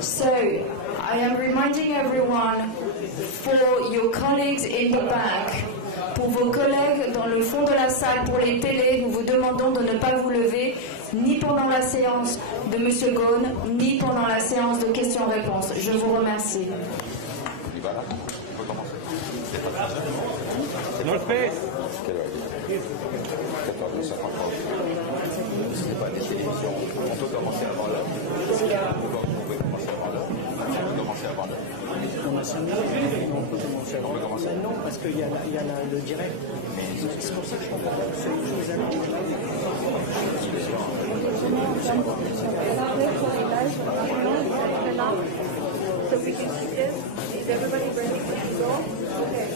So, I am reminding everyone, for your colleagues in the back, pour vos collègues dans le fond de la salle, pour les télés, nous vous demandons de ne pas vous lever, ni pendant la séance de M. Ghosn, ni pendant la séance de questions-réponses. Je vous remercie. North Face. Ce n'est pas des télévisions. On peut commencer avant l'heure. Vous pouvez commencer avant l'heure. On peut commencer avant l'heure. On a 5 minutes, on peut commencer avant l'heure. Non, parce qu'il y a le direct. C'est pour ça que je comprends pas. C'est les amis. So we can keep this. Is everybody ready to go? Okay.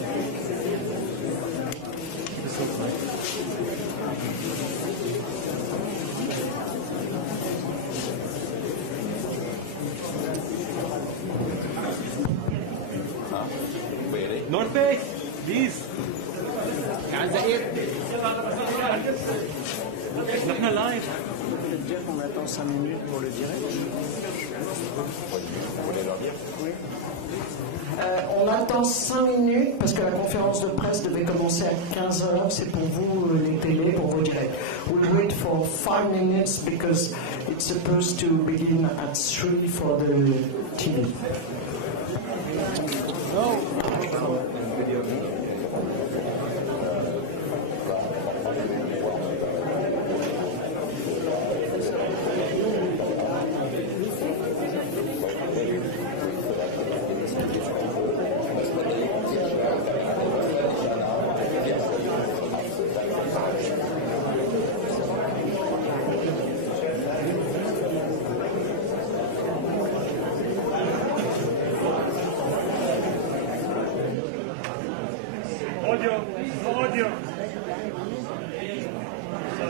North Face, please. عن زئير. نحن لايف. Dire qu'on attend 5 minutes pour le direct. Vous voulez leur dire? Oui. On attend 5 minutes parce que la conférence de presse devait commencer à 15h. C'est pour vous, les télés, pour vos directs. We'll wait for 5 minutes because it's supposed to begin at 3 for the TV. No. Audio.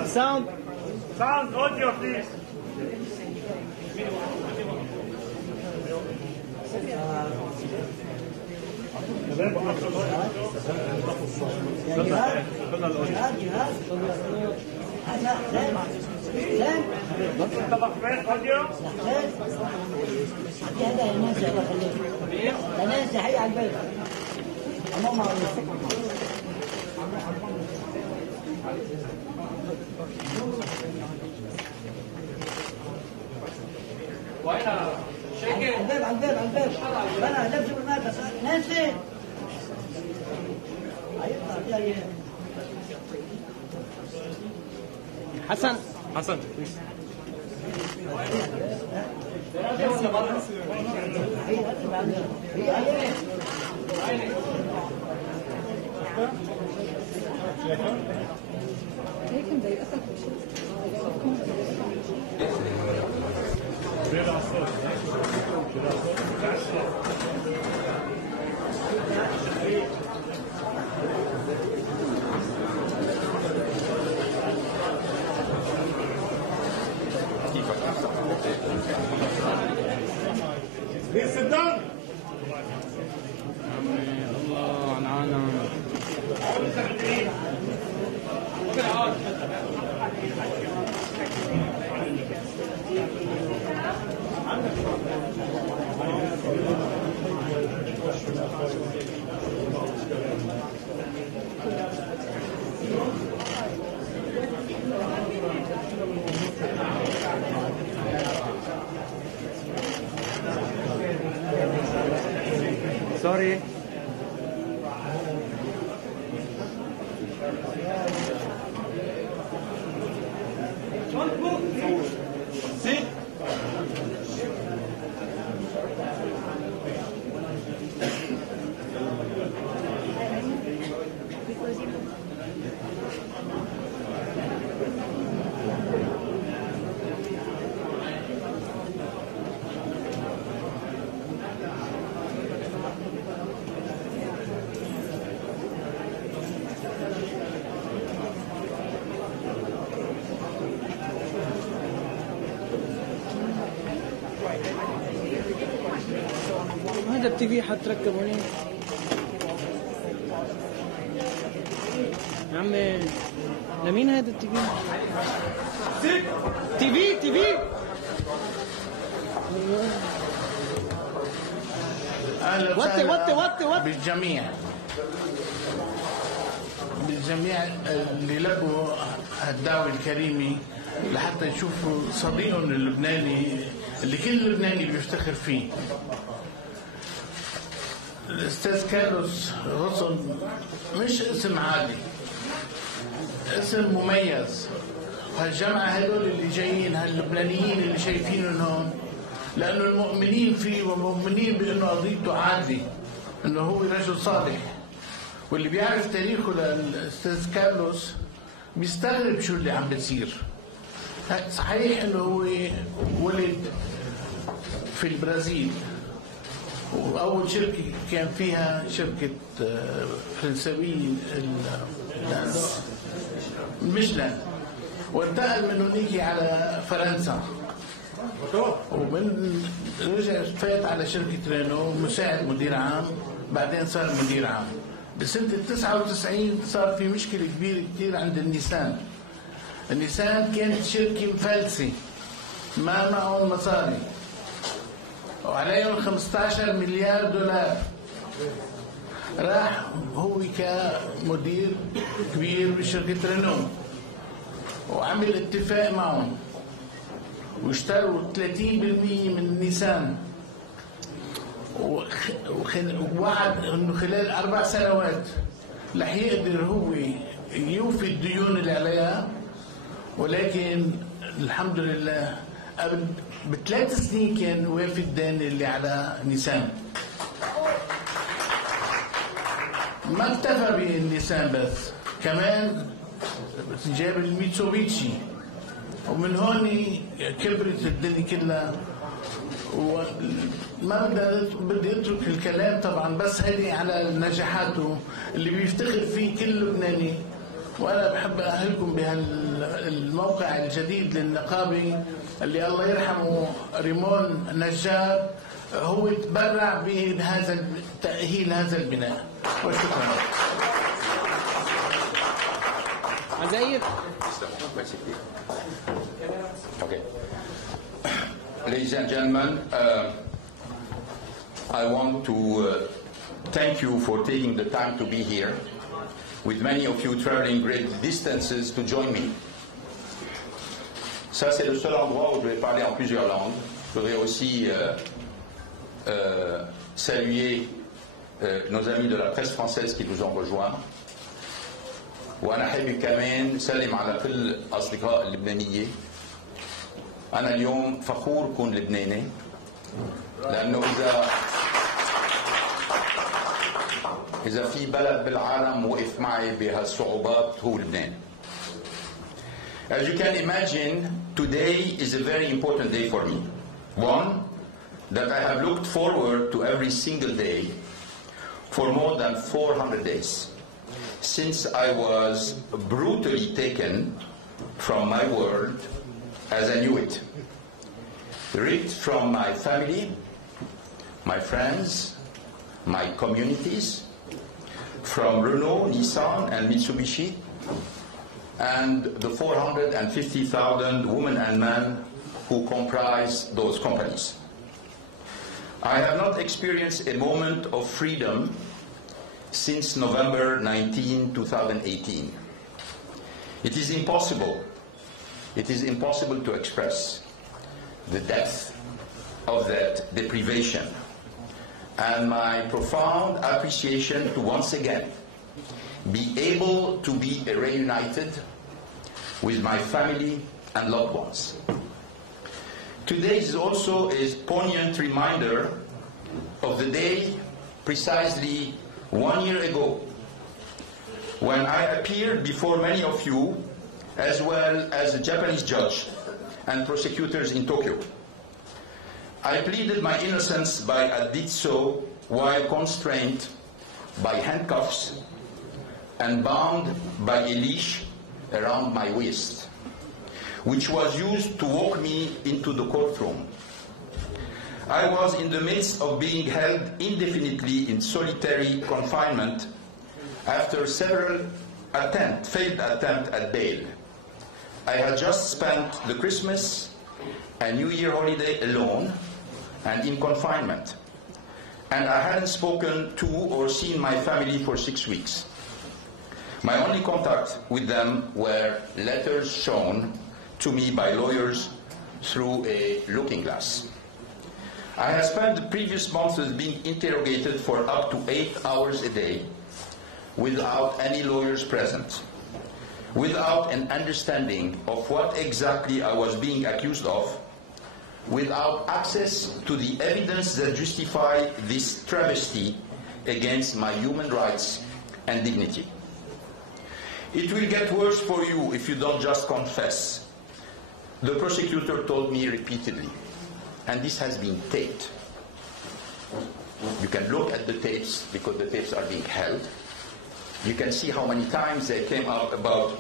Sound. Audio, please. Hassan. Hassan, please. Please sit down. Sorry. Sit. هذا التي في حتركبوا هنا يا عمي. لمين هذا التي في؟ TV. أهلا وسهلا بالجميع اللي لقوا الدعوة الكريمة لحتى يشوفوا صديقهم اللبناني اللي كل لبناني بيفتخر فيه. الأستاذ كارلوس غصن مش اسم عادي، اسم مميز. هالجماعة هدول اللي جايين، هاللبنانيين اللي شايفينهم هون، لأنه المؤمنين فيه ومؤمنين بأنه قضيته عادلة، أنه هو رجل صالح. واللي بيعرف تاريخه للأستاذ كارلوس بيستغرب شو اللي عم بيصير. صحيح أنه هو ولد في البرازيل، وأول شركة كان فيها شركة فرنسوية ميشلان، وانتقل من هناك على فرنسا، ومن رجع فات على شركة رينو مساعد مدير عام، بعدين صار مدير عام. بسنة 99 صار في مشكلة كبيرة كتير عند النيسان. النيسان كانت شركة مفلسة ما معهم مصاري، وعليهم 15 مليار دولار. راح هو كمدير كبير بشركة رينو وعمل اتفاق معهم واشتروا 30% من نيسان، ووعد انه خلال 4 سنوات رح يقدر هو يوفي الديون اللي عليها. ولكن الحمد لله قبل ب3 سنين كان وافي الدين اللي على نيسان. ما اكتفى بالنيسان بس، كمان جاب الميتسوبيشي، ومن هون كبرت الدنيا كلها. وما بدي اترك الكلام طبعا، بس هذه على نجاحاته اللي بيفتخر فيه كل لبناني. وانا بحب اهلكم بهالموقع الجديد للنقابه اللي الله يرحمه ريمون نجار هو تبرع بهذا تأهيل هذا البناء. وشكرا. عزيز. Okay. Ladies and gentlemen, I want to thank you for taking the time to be here, with many of you traveling great distances to join me. Ça, c'est le seul endroit où je vais parler en plusieurs langues. Je voudrais aussi saluer nos amis de la presse française qui nous ont rejoints. وأنا حابب كمان سلم على كل الأصدقاء اللبنانية. أنا اليوم فخور كون لبناني، لأنه إذا في بلد بالعالم وقف معي بهالصعوبات هو لبنان. As you can imagine, today is a very important day for me. One, that I have looked forward to every single day for more than 400 days, since I was brutally taken from my world as I knew it, ripped from my family, my friends, my communities, from Renault, Nissan, and Mitsubishi, and the 450,000 women and men who comprise those companies. I have not experienced a moment of freedom since November 19, 2018. It is impossible to express the depth of that deprivation and my profound appreciation to once again be able to be reunited with my family and loved ones. Today is also a poignant reminder of the day precisely 1 year ago when I appeared before many of you as well as a Japanese judge and prosecutors in Tokyo. I pleaded my innocence by I did so while constrained by handcuffs and bound by a leash around my waist, which was used to walk me into the courtroom. I was in the midst of being held indefinitely in solitary confinement after several failed attempts at bail. I had just spent the Christmas and New Year holiday alone and in confinement, and I hadn't spoken to or seen my family for 6 weeks. My only contact with them were letters shown to me by lawyers through a looking glass. I had spent the previous months being interrogated for up to 8 hours a day without any lawyers present, without an understanding of what exactly I was being accused of, without access to the evidence that justify this travesty against my human rights and dignity. It will get worse for you if you don't just confess, the prosecutor told me repeatedly, and this has been taped. You can look at the tapes because the tapes are being held. You can see how many times they came up about,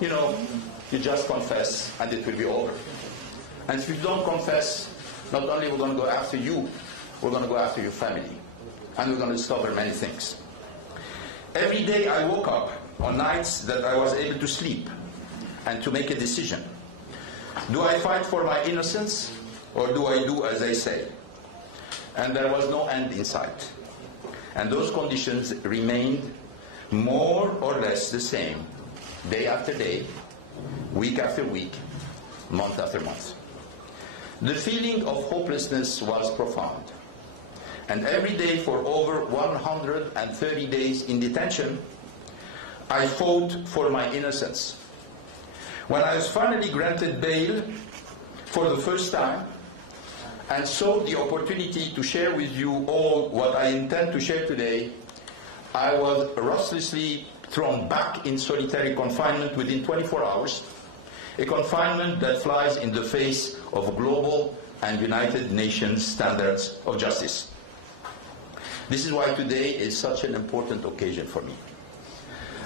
you just confess and it will be over. And if you don't confess, not only we're going to go after you, we're going to go after your family. And we're going to discover many things. Every day I woke up on nights that I was able to sleep and to make a decision. Do I fight for my innocence or do I do as they say? And there was no end in sight. And those conditions remained more or less the same, day after day, week after week, month after month. The feeling of hopelessness was profound. And every day for over 130 days in detention, I fought for my innocence. When I was finally granted bail for the first time, and saw the opportunity to share with you all what I intend to share today, I was ruthlessly thrown back in solitary confinement within 24 hours, a confinement that flies in the face of global and United Nations standards of justice. This is why today is such an important occasion for me.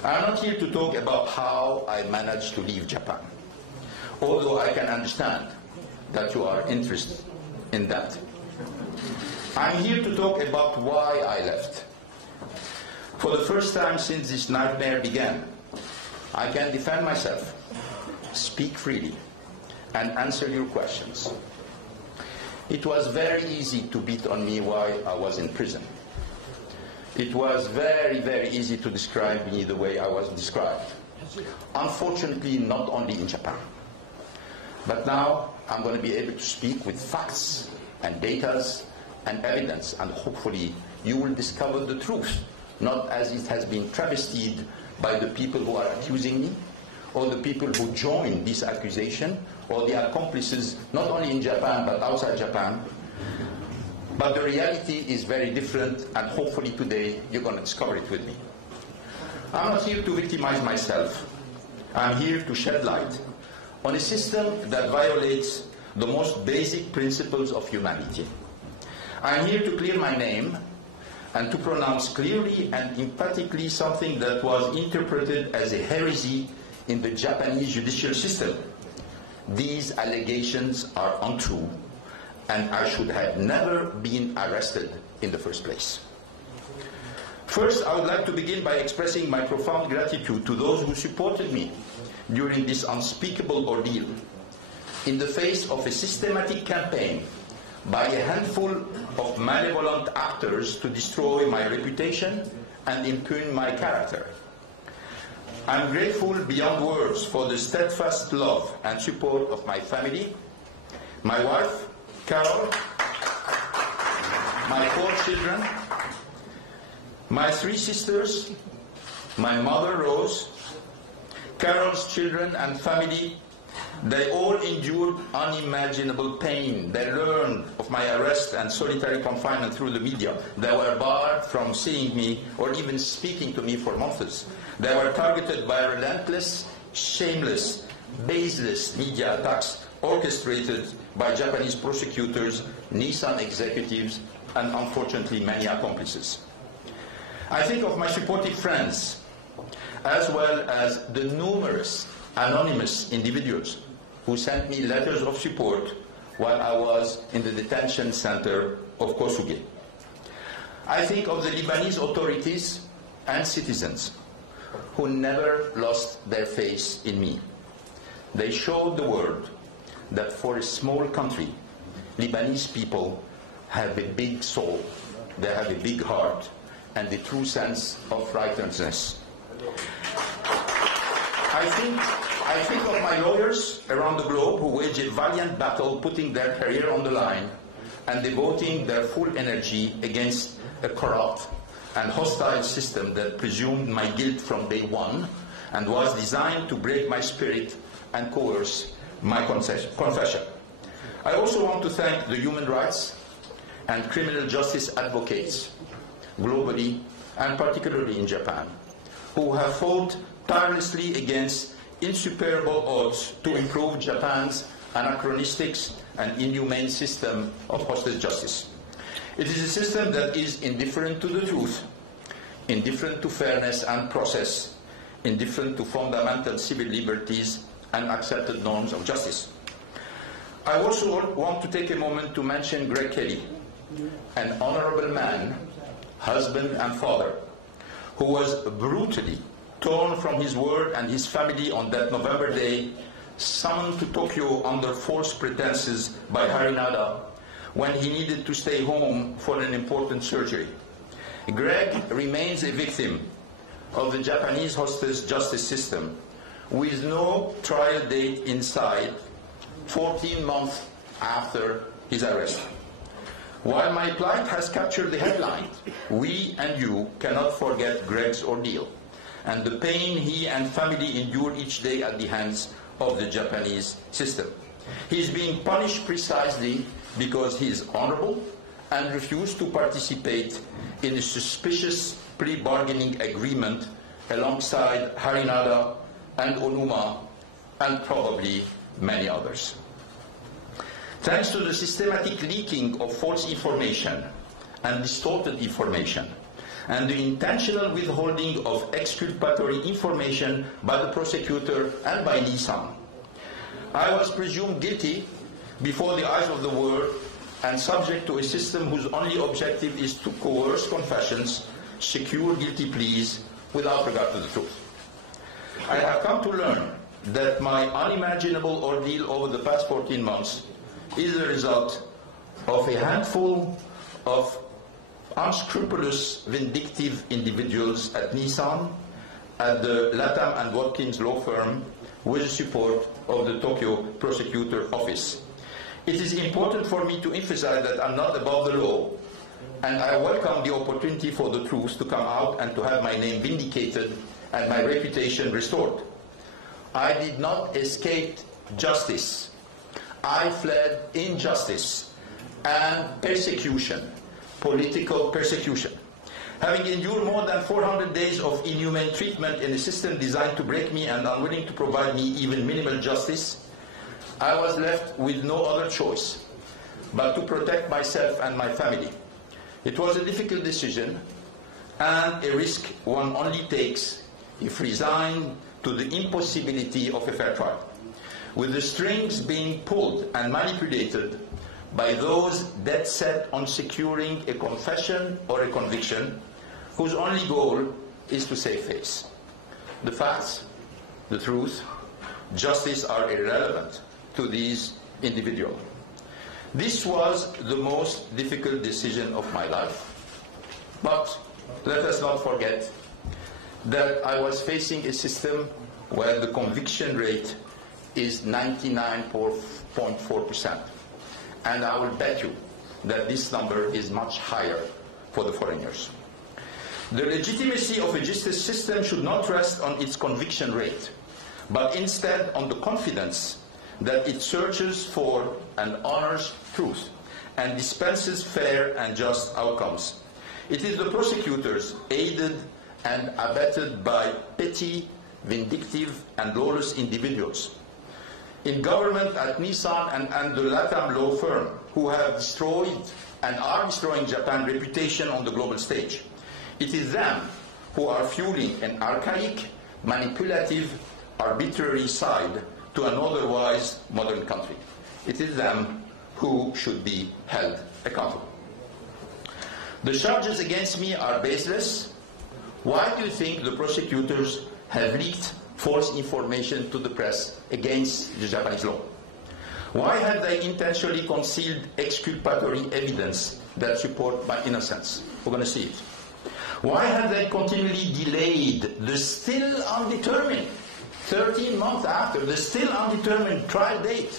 I'm not here to talk about how I managed to leave Japan, although I can understand that you are interested in that. I'm here to talk about why I left. For the first time since this nightmare began, I can defend myself, speak freely, and answer your questions. It was very easy to beat on me why I was in prison. It was very, very easy to describe me the way I was described. Unfortunately, not only in Japan. But now I'm going to be able to speak with facts and data and evidence, and hopefully you will discover the truth, not as it has been travestied by the people who are accusing me, or the people who join this accusation, or the accomplices, not only in Japan but outside Japan. But the reality is very different, and hopefully today you're going to discover it with me. I'm not here to victimize myself. I'm here to shed light on a system that violates the most basic principles of humanity. I'm here to clear my name and to pronounce clearly and emphatically something that was interpreted as a heresy in the Japanese judicial system. These allegations are untrue, and I should have never been arrested in the first place. First, I would like to begin by expressing my profound gratitude to those who supported me during this unspeakable ordeal, in the face of a systematic campaign by a handful of malevolent actors to destroy my reputation and impugn my character. I'm grateful beyond words for the steadfast love and support of my family, my wife, Carol, my 4 children, my 3 sisters, my mother, Rose, Carol's children and family. They all endured unimaginable pain. They learned of my arrest and solitary confinement through the media. They were barred from seeing me or even speaking to me for months. They were targeted by relentless, shameless, baseless media attacks orchestrated by Japanese prosecutors, Nissan executives, and unfortunately many accomplices. I think of my supportive friends, as well as the numerous anonymous individuals who sent me letters of support while I was in the detention center of Kosuge. I think of the Lebanese authorities and citizens who never lost their faith in me. They showed the world that for a small country, Lebanese people have a big soul, they have a big heart, and a true sense of righteousness. I think of my lawyers around the globe who wage a valiant battle, putting their career on the line and devoting their full energy against a corrupt and hostile system that presumed my guilt from day one and was designed to break my spirit and coerce my confession. I also want to thank the human rights and criminal justice advocates globally and particularly in Japan, who have fought tirelessly against insuperable odds to improve Japan's anachronistic and inhumane system of hostage justice. It is a system that is indifferent to the truth, indifferent to fairness and process, indifferent to fundamental civil liberties and accepted norms of justice. I also want to take a moment to mention Greg Kelly, an honorable man, husband and father, who was brutally torn from his word and his family on that November day, summoned to Tokyo under false pretenses by Harinada when he needed to stay home for an important surgery. Greg remains a victim of the Japanese hostage justice system with no trial date in sight 14 months after his arrest. While my plight has captured the headline, we and you cannot forget Greg's ordeal and the pain he and family endure each day at the hands of the Japanese system. He is being punished precisely because he is honorable and refused to participate in a suspicious pre-bargaining agreement alongside Harinada and Onuma and probably many others. Thanks to the systematic leaking of false information and distorted information, and the intentional withholding of exculpatory information by the prosecutor and by Nissan, I was presumed guilty before the eyes of the world and subject to a system whose only objective is to coerce confessions, secure guilty pleas without regard to the truth. I have come to learn that my unimaginable ordeal over the past 14 months is the result of a handful of unscrupulous, vindictive individuals at Nissan, at the Latam and Watkins law firm, with the support of the Tokyo Prosecutor Office. It is important for me to emphasize that I'm not above the law, and I welcome the opportunity for the truth to come out and to have my name vindicated and my reputation restored. I did not escape justice. I fled injustice and persecution, political persecution. Having endured more than 400 days of inhumane treatment in a system designed to break me and unwilling to provide me even minimal justice, I was left with no other choice but to protect myself and my family. It was a difficult decision and a risk one only takes if resigned to the impossibility of a fair trial. With the strings being pulled and manipulated by those dead set on securing a confession or a conviction whose only goal is to save face. The facts, the truth, justice are irrelevant to these individuals. This was the most difficult decision of my life. But let us not forget that I was facing a system where the conviction rate is 99.4%. And I will bet you that this number is much higher for the foreigners. The legitimacy of a justice system should not rest on its conviction rate, but instead on the confidence that it searches for and honors truth and dispenses fair and just outcomes. It is the prosecutors, aided and abetted by petty, vindictive and lawless individuals in government at Nissan and the Latam law firm, who have destroyed and are destroying Japan's reputation on the global stage. It is them who are fueling an archaic, manipulative, arbitrary side to an otherwise modern country. It is them who should be held accountable. The charges against me are baseless. Why do you think the prosecutors have leaked false information to the press against the Japanese law? Why have they intentionally concealed exculpatory evidence that support my innocence? We're going to see it. Why have they continually delayed the still undetermined, 13 months after, the still undetermined trial date,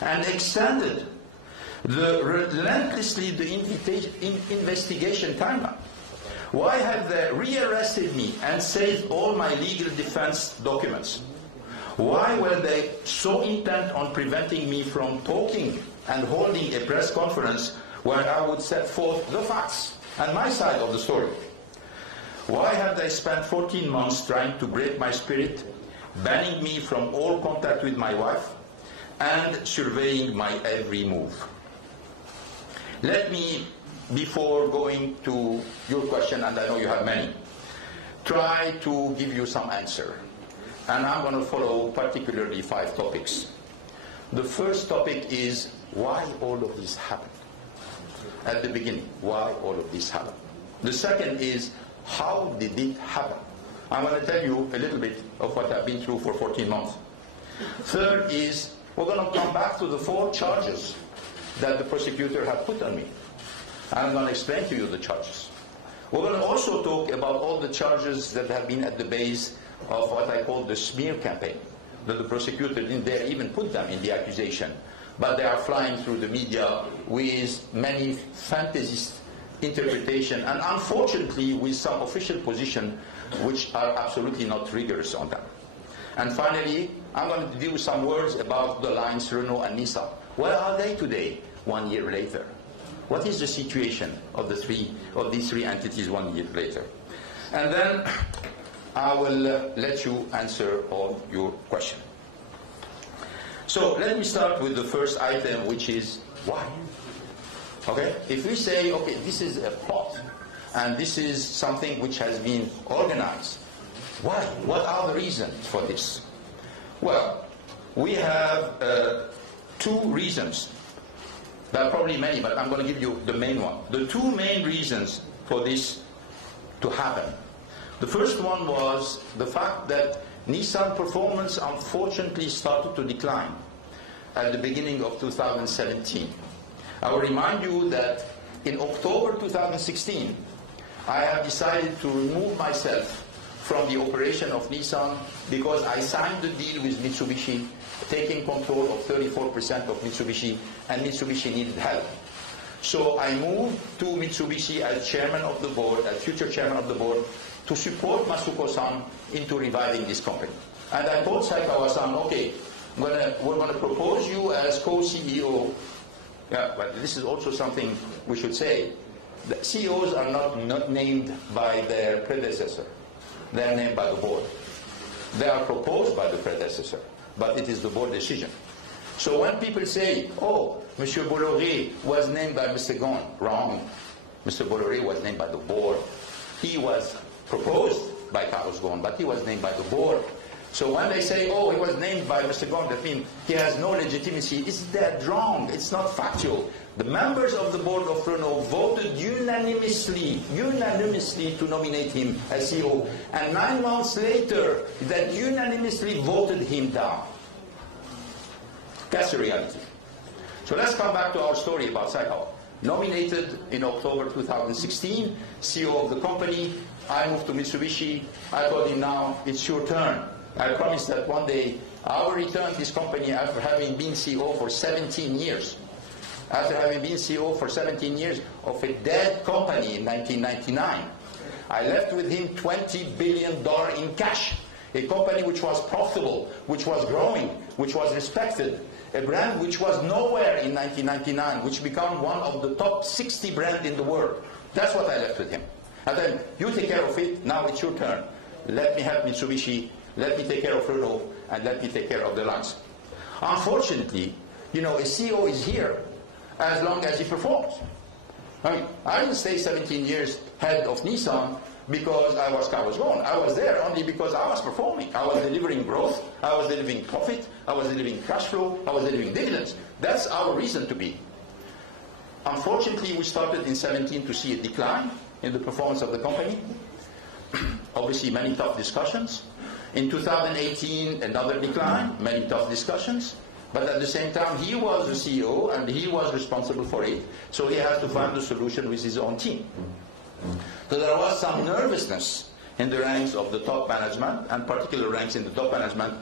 and extended relentlessly the investigation timeline? Why have they rearrested me and seized all my legal defense documents? Why were they so intent on preventing me from talking and holding a press conference where I would set forth the facts and my side of the story? Why have they spent 14 months trying to break my spirit, banning me from all contact with my wife, and surveying my every move? Let me, before going to your question, and I know you have many, try to give you some answer. And I'm going to follow particularly 5 topics. The first topic is why all of this happened. At the beginning, why all of this happened. The second is how did it happen. I'm going to tell you a little bit of what I've been through for 14 months. Third is we're going to come back to the 4 charges that the prosecutor had put on me. I'm going to explain to you the charges. We're going to also talk about all the charges that have been at the base of what I call the smear campaign, that the prosecutor didn't dare even put them in the accusation, but they are flying through the media with many fantasist interpretation, and unfortunately with some official position which are absolutely not rigorous on them. And finally, I'm going to do some words about the lines Renault and Nissan. Where are they today, 1 year later? What is the situation of these three entities 1 year later? And then I will let you answer all your questions. So let me start with the first item, which is why. Okay? If we say, okay, this is a plot, and this is something which has been organized, why? What are the reasons for this? Well, we have 2 reasons. There are probably many, but I'm going to give you the main one. The 2 main reasons for this to happen. The first one was the fact that Nissan performance unfortunately started to decline at the beginning of 2017. I will remind you that in October 2016, I have decided to remove myself from the operation of Nissan because I signed the deal with Mitsubishi, taking control of 34% of Mitsubishi, and Mitsubishi needed help. So I moved to Mitsubishi as chairman of the board, as future chairman of the board, to support Masuko-san into reviving this company. And I told Saikawa-san, okay, we're going to propose you as co-CEO. Yeah, but this is also something we should say. The CEOs are not named by their predecessor. They are named by the board. They are proposed by the predecessor, but it is the board decision. So when people say, oh, Monsieur Bolloré was named by Mr. Ghosn, wrong. Mr. Bolloré was named by the board. He was proposed by Carlos Ghosn, but he was named by the board. So when they say, oh, he was named by Mr. Ghosn, that means he has no legitimacy, it's dead wrong. It's not factual. The members of the board of Renault voted unanimously to nominate him as CEO. And 9 months later, that unanimously voted him down. That's the reality. So let's come back to our story about Saikawa. Nominated in October 2016, CEO of the company. I moved to Mitsubishi. I told him, now it's your turn. I promised that one day I will return this company after having been CEO for 17 years. After having been CEO for 17 years of a dead company in 1999. I left with him $20 billion in cash. A company which was profitable, which was growing, which was respected. A brand which was nowhere in 1999, which became one of the top 60 brands in the world. That's what I left with him. And then, you take care of it, now it's your turn. Let me help Mitsubishi, let me take care of Renault, and let me take care of the lines. Unfortunately, a CEO is here as long as he performs. I mean, I didn't stay 17 years head of Nissan because I was Carlos Ghosn. I was there only because I was performing. I was delivering growth, I was delivering profit, I was delivering cash flow, I was delivering dividends. That's our reason to be. Unfortunately, we started in 17 to see a decline in the performance of the company. Obviously, many tough discussions. In 2018, another decline, many tough discussions. But at the same time, he was the CEO and he was responsible for it. So he has to find a solution with his own team. So there was some nervousness in the ranks of the top management, and particular ranks in the top management,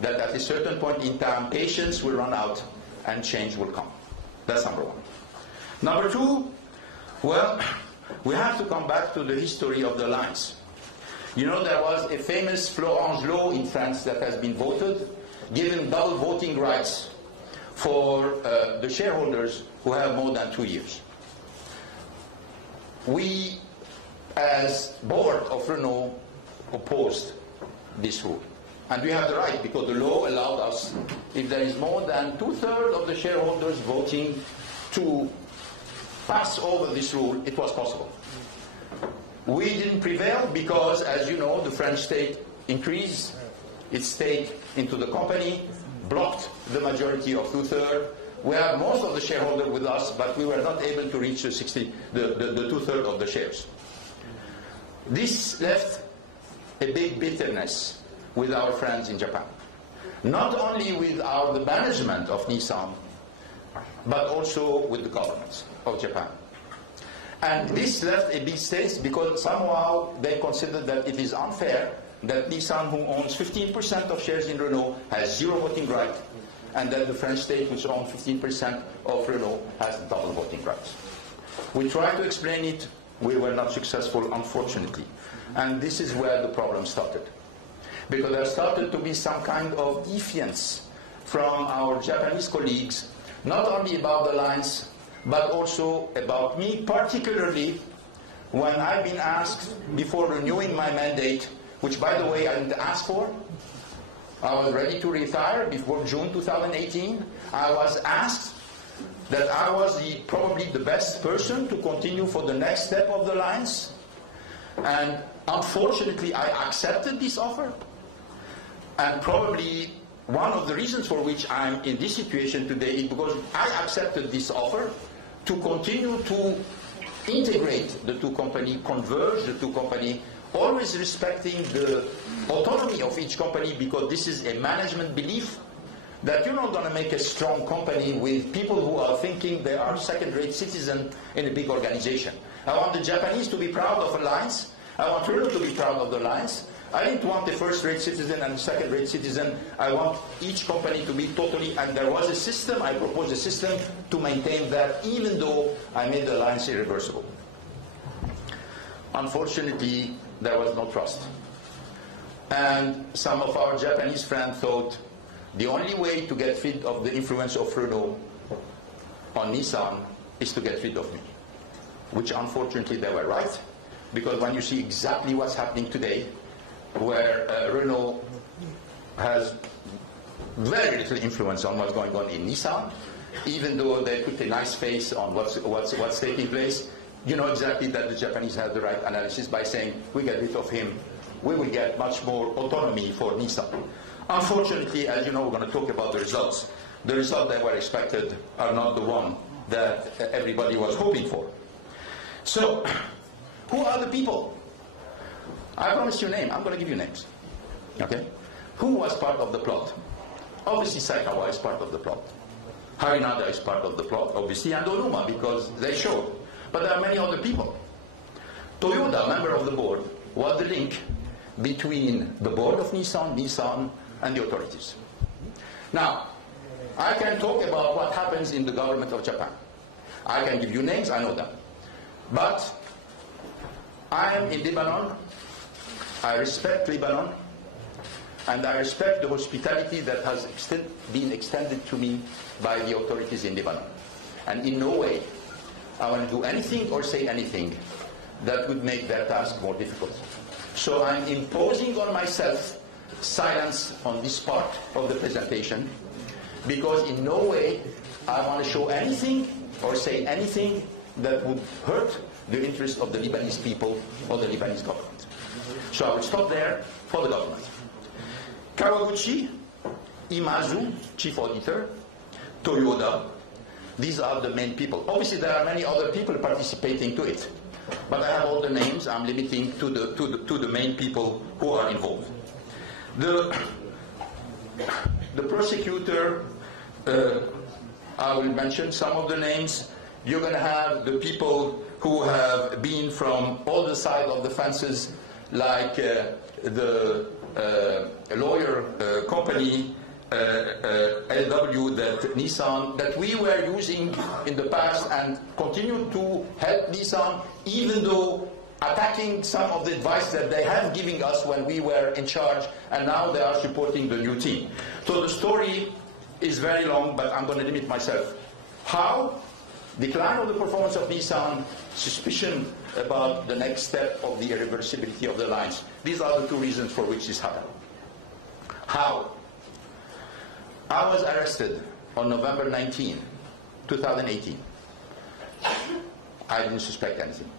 that at a certain point in time, patience will run out and change will come. That's number one. Number two, well, we have to come back to the history of the alliance. You know, there was a famous Florence law in France that has been voted, giving double voting rights for the shareholders who have more than 2 years. We, as board of Renault, opposed this rule. And we have the right, because the law allowed us, if there is more than 2/3 of the shareholders voting to pass over this rule, it was possible. We didn't prevail because, as you know, the French state increased its stake into the company, blocked the majority of 2/3. We have most of the shareholders with us, but we were not able to reach the 2/3 of the shares. This left a big bitterness with our friends in Japan. Not only with the management of Nissan, but also with the government of Japan. And this left a big state because somehow they considered that it is unfair that Nissan, who owns 15% of shares in Renault, has 0 voting right, and that the French state, which owns 15% of Renault, has double voting rights. We tried to explain it. We were not successful, unfortunately. And this is where the problem started. Because there started to be some kind of defiance from our Japanese colleagues, not only about the alliance, but also about me, particularly when I've been asked before renewing my mandate, which, by the way, I didn't ask for. I was ready to retire before June 2018. I was asked that I was probably the best person to continue for the next step of the alliance. And unfortunately, I accepted this offer. And probably one of the reasons for which I'm in this situation today is because I accepted this offer to continue to integrate the two companies, converge the two companies, always respecting the autonomy of each company, because this is a management belief that you're not going to make a strong company with people who are thinking they are second-rate citizens in a big organization. I want the Japanese to be proud of Alliance. I want Renault to be proud of the Alliance. I didn't want a first-rate citizen and a second-rate citizen. I want each company to be totally, and there was a system, I proposed a system to maintain that, even though I made the Alliance irreversible. Unfortunately, there was no trust. And some of our Japanese friends thought the only way to get rid of the influence of Renault on Nissan is to get rid of me. Which unfortunately they were right, because when you see exactly what's happening today, where Renault has very little influence on what's going on in Nissan, even though they put a nice face on what's taking place, you know exactly that the Japanese have the right analysis by saying, we get rid of him, we will get much more autonomy for Nissan. Unfortunately, as you know, we're going to talk about the results. The results that were expected are not the one that everybody was hoping for. So, who are the people? I promised you names. I'm going to give you names. Okay? Who was part of the plot? Obviously, Saikawa is part of the plot. Harinada is part of the plot, obviously, and Onuma, because they showed. But there are many other people. Toyoda, member of the board, was the link between the board of Nissan, and the authorities. Now, I can talk about what happens in the government of Japan. I can give you names, I know them. But I am in Lebanon. I respect Lebanon, and I respect the hospitality that has been extended to me by the authorities in Lebanon. And in no way I want to do anything or say anything that would make their task more difficult. So I'm imposing on myself silence on this part of the presentation, because in no way I want to show anything or say anything that would hurt the interest of the Lebanese people or the Lebanese government. So I will stop there for the government. Kawaguchi, Imazu, chief auditor, Toyoda, these are the main people. Obviously there are many other people participating to it, but I have all the names. I'm limiting to the main people who are involved. The prosecutor, I will mention some of the names. You're going to have the people who have been from all the sides of the fences, like the lawyer company LW that Nissan, that we were using in the past and continue to help Nissan, even though attacking some of the advice that they have given us when we were in charge, and now they are supporting the new team. So the story is very long, but I'm going to limit myself. How? Decline of the performance of Nissan, suspicion about the next step of the irreversibility of the lines. These are the two reasons for which this happened. How? I was arrested on November 19, 2018. I didn't suspect anything.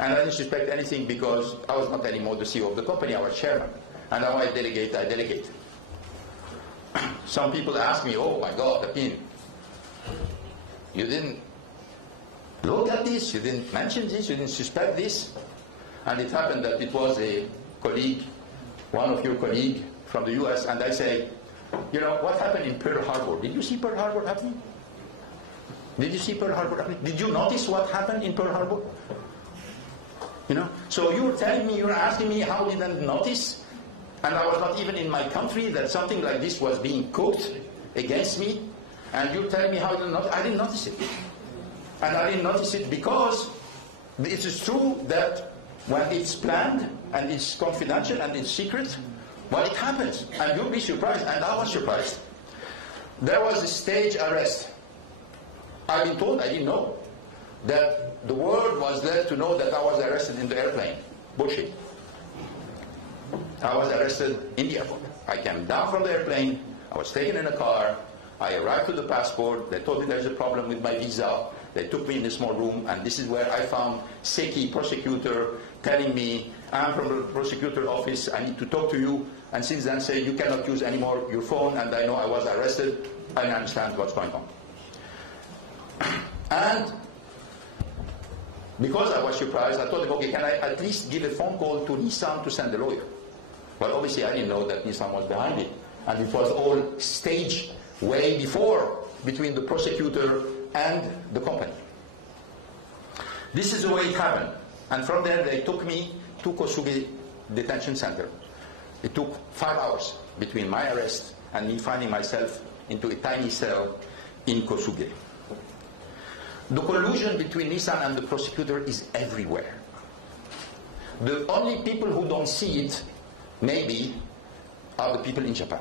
And I didn't suspect anything because I was not anymore the CEO of the company, I was chairman. And now I delegate. Some people ask me, oh my God, Apin, you didn't look at this, you didn't mention this, you didn't suspect this. And it happened that it was a colleague, one of your colleagues from the US, and I say, you know, what happened in Pearl Harbor? Did you see Pearl Harbor happening? Did you see Pearl Harbor happening? Did you notice what happened in Pearl Harbor? You know, so you're telling me, you're asking me how did I notice? And I was not even in my country that something like this was being cooked against me. And you're telling me how did I notice? I didn't notice it. And I didn't notice it because it is true that when it's planned and it's confidential and it's secret, well, it happens. And you'll be surprised, and I was surprised. There was a stage arrest. I've been told, I didn't know, that the world was led to know that I was arrested in the airplane. Bullshit. I was arrested in the airport. I came down from the airplane, I was taken in a car, I arrived to the passport, they told me there's a problem with my visa, they took me in a small room, and this is where I found Seki, prosecutor, telling me, I'm from the prosecutor office, I need to talk to you, and since then say, you cannot use anymore your phone, and I know I was arrested, I understand what's going on. And because I was surprised, I told him, okay, can I at least give a phone call to Nissan to send a lawyer? But obviously I didn't know that Nissan was behind it. And it was all staged way before between the prosecutor and the company. This is the way it happened. And from there they took me to Kosuge detention center. It took 5 hours between my arrest and me finding myself into a tiny cell in Kosuge. The collusion between Nissan and the prosecutor is everywhere. The only people who don't see it, maybe, are the people in Japan.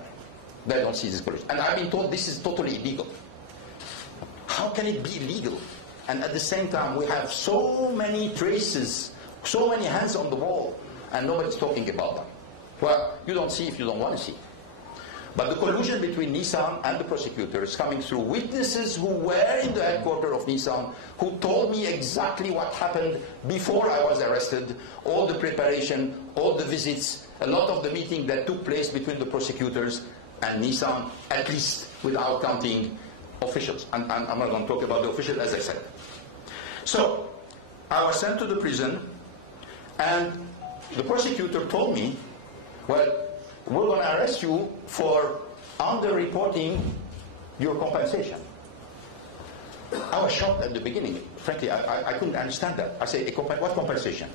They don't see this collusion. And I've been told this is totally illegal. How can it be illegal? And at the same time, we have so many traces, so many hands on the wall, and nobody's talking about them. Well, you don't see if you don't want to see. But the collusion between Nissan and the prosecutors coming through witnesses who were in the headquarters of Nissan, who told me exactly what happened before I was arrested, all the preparation, all the visits, a lot of the meeting that took place between the prosecutors and Nissan, at least without counting officials. And I'm not going to talk about the officials, as I said. So I was sent to the prison, and the prosecutor told me, well, we're going to arrest you for under-reporting your compensation. I was shocked at the beginning. Frankly, I couldn't understand that. I said, what compensation?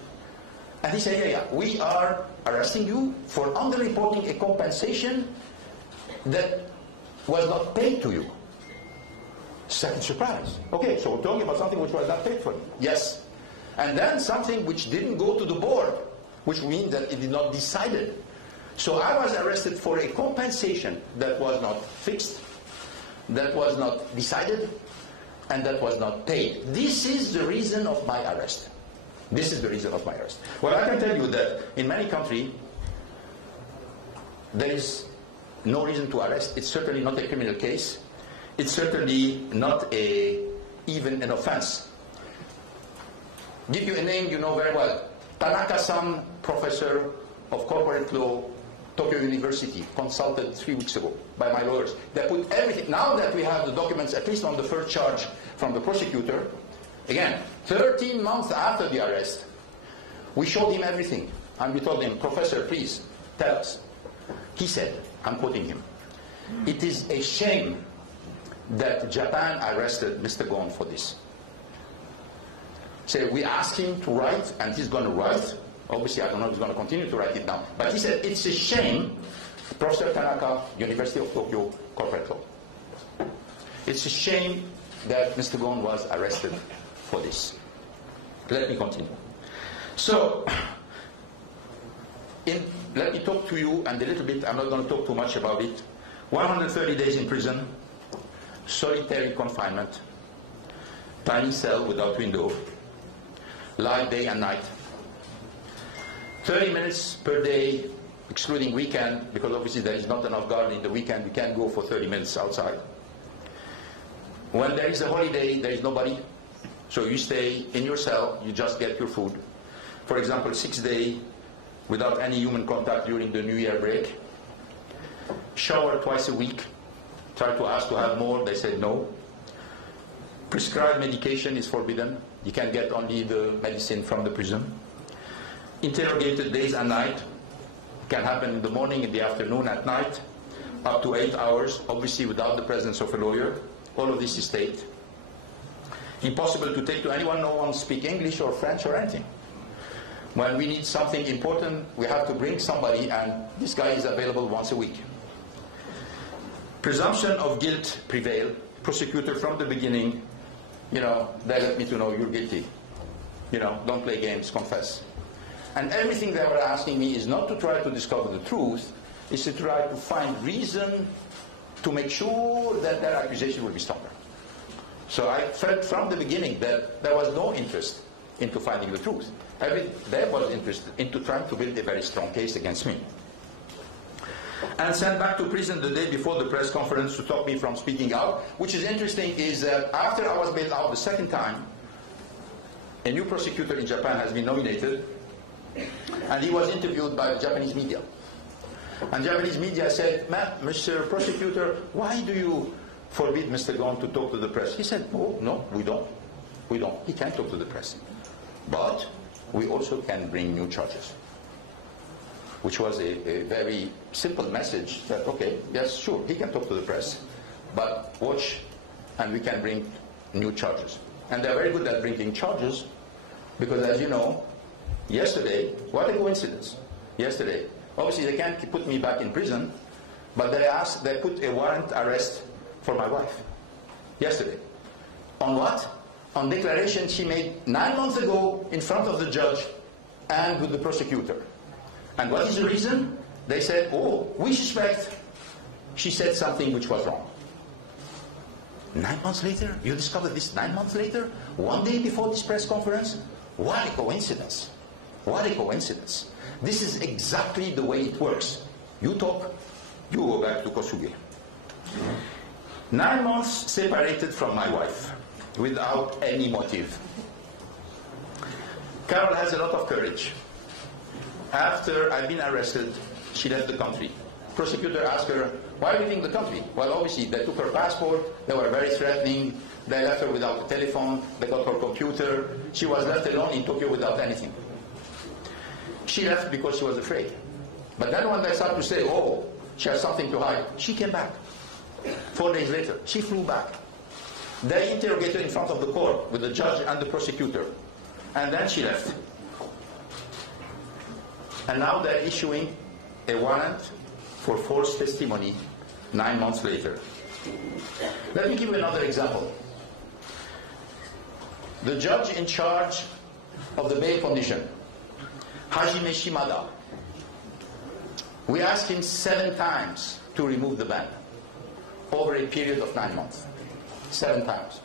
And he said, yeah, we are arresting you for under-reporting a compensation that was not paid to you. Second surprise. Okay, so we're talking about something which was not paid for you. Yes. And then something which didn't go to the board, which means that it did not decided. So I was arrested for a compensation that was not fixed, that was not decided, and that was not paid. This is the reason of my arrest. This is the reason of my arrest. Well, I can tell you that in many countries, there is no reason to arrest. It's certainly not a criminal case. It's certainly not even an offense. Give you a name you know very well. Tanaka-san, professor of corporate law, Tokyo University, consulted 3 weeks ago by my lawyers. They put everything, now that we have the documents, at least on the first charge from the prosecutor, again, 13 months after the arrest, we showed him everything. And we told him, Professor, please, tell us. He said, I'm quoting him, "It is a shame that Japan arrested Mr. Ghosn for this." So we asked him to write, and he's going to write. Obviously, I don't know if he's going to continue to write it down. But he said, it's a shame, Professor Tanaka, University of Tokyo, corporate law. It's a shame that Mr. Ghosn was arrested for this. Let me continue. So, let me talk to you, and a little bit, I'm not going to talk too much about it. 130 days in prison, solitary confinement, tiny cell without window, light day and night, 30 minutes per day, excluding weekend, because obviously there is not enough guard in the weekend. We can't go for 30 minutes outside. When there is a holiday, there is nobody. So you stay in your cell, you just get your food. For example, 6 days without any human contact during the New Year break. Shower twice a week. Try to ask to have more, they said no. Prescribed medication is forbidden. You can get only the medicine from the prison. Interrogated days and night. Can happen in the morning, in the afternoon, at night. Up to 8 hours, obviously without the presence of a lawyer. All of this is state. Impossible to take to anyone. No one speaks English or French or anything. When we need something important, we have to bring somebody, and this guy is available once a week. Presumption of guilt prevail. Prosecutor from the beginning, they let me to know you're guilty. Don't play games, confess. And everything they were asking me is not to try to discover the truth, is to try to find reason to make sure that their accusation will be stronger. So I felt from the beginning that there was no interest into finding the truth. There was interest into trying to build a very strong case against me. And sent back to prison the day before the press conference to stop me from speaking out. Which is interesting is that after I was bailed out the second time, a new prosecutor in Japan has been nominated, and he was interviewed by the Japanese media. And Japanese media said, Mr. Prosecutor, why do you forbid Mr. Ghosn to talk to the press? He said, oh, no, we don't. We don't. He can't talk to the press. But we also can bring new charges. Which was a very simple message that, okay, yes, sure, he can talk to the press, but watch, and we can bring new charges. And they're very good at bringing charges, because as you know, yesterday, what a coincidence, yesterday, obviously they can't put me back in prison, but they put a warrant arrest for my wife, yesterday. On what? On declaration she made 9 months ago in front of the judge and with the prosecutor. And what is the reason? They said, oh, we suspect she said something which was wrong. 9 months later? You discovered this 9 months later? 1 day before this press conference? What a coincidence. What a coincidence. This is exactly the way it works. You talk, you go back to Kosuge. 9 months separated from my wife, without any motive. Carol has a lot of courage. After I've been arrested, she left the country. Prosecutor asked her, why are you leaving the country? Well, obviously, they took her passport, they were very threatening, they left her without a telephone, they got her computer, she was left alone in Tokyo without anything. She left because she was afraid. But then when they started to say, oh, she has something to hide, she came back. 4 days later, she flew back. They interrogated her in front of the court with the judge and the prosecutor. And then she left. And now they're issuing a warrant for false testimony 9 months later. Let me give you another example. The judge in charge of the bail condition, Hajime Shimada, we asked him 7 times to remove the ban over a period of 9 months. 7 times.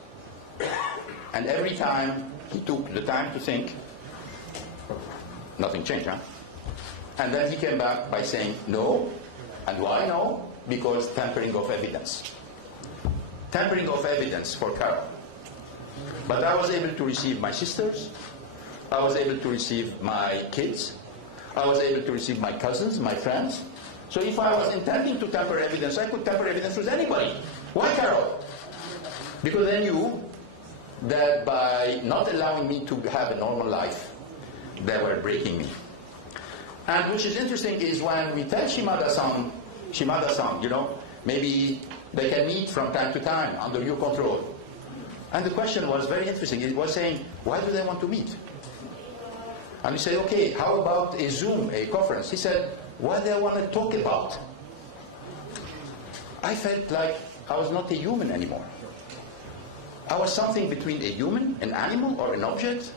And every time he took the time to think, nothing changed, huh? And then he came back by saying no. And why no? Because tampering of evidence. Tampering of evidence for Carol. But I was able to receive my sisters. I was able to receive my kids. I was able to receive my cousins, my friends. So if I was intending to tamper evidence, I could tamper evidence with anybody. Why Carol? Because they knew that by not allowing me to have a normal life, they were breaking me. And which is interesting is when we tell Shimada-san, you know, maybe they can meet from time to time under your control. And the question was very interesting. It was saying, why do they want to meet? And we say, okay, how about a Zoom, a conference? He said, what do they want to talk about? I felt like I was not a human anymore. I was something between a human, an animal, or an object.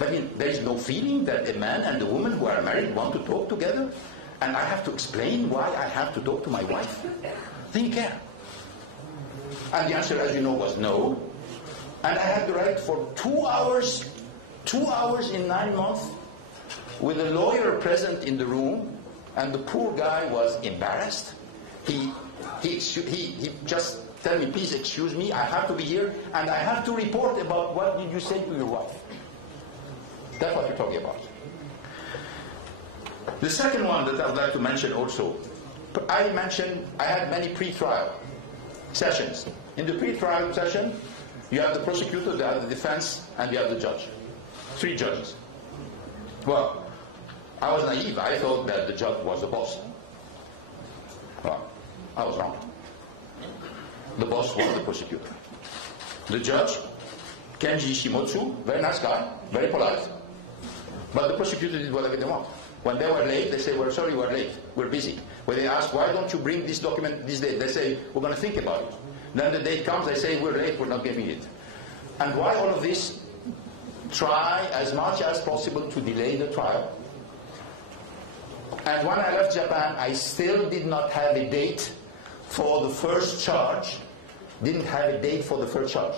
I mean, there is no feeling that a man and a woman who are married want to talk together, and I have to explain why I have to talk to my wife? They didn't care. And the answer, as you know, was no. And I had to write for 2 hours in 9 months, with a lawyer present in the room, and the poor guy was embarrassed. He just tell me, please excuse me, I have to be here, and I have to report about what did you say to your wife. That's what we're talking about. The second one that I would like to mention also, I mentioned I had many pre-trial sessions. In the pre-trial session, you have the prosecutor, you have the defense, and you have the judge. 3 judges. Well, I was naive. I thought that the judge was the boss. Well, I was wrong. The boss was the prosecutor. The judge, Kenji Shimotsu, very nice guy, very polite. But the prosecutor did whatever they want. When they were late, they say, we're sorry, we're late, we're busy. When they ask, why don't you bring this document this day? They say, we're going to think about it. Then the date comes, they say, we're late, we're not giving it. And why all of this? Try as much as possible to delay the trial. And when I left Japan, I still did not have a date for the first charge. Didn't have a date for the first charge.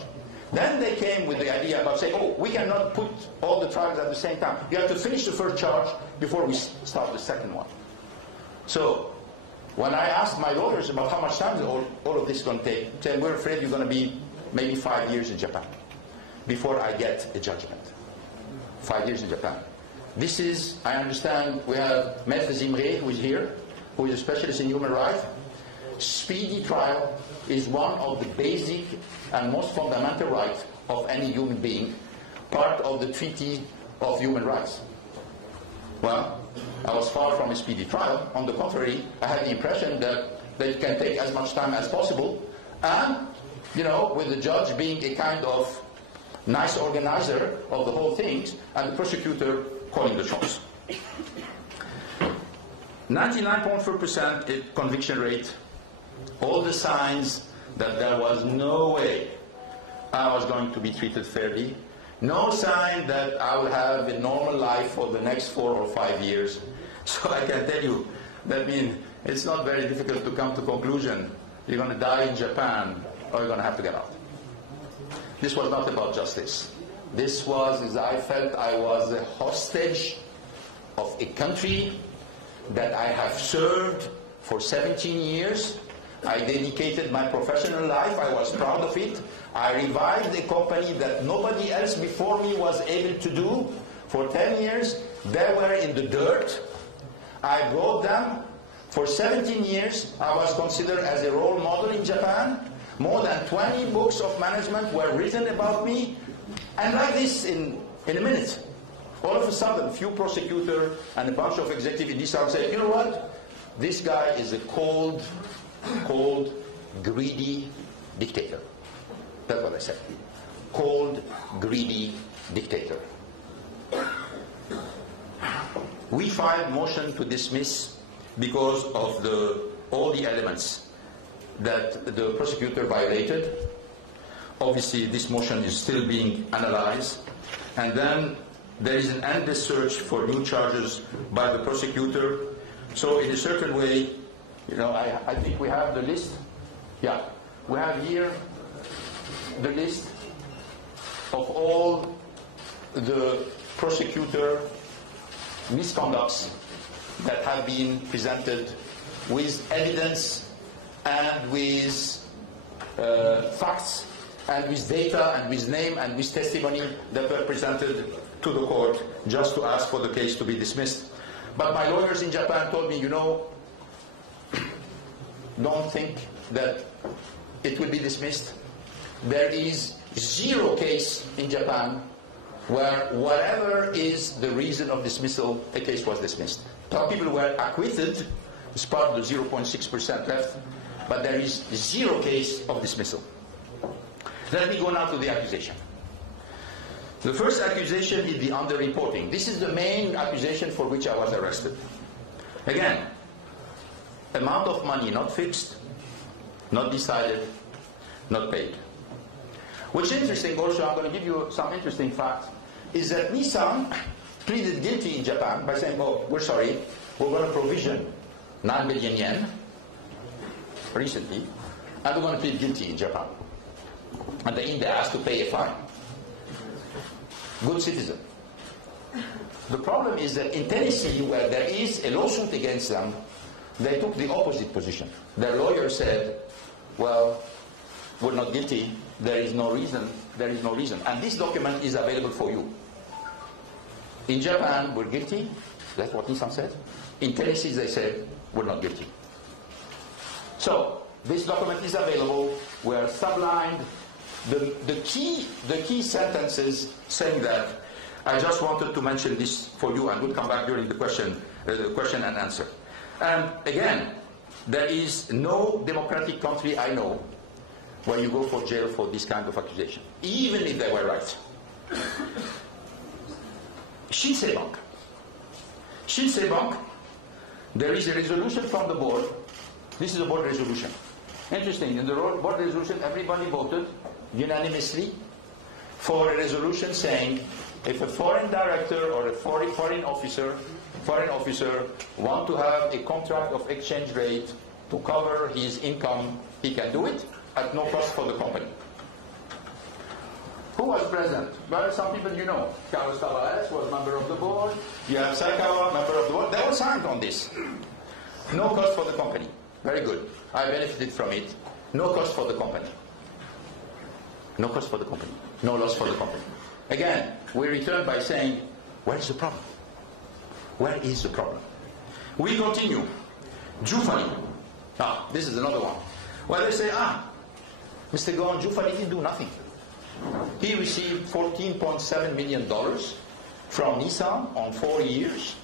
Then they came with the idea about saying, oh, we cannot put all the trials at the same time. You have to finish the first charge before we start the second one. So when I asked my lawyers about how much time all of this is going to take, they said, we're afraid you're going to be maybe 5 years in Japan before I get a judgment. 5 years in Japan. This is, I understand, we have Maître Zimre, who is here, who is a specialist in human rights. Speedy trial is one of the basic and most fundamental rights of any human being, part of the Treaty of Human Rights. Well, I was far from a speedy trial. On the contrary, I had the impression that it can take as much time as possible, and, you know, with the judge being a kind of nice organizer of the whole thing, and the prosecutor calling the shots. 99.4% conviction rate, all the signs that there was no way I was going to be treated fairly, no sign that I will have a normal life for the next 4 or 5 years. So I can tell you, that means it's not very difficult to come to conclusion, you're going to die in Japan, or you're going to have to get out. This was not about justice. This was, as I felt, I was a hostage of a country that I have served for 17 years. I dedicated my professional life. I was proud of it. I revived a company that nobody else before me was able to do. For 10 years, they were in the dirt. I brought them. For 17 years, I was considered as a role model in Japan. More than 20 books of management were written about me. And like this, in a minute, all of a sudden, a few prosecutors and a bunch of executives in this house say, you know what? This guy is a cold, greedy dictator. That's what I said. Cold, greedy dictator. We filed motion to dismiss because of all the elements that the prosecutor violated. Obviously, this motion is still being analyzed. And then there is an endless search for new charges by the prosecutor. So in a certain way, you know, I think we have the list. Yeah, we have here the list of all the prosecutor misconducts that have been presented with evidence and with facts and with data and with name and with testimony that were presented to the court just to ask for the case to be dismissed. But my lawyers in Japan told me, you know, don't think that it will be dismissed. There is 0 case in Japan where whatever is the reason of dismissal, a case was dismissed. Some people were acquitted as part of the 0.6% left, but there is 0 case of dismissal. Let me go now to the accusation. The first accusation is the underreporting. This is the main accusation for which I was arrested. Again, amount of money not fixed, not decided, not paid. What's interesting also, I'm going to give you some interesting facts, is that Nissan pleaded guilty in Japan by saying, oh, we're sorry, we're going to provision 9 billion yen recently, and we're going to plead guilty in Japan. And they asked to pay a fine. Good citizen. The problem is that in Tennessee, where there is a lawsuit against them, they took the opposite position. Their lawyer said, well, we're not guilty, there is no reason, and this document is available for you. In Japan, we're guilty, that's what Nissan said. In Tennessee, they said, we're not guilty. So, this document is available, we're sublined. The key sentences saying that, I just wanted to mention this for you, and we'll come back during the question and answer. And again, there is no democratic country I know where you go for jail for this kind of accusation, even if they were right. Shinsei Bank. Shinsei Bank, there is a resolution from the board. This is a board resolution. Interesting, in the board resolution, everybody voted unanimously for a resolution saying if a foreign director or a foreign officer want to have a contract of exchange rate to cover his income, he can do it at no cost for the company. Who was present? Well, some people you know. Carlos Ghosn was member of the board. You have Saikawa, member of the board. They all signed on this. No cost for the company. Very good. I benefited from it. No cost for the company. No cost for the company. No loss for the company. Again, we return by saying, where is the problem? Where is the problem? We continue. Jufani. Ah, this is another one. Well, they say, Mr. Ghosn, Jufani didn't do nothing. He received $14.7 million from Nissan on 4 years,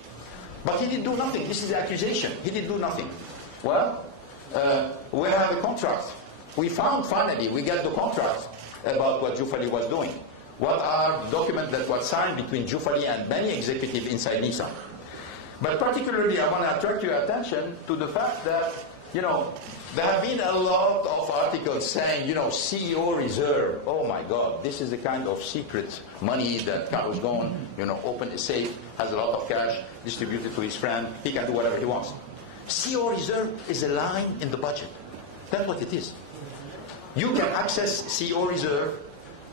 but he didn't do nothing. This is the accusation. He didn't do nothing. Well, we have a contract. We found finally, we get the contract about what Jufali was doing. What are documents that were signed between Jufali and many executives inside Nissan. But particularly, I want to attract your attention to the fact that, there have been a lot of articles saying, CEO reserve. Oh my God, this is the kind of secret money that Carlos Ghosn, opened a safe, has a lot of cash, distributed to his friend. He can do whatever he wants. CEO reserve is a line in the budget. That's what it is. You can access CEO reserve,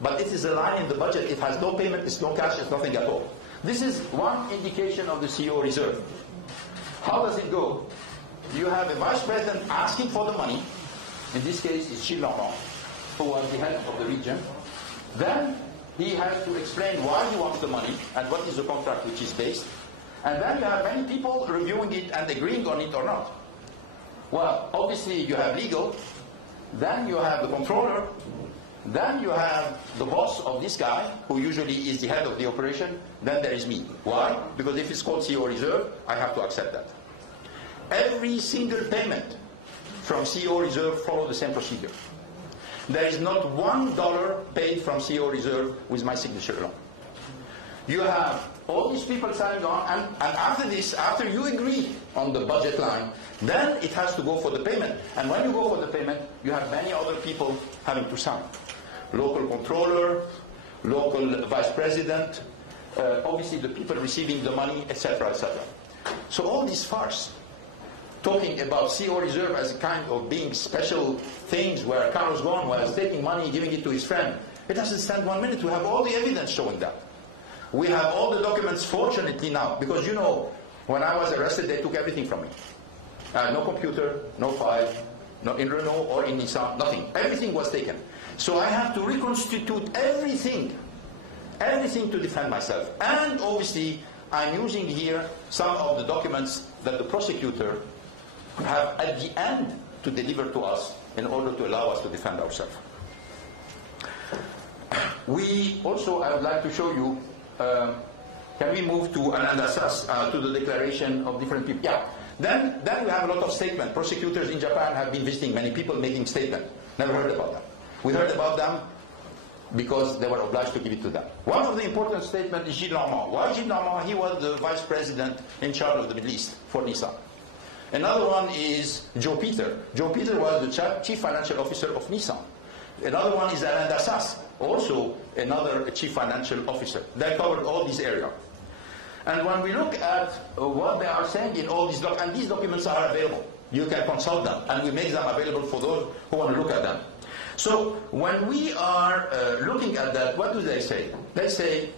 but it is a line in the budget. It has no payment, it's no cash, it's nothing at all. This is one indication of the CEO reserve. How does it go? You have a vice president asking for the money. In this case, it's Gilles Laurent, who was the head of the region. Then he has to explain why he wants the money and what is the contract which is based. And then you have many people reviewing it and agreeing on it or not. Well, obviously you have legal, then you have the controller, then you have the boss of this guy, who usually is the head of the operation, then there is me. Why? Because if it's called CEO reserve, I have to accept that. Every single payment from CEO reserve follows the same procedure. There is not $1 paid from CEO reserve with my signature alone. You have all these people signing on, and after this, after you agree on the budget line, then it has to go for the payment. And when you go for the payment, you have many other people having to sign. Local controller, local vice president, obviously the people receiving the money, etc., etc. So all this farce, talking about CEO reserve as a kind of being special things where Carlos Ghosn was taking money, giving it to his friend, it doesn't stand 1 minute. We have all the evidence showing that. We have all the documents, fortunately now, because when I was arrested, they took everything from me. No computer, no file, no in Renault or in Nissan, nothing. Everything was taken. So I have to reconstitute everything to defend myself. And obviously, I'm using here some of the documents that the prosecutor have at the end to deliver to us in order to allow us to defend ourselves. We also, I would like to show you Can we move to to the declaration of different people? Yeah. Then we have a lot of statements. Prosecutors in Japan have been visiting many people making statements. Never heard about them. We heard about them because they were obliged to give it to them. One of the important statements is Gilles Normand. Why Gilles Normand? He was the vice president in charge of the Middle East for Nissan. Another one is Joe Peter. Joe Peter was the chief financial officer of Nissan. Another one is Alain Dassas, also another chief financial officer. They covered all these areas. And when we look at what they are saying in all these documents, and these documents are available, you can consult them, and we make them available for those who want to look at them. So when we are looking at that, what do they say? They say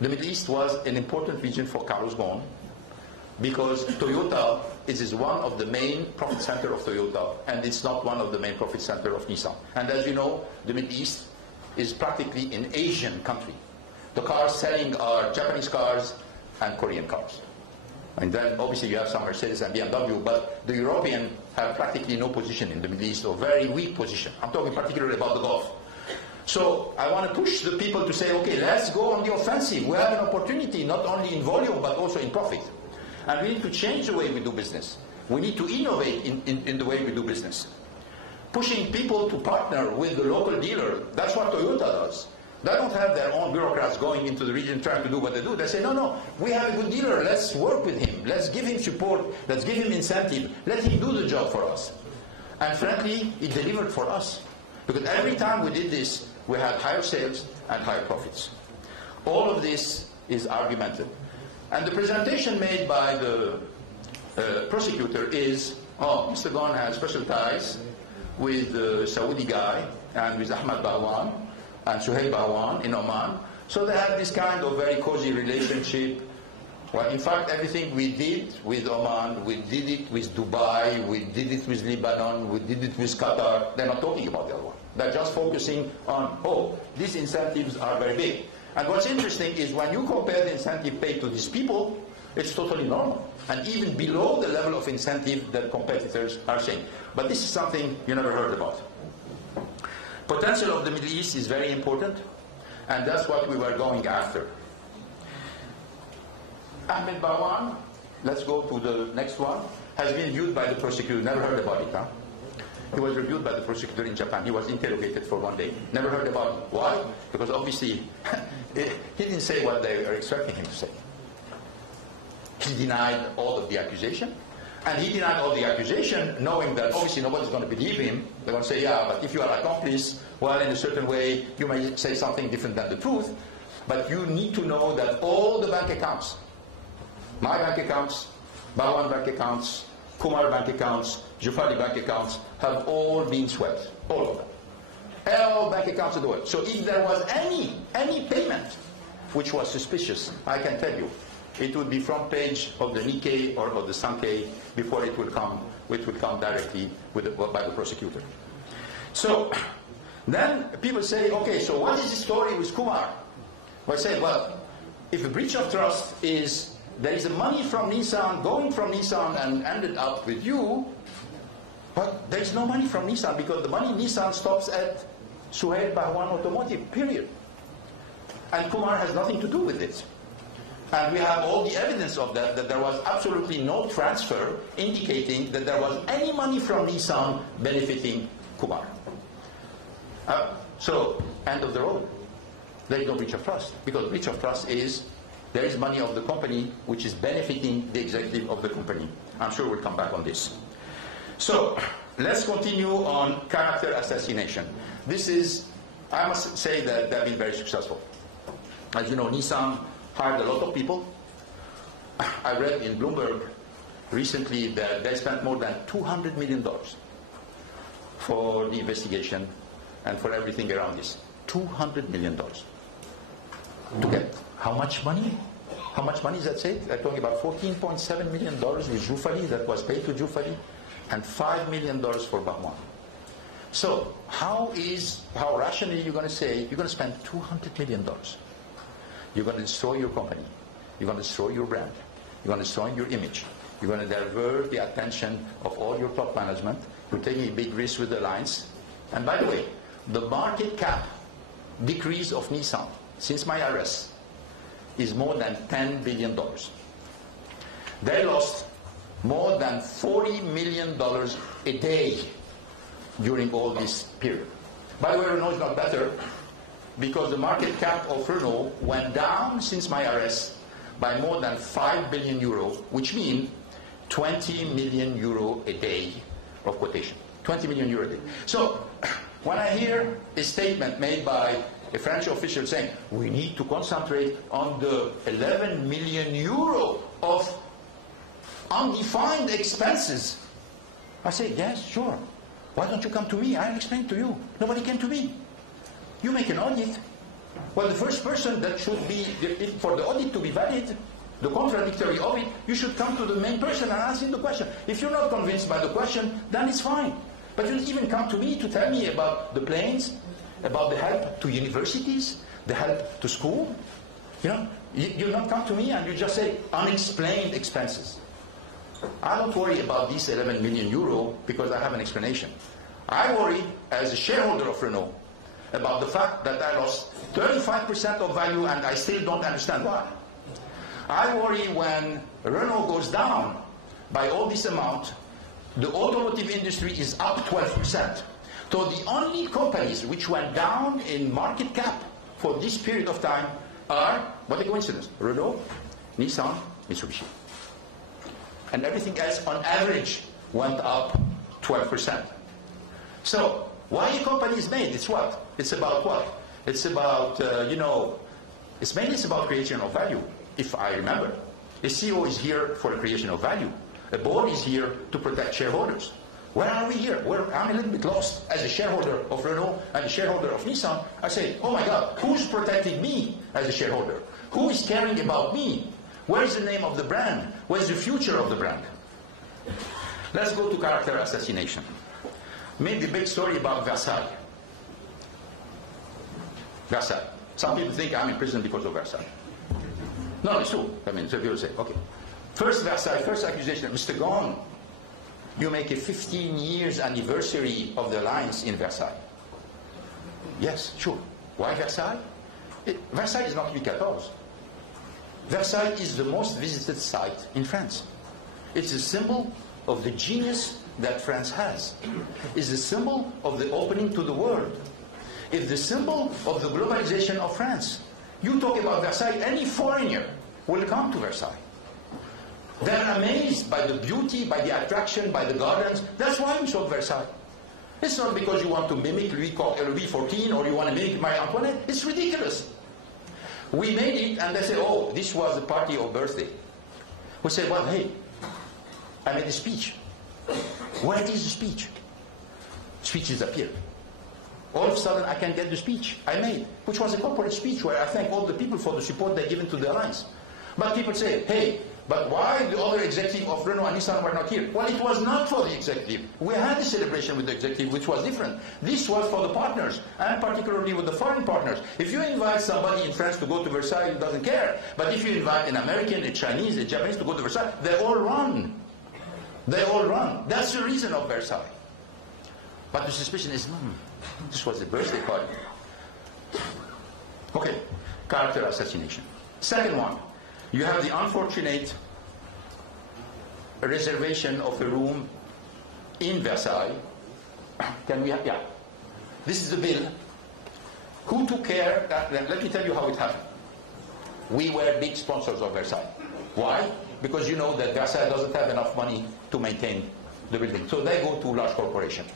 the Middle East was an important region for Carlos Ghosn because Toyota is one of the main profit center of Toyota, and it's not one of the main profit center of Nissan. And as you know, the Middle East is practically an Asian country. The cars selling are Japanese cars and Korean cars. And then obviously you have some Mercedes and BMW, but the European have practically no position in the Middle East, or very weak position. I'm talking particularly about the Gulf. So I want to push the people to say, okay, let's go on the offensive. We have an opportunity not only in volume but also in profit. And we need to change the way we do business. We need to innovate in the way we do business. Pushing people to partner with the local dealer, that's what Toyota does. They don't have their own bureaucrats going into the region trying to do what they do. They say, no, we have a good dealer. Let's work with him. Let's give him support. Let's give him incentive. Let him do the job for us. And frankly, it delivered for us. Because every time we did this, we had higher sales and higher profits. All of this is argumented. And the presentation made by the prosecutor is, Mr. Ghosn has special ties with the Saudi guy and with Ahmad Bahwan and Suhail Bahwan in Oman. So they had this kind of very cozy relationship. Well, in fact, everything we did with Oman, we did it with Dubai, we did it with Lebanon, we did it with Qatar. They're not talking about the other one. They're just focusing on, these incentives are very big. And what's interesting is when you compare the incentive paid to these people, it's totally normal. And even below the level of incentive that competitors are saying. But this is something you never heard about. Potential of the Middle East is very important, and that's what we were going after. Ahmed Bahwan, let's go to the next one, has been viewed by the prosecutor. Never heard about it, huh? He was reviewed by the prosecutor in Japan. He was interrogated for 1 day. Never heard about it. Why? Because obviously he didn't say what they were expecting him to say. He denied all of the accusation. And he denied all the accusation, knowing that obviously nobody's going to believe him. They're going to say, yeah, but if you are accomplice, well, in a certain way, you may say something different than the truth. But you need to know that all the bank accounts, my bank accounts, Bahwan bank accounts, Kumar bank accounts, Jufari bank accounts, have all been swept. All of them. All bank accounts in the world. So if there was any payment which was suspicious, I can tell you, it would be front page of the Nikkei or of the Sankei before it would come directly by the prosecutor. So then people say, okay, so what is the story with Kumar? Well, I say, well, if a breach of trust is there is money from Nissan going from Nissan and ended up with you, but there is no money from Nissan because the money Nissan stops at Suhail Bahwan Automotive, period. And Kumar has nothing to do with it. And we have all the evidence of that there was absolutely no transfer indicating that there was any money from Nissan benefiting Kumar. So, end of the road. There is no breach of trust, because breach of trust is there is money of the company which is benefiting the executive of the company. I'm sure we'll come back on this. So, let's continue on character assassination. This is, I must say that they've been very successful. As you know, Nissan hired a lot of people. I read in Bloomberg recently that they spent more than $200 million for the investigation and for everything around this. $200 million. To get how much money? How much money is that say? They're talking about $14.7 million with Jufari that was paid to Jufari and $5 million for Bahwan. So how rationally you're going to say you're going to spend $200 million? You're going to destroy your company. You're going to destroy your brand. You're going to destroy your image. You're going to divert the attention of all your top management. You're taking a big risk with the lines. And by the way, the market cap decrease of Nissan since my arrest is more than $10 billion. They lost more than $40 million a day during all this period. By the way, Renault is not better because the market cap of Renault went down since my arrest by more than 5 billion euro, which means 20 million euro a day of quotation. 20 million euro a day. So when I hear a statement made by a French official saying, we need to concentrate on the 11 million euro of undefined expenses, I say, yes, sure. Why don't you come to me? I'll explain to you. Nobody came to me. You make an audit. Well, the first person that should be, for the audit to be valid, the contradictory audit, you should come to the main person and ask him the question. If you're not convinced by the question, then it's fine. But you didn't even come to me to tell me about the planes, about the help to universities, the help to school. You know, you don't come to me and you just say unexplained expenses. I don't worry about these 11 million euro because I have an explanation. I worry as a shareholder of Renault about the fact that I lost 35% of value and I still don't understand why. I worry when Renault goes down by all this amount, the automotive industry is up 12%. So the only companies which went down in market cap for this period of time are, what a coincidence, Renault, Nissan, Mitsubishi. And everything else on average went up 12%. So why a company is made? It's what? It's about what? It's about, it's mainly about creation of value, if I remember. A CEO is here for the creation of value. A board is here to protect shareholders. Where are we here? I'm a little bit lost as a shareholder of Renault and a shareholder of Nissan. I say, oh my God, who's protecting me as a shareholder? Who is caring about me? Where is the name of the brand? Where is the future of the brand? Let's go to character assassination. Made the big story about Versailles. Versailles. Some people think I'm in prison because of Versailles. No, it's true. I mean, so people say, okay. First Versailles, first accusation, Mr. Ghosn, you make a 15 years anniversary of the alliance in Versailles. Yes, sure. Why Versailles? Versailles is not Louis XIV. Versailles is the most visited site in France. It's a symbol of the genius that France has. It's a symbol of the opening to the world. It's the symbol of the globalization of France. You talk about Versailles, any foreigner will come to Versailles. They're amazed by the beauty, by the attraction, by the gardens. That's why we saw Versailles. It's not because you want to mimic Louis XIV or you want to mimic Marie Antoinette. It's ridiculous. We made it and they say, oh, this was a party of birthday. We say, well, hey, I made a speech. Where is the speech? Speeches appear. All of a sudden I can get the speech I made, which was a corporate speech where I thank all the people for the support they given to the alliance. But people say, hey, but why the other executive of Renault and Nissan were not here? Well, it was not for the executive. We had a celebration with the executive, which was different. This was for the partners, and particularly with the foreign partners. If you invite somebody in France to go to Versailles, he doesn't care. But if you invite an American, a Chinese, a Japanese to go to Versailles, they all run. They all run. That's the reason of Versailles. But the suspicion is, this was a birthday party. Okay, character assassination. Second one. You have the unfortunate reservation of a room in Versailles. Can we have, yeah. This is the bill. Who took care? Let me tell you how it happened. We were big sponsors of Versailles. Why? Because you know that Versailles doesn't have enough money to maintain the building. So they go to large corporations.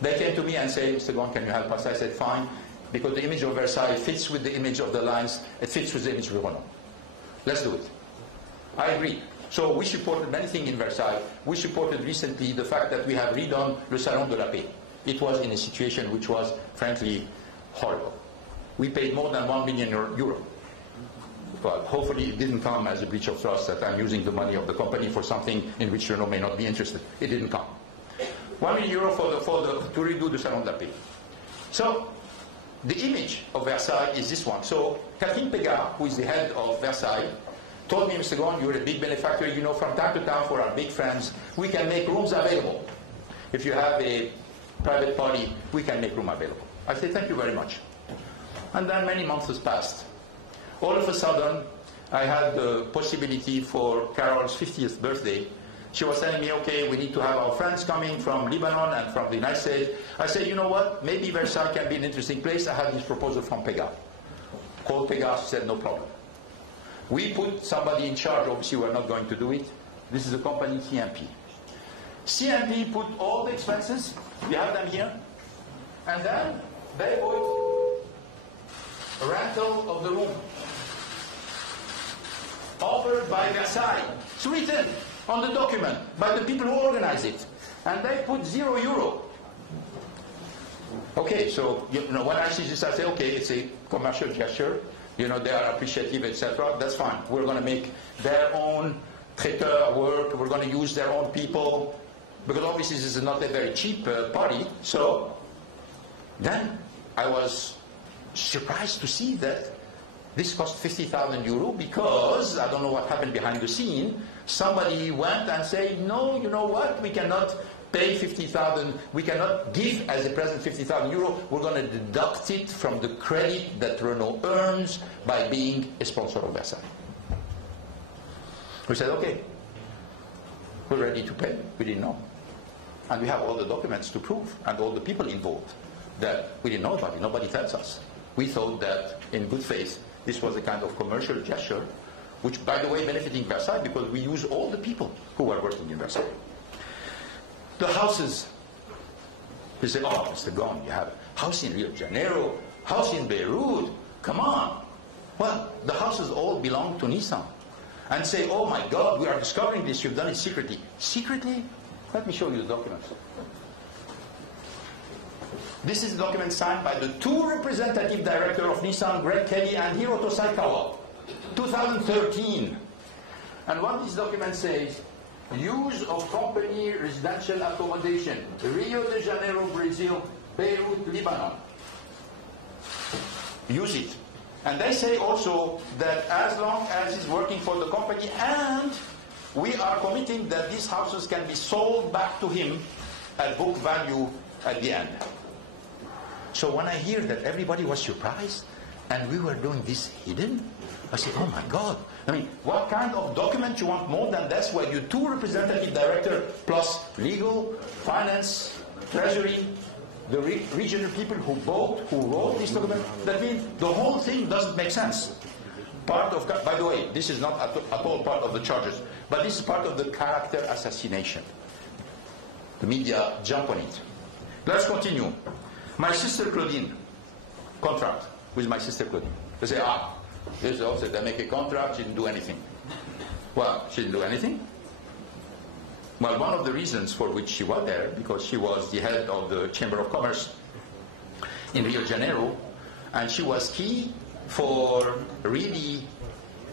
They came to me and said, Mr. Ghosn, can you help us? I said, fine, because the image of Versailles fits with the image of the lines, it fits with the image of Renault. Let's do it. I agree. So we supported many things in Versailles. We supported recently the fact that we have redone Le Salon de la Paix. It was in a situation which was, frankly, horrible. We paid more than 1 million euro. But hopefully it didn't come as a breach of trust that I'm using the money of the company for something in which Renault may not be interested. It didn't come. 1 million euro to redo the Salon de la Paix. So the image of Versailles is this one. So Catherine Pégard, who is the head of Versailles, told me, Mr. Ghosn, you're a big benefactor. You know, from time to time for our big friends, we can make rooms available. If you have a private party, we can make room available. I said, thank you very much. And then many months has passed. All of a sudden, I had the possibility for Carol's 50th birthday. She was telling me, okay, we need to have our friends coming from Lebanon and from the United States. I said, you know what, maybe Versailles can be an interesting place. I had this proposal from Pega. Called Pega, she said, no problem. We put somebody in charge, obviously we're not going to do it. This is a company, CMP. CMP put all the expenses, we have them here, and then they put a rental of the room offered by Versailles. It's written on the document by the people who organize it. And they put €0. Okay, so when I see this, I say, okay, it's a commercial gesture. They are appreciative, etc. That's fine. We're going to make their own traiteur work. We're going to use their own people. Because obviously this is not a very cheap party. So then I was surprised to see that this cost €50,000 because, I don't know what happened behind the scene, somebody went and said, no, you know what, we cannot pay 50,000, we cannot give as a present €50,000, we're going to deduct it from the credit that Renault earns by being a sponsor of Versailles. We said, okay, we're ready to pay, we didn't know. And we have all the documents to prove, and all the people involved, that we didn't know about it, nobody tells us. We thought that, in good faith, this was a kind of commercial gesture, which, by the way, benefiting Versailles, because we use all the people who were working in Versailles. The houses, they say, oh, Mr. Ghosn, you have a house in Rio de Janeiro, house in Beirut, come on. Well, the houses all belong to Nissan. And say, oh my God, we are discovering this, you've done it secretly. Secretly? Let me show you the documents. This is a document signed by the two representative directors of Nissan, Greg Kelly and Hiroto Saikawa, 2013. And what this document says, use of company residential accommodation, Rio de Janeiro, Brazil, Beirut, Lebanon. Use it. And they say also that as long as it's working for the company, and we are committing that these houses can be sold back to him at book value at the end. So when I hear that everybody was surprised and we were doing this hidden, I said, oh my God. I mean, what kind of document you want more than this, where you two representative directors plus legal, finance, treasury, the regional people who wrote this document? That means the whole thing doesn't make sense. Part of, by the way, this is not at all part of the charges, but this is part of the character assassination. The media jump on it. Let's continue. My sister Claudine, contract with my sister Claudine. They say, this also, they make a contract, she didn't do anything. Well, she didn't do anything. Well, one of the reasons for which she was there, because she was the head of the Chamber of Commerce in Rio de Janeiro, and she was key for really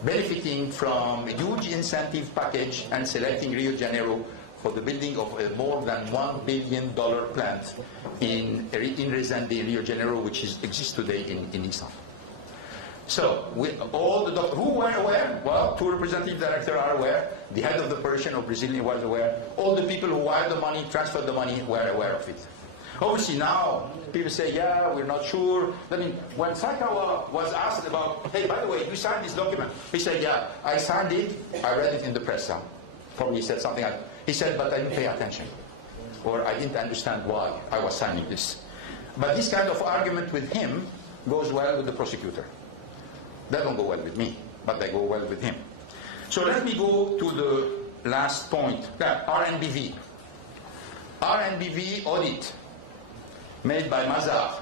benefiting from a huge incentive package and selecting Rio de Janeiro for the building of a more than $1 billion plant in Resende, Rio de Janeiro, which exists today in Nissan. So, all the who were aware? Well, two representative directors are aware. The head of the operation of Brazilian was aware. All the people who wired the money, transferred the money, were aware of it. Obviously now, people say, yeah, we're not sure. I mean, when Saikawa was asked about, hey, by the way, you signed this document? He said, yeah, I signed it, I read it in the press. Probably he said something like, he said, but I didn't pay attention. Or I didn't understand why I was signing this. But this kind of argument with him goes well with the prosecutor. They don't go well with me, but they go well with him. So let me go to the last point, RNBV. RNBV audit made by Mazar.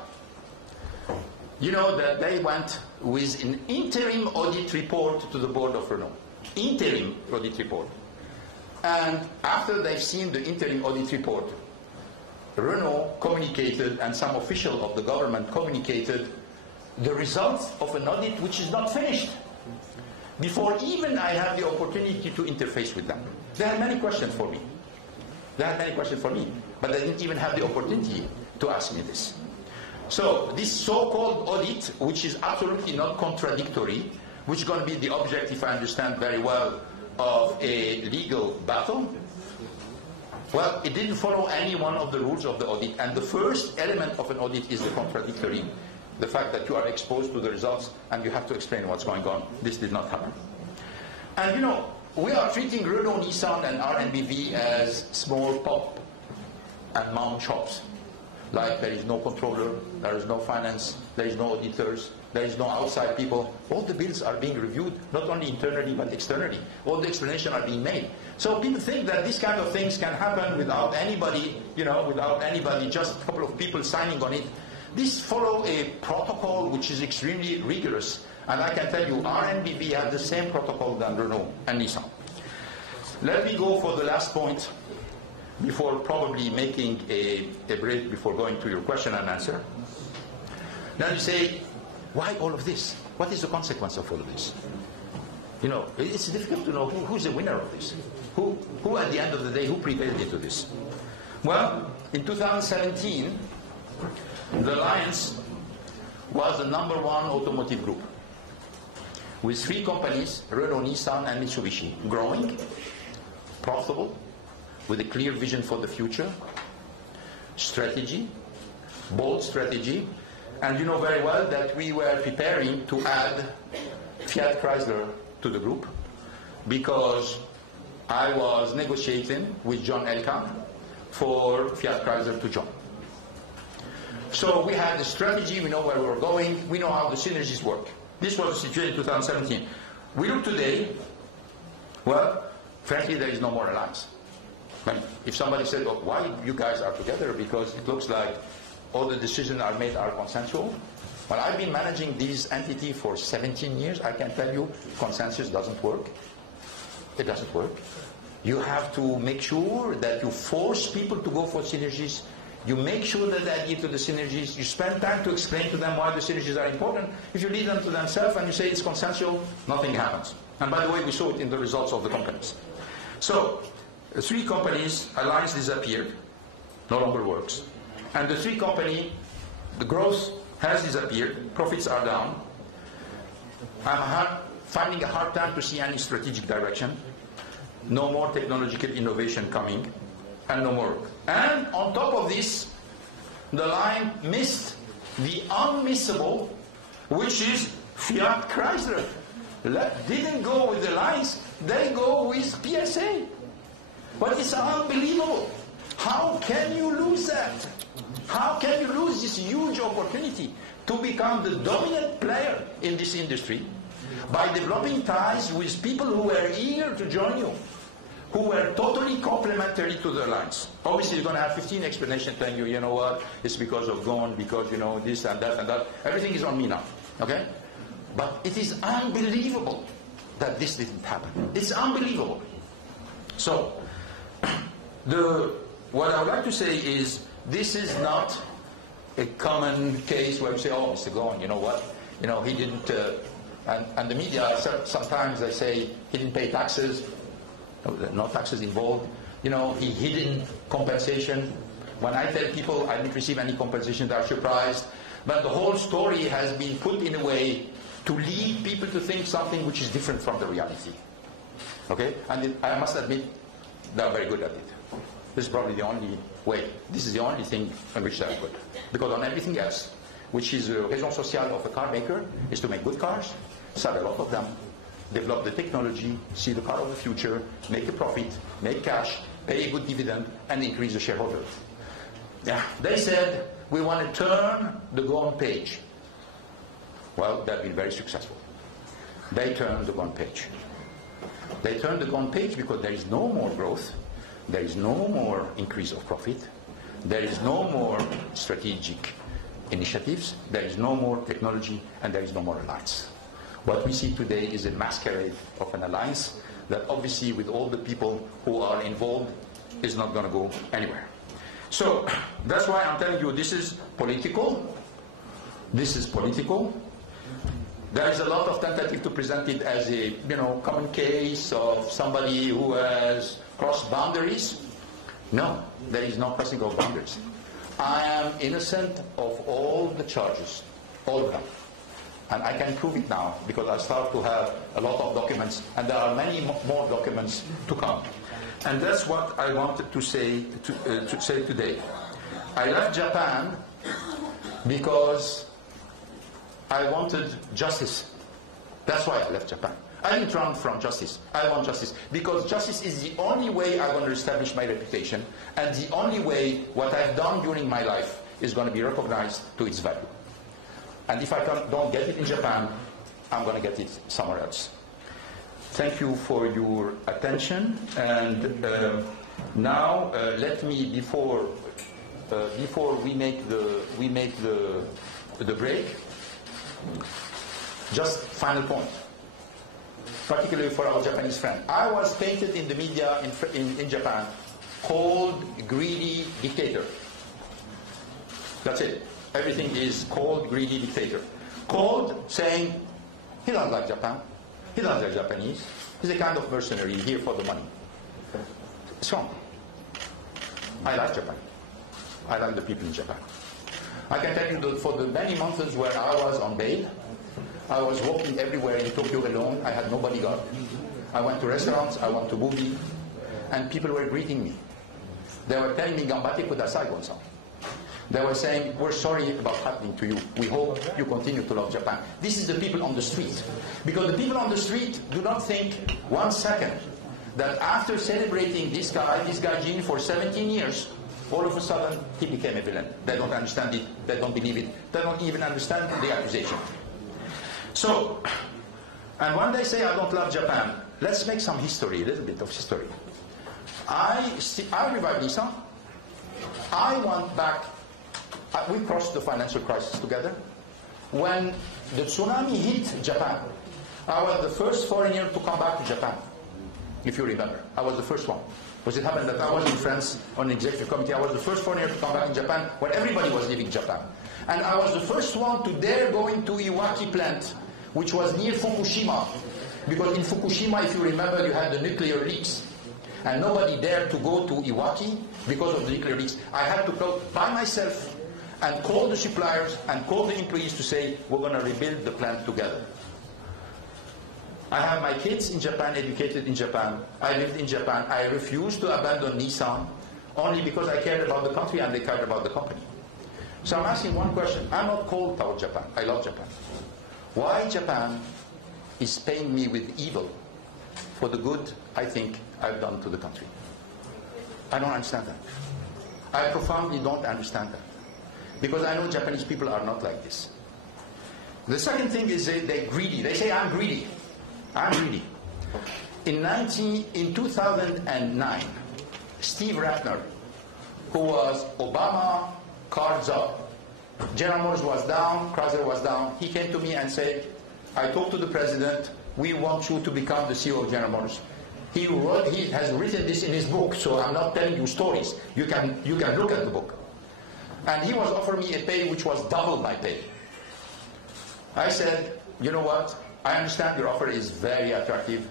You know that they went with an interim audit report to the board of Renault. Interim audit report. And after they've seen the interim audit report, Renault communicated, and some official of the government communicated, the results of an audit which is not finished, before even I have the opportunity to interface with them. They had many questions for me. But they didn't even have the opportunity to ask me this. So this so-called audit, which is absolutely not contradictory, which is going to be the object, if I understand very well, of a legal battle, well, it didn't follow any one of the rules of the audit. And the first element of an audit is the contradictory. The fact that you are exposed to the results and you have to explain what's going on. This did not happen. And you know, we are treating Renault, Nissan, and RNBV as small pop and mom shops. Like there is no controller, there is no finance, there is no auditors, there is no outside people. All the bills are being reviewed, not only internally but externally. All the explanations are being made. So people think that these kind of things can happen without anybody, you know, without anybody, just a couple of people signing on it. This follow a protocol which is extremely rigorous. And I can tell you, RNBV have the same protocol than Renault and Nissan. Let me go for the last point before probably making a break before going to your question and answer. Now you say, why all of this? What is the consequence of all of this? You know, it's difficult to know who's the winner of this. Who at the end of the day, who prevailed into this? Well, in 2017, the Alliance was the #1 automotive group, with 3 companies, Renault, Nissan, and Mitsubishi, growing, profitable, with a clear vision for the future, strategy, bold strategy, and you know very well that we were preparing to add Fiat Chrysler to the group because I was negotiating with John Elkann for Fiat Chrysler to join. So we had the strategy, we know where we were going, we know how the synergies work. This was the situation in 2017. We look today, well, frankly, there is no more alliance. But if somebody said, oh, why you guys are together? Because it looks like all the decisions are made are consensual. Well, I've been managing this entity for 17 years. I can tell you, consensus doesn't work. It doesn't work. You have to make sure that you force people to go for synergies. You make sure that they adhere to the synergies. You spend time to explain to them why the synergies are important. If you leave them to themselves and you say it's consensual, nothing happens. And by the way, we saw it in the results of the companies. So, 3 companies, Alliance disappeared, no longer works. And the 3 companies, the growth has disappeared, profits are down. I'm finding a hard time to see any strategic direction. No more technological innovation coming, and no more. And on top of this, the line missed the unmissable, which is Fiat Chrysler. Didn't go with the lines, they go with PSA. But it's unbelievable. How can you lose that? How can you lose this huge opportunity to become the dominant player in this industry by developing ties with people who were eager to join you, who were totally complementary to the alliance? Obviously, you're going to have 15 explanations telling you, you know what, it's because of Ghosn, because, you know, this and that and that. Everything is on me now, okay? But it is unbelievable that this didn't happen. It's unbelievable. So, what I would like to say is, this is not a common case where we say, oh, Mr. Ghosn, you know what, you know, he didn't, and the media, sometimes they say he didn't pay taxes, no taxes involved, you know, he hidden compensation. When I tell people I didn't receive any compensation, they're surprised. But the whole story has been put in a way to lead people to think something which is different from the reality. Okay? And I must admit, they're very good at it. This is probably the only way. This is the only thing on which they're good. Because on everything else, which is a raison sociale of a car maker, is to make good cars, sell a lot of them, develop the technology, see the car of the future, make a profit, make cash, pay a good dividend, and increase the shareholder. Yeah, they said, we want to turn the Ghosn page. Well, they've been very successful. They turned the Ghosn page. They turned the Ghosn page because there is no more growth, there is no more increase of profit, there is no more strategic initiatives, there is no more technology, and there is no more alliance. What we see today is a masquerade of an alliance that obviously with all the people who are involved is not going to go anywhere. So that's why I'm telling you this is political. This is political. There is a lot of tentative to present it as a, you know, common case of somebody who has crossed boundaries. No, there is no crossing of boundaries. I am innocent of all the charges, all of them. And I can prove it now because I start to have a lot of documents, and there are many more documents to come. And that's what I wanted to say today. I left Japan because I wanted justice. That's why I left Japan. I didn't run from justice. I want justice. Because justice is the only way I'm going to establish my reputation, and the only way what I've done during my life is going to be recognized to its value. And if I don't get it in Japan, I'm going to get it somewhere else. Thank you for your attention. And now let me, before we make the break, just final point, particularly for our Japanese friend. I was painted in the media in Japan cold, greedy dictator. That's it. Everything is cold, greedy dictator. Cold, saying he doesn't like Japan, he doesn't like Japanese, he's a kind of mercenary here for the money. It's wrong. I like Japan. I like the people in Japan. I can tell you that for the many months where I was on bail, I was walking everywhere in Tokyo alone. I had no bodyguard. I went to restaurants, I went to movie, and people were greeting me. They were telling me, "Gambate kudasai, Ghosn." They were saying, "We're sorry about happening to you. We hope you continue to love Japan." This is the people on the street. Because the people on the street do not think 1 second that after celebrating this guy Jin, for 17 years, all of a sudden he became a villain. They don't understand it, they don't believe it, they don't even understand the accusation. So, and when they say I don't love Japan, let's make some history, a little bit of history. I revived Nissan. I went back, we crossed the financial crisis together. When the tsunami hit Japan, I was the first foreigner to come back to Japan, if you remember. I was the first one. Because it happened that I was in France on the executive committee. I was the first foreigner to come back in Japan when everybody was leaving Japan. And I was the first one to dare go into Iwaki plant, which was near Fukushima. Because in Fukushima, if you remember, you had the nuclear leaks. And nobody dared to go to Iwaki because of the nuclear leaks. I had to go by myself and call the suppliers and call the employees to say, we're going to rebuild the plant together. I have my kids in Japan, educated in Japan. I lived in Japan. I refused to abandon Nissan only because I cared about the country and they cared about the company. So I'm asking one question. I'm not cold toward Japan. I love Japan. Why Japan is paying me with evil for the good I think I've done to the country? I don't understand that. I profoundly don't understand that. Because I know Japanese people are not like this. The second thing is they're greedy. They say, I'm greedy. I'm greedy. In 2009, Steve Ratner, who was Obama cards up, General Motors was down, Chrysler was down, he came to me and said, I talked to the president, we want you to become the CEO of General Motors. He has written this in his book, so I'm not telling you stories. You can look at the book. And he was offering me a pay which was double my pay. I said, you know what? I understand your offer is very attractive,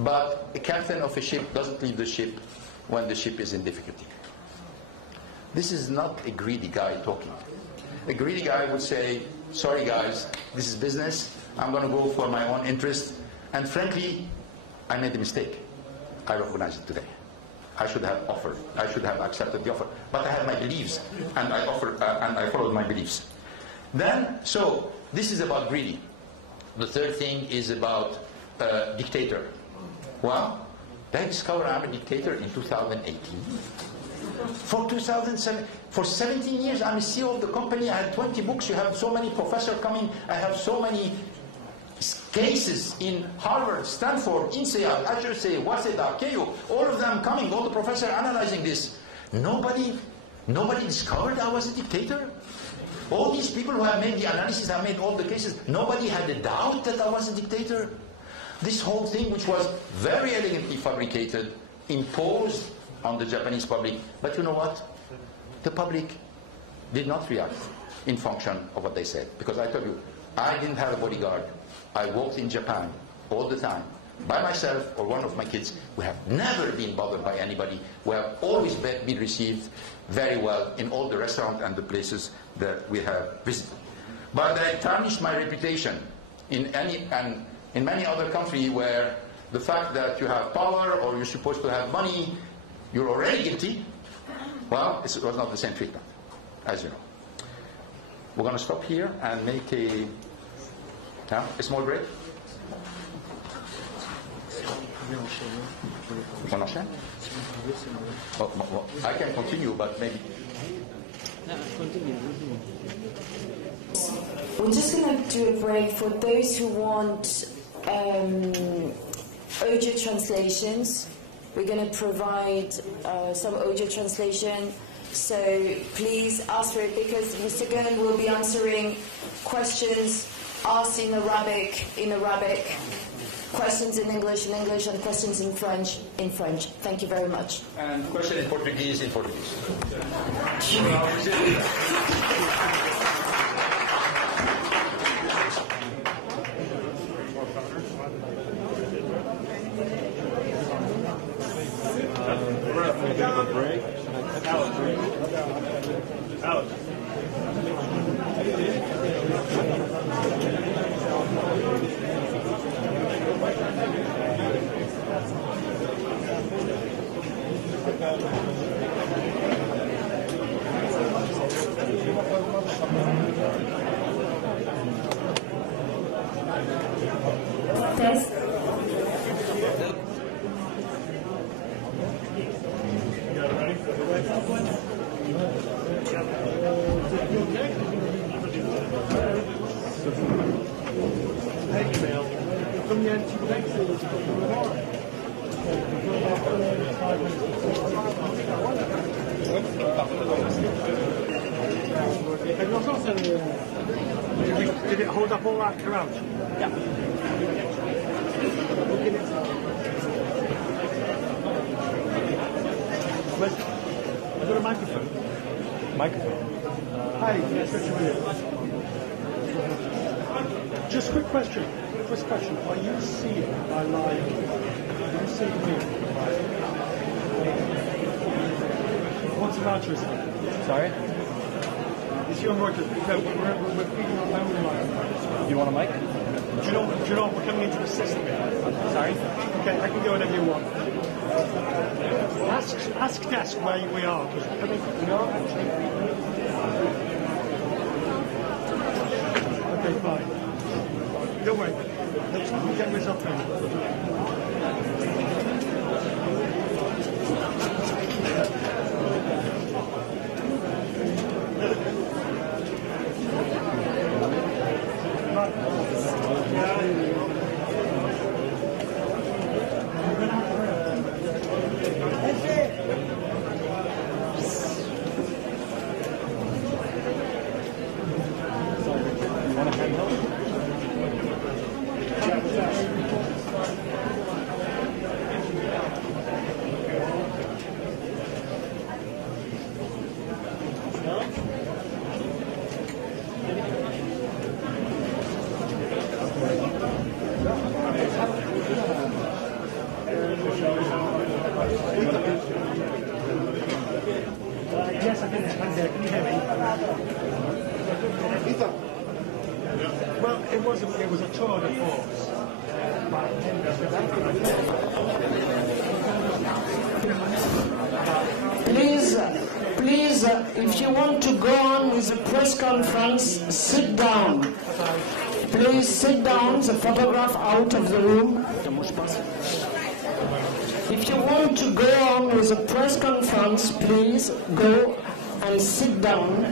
but a captain of a ship doesn't leave the ship when the ship is in difficulty. This is not a greedy guy talking. A greedy guy would say, sorry guys, this is business, I'm going to go for my own interest, and frankly, I made a mistake. I recognize it today. I should have offered, I should have accepted the offer, but I had my beliefs, and I followed my beliefs. Then, so, this is about greedy. The third thing is about dictator. Well, they discovered I'm a dictator in 2018. For 2007, for 17 years I'm a CEO of the company. I had 20 books. You have so many professors coming. I have so many cases in Harvard, Stanford, INSEAD, HEC, Waseda, Keio, all of them coming, all the professors analyzing this. Nobody discovered I was a dictator. All these people who have made the analysis have made all the cases. Nobody had a doubt that I was a dictator. This whole thing, which was very elegantly fabricated, imposed on the Japanese public. But you know what? The public did not react in function of what they said. Because I told you, I didn't have a bodyguard. I walked in Japan all the time, by myself or one of my kids. We have never been bothered by anybody. We have always been received very well in all the restaurants and the places that we have visited. But I tarnished my reputation in many other countries where the fact that you have power or you're supposed to have money, you're already guilty. Well, it was not the same treatment, as you know. We're going to stop here and make a small break. On enchaîne? Oh, I can continue, but maybe. We're just going to do a break for those who want audio translations. We're going to provide some audio translation. So please ask for it because Mr. Ghosn will be answering questions asked in Arabic, questions in English, and questions in French, Thank you very much. And question in Portuguese, Test. Did it hold up all that around? Yeah. I've got a microphone. Hi, yes, Richard Williams. Just quick question. Are you seeing my live? Are you seeing me? What's the matter? Sorry? Is your mic? No, we're feeding our own mic. You want a mic? Do you know what? We're coming into the system here. Sorry? Okay, I can go whenever you want. Ask desk where we are. Okay, fine. Don't worry. Let's get myself in. Yes, I can hear me? Well, it was a tour de force. Please, if you want to go on with the press conference, sit down. Please sit down, the photograph out of the room. If you want to go on with the press conference, please go and sit down.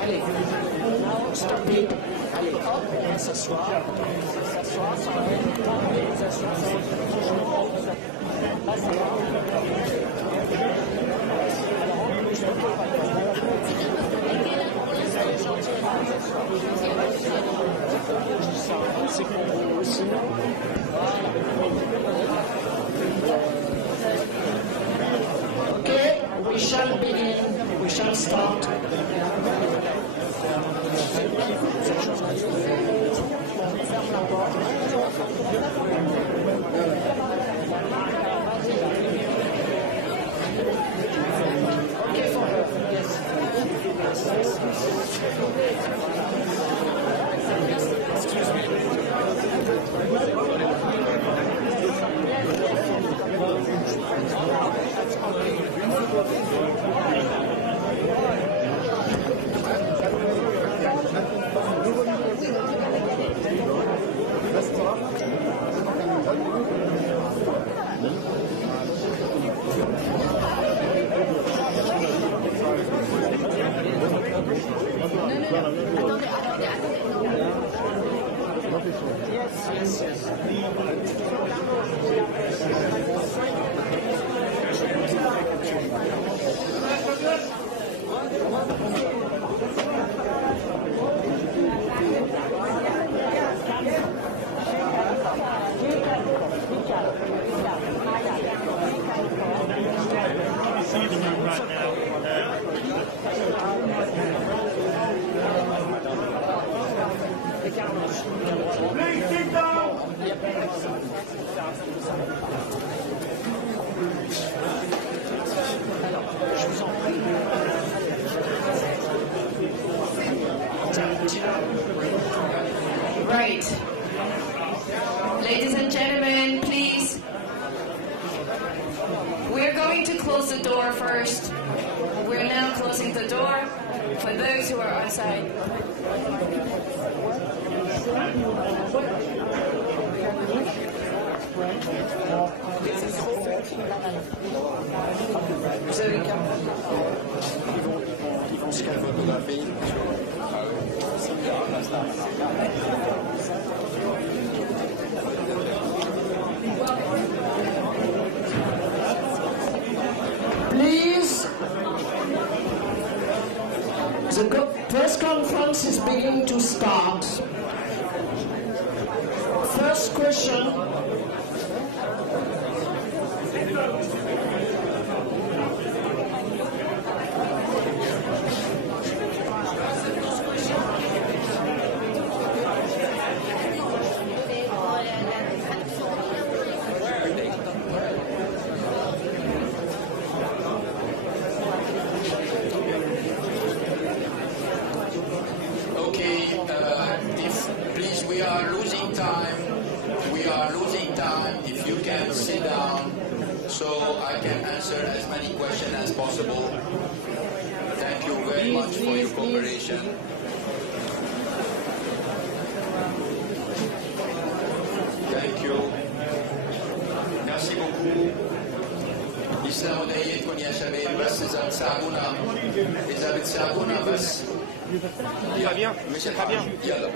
Allez, now stop it. Allez, hop, on va s'asseoir. S'asseoir, ça va être une organisation. C'est pour vous aussi. Okay, we shall begin. We shall start. Okay, for her. Yes. Excuse me. Right. Ladies and gentlemen, please. We're going to close the door first. We're now closing the door for those who are outside. Vous avez qu'à ils vont se photographier. Please, the press conference is beginning to start. First question. Please, we are losing time. We are losing time. If you can sit down so I can answer as many questions as possible. Thank you very much for your cooperation. Thank you. Merci beaucoup. يسلموا ايديكم يا شباب بس اذا بتساعدونا بس يلا مش الحبيب يلا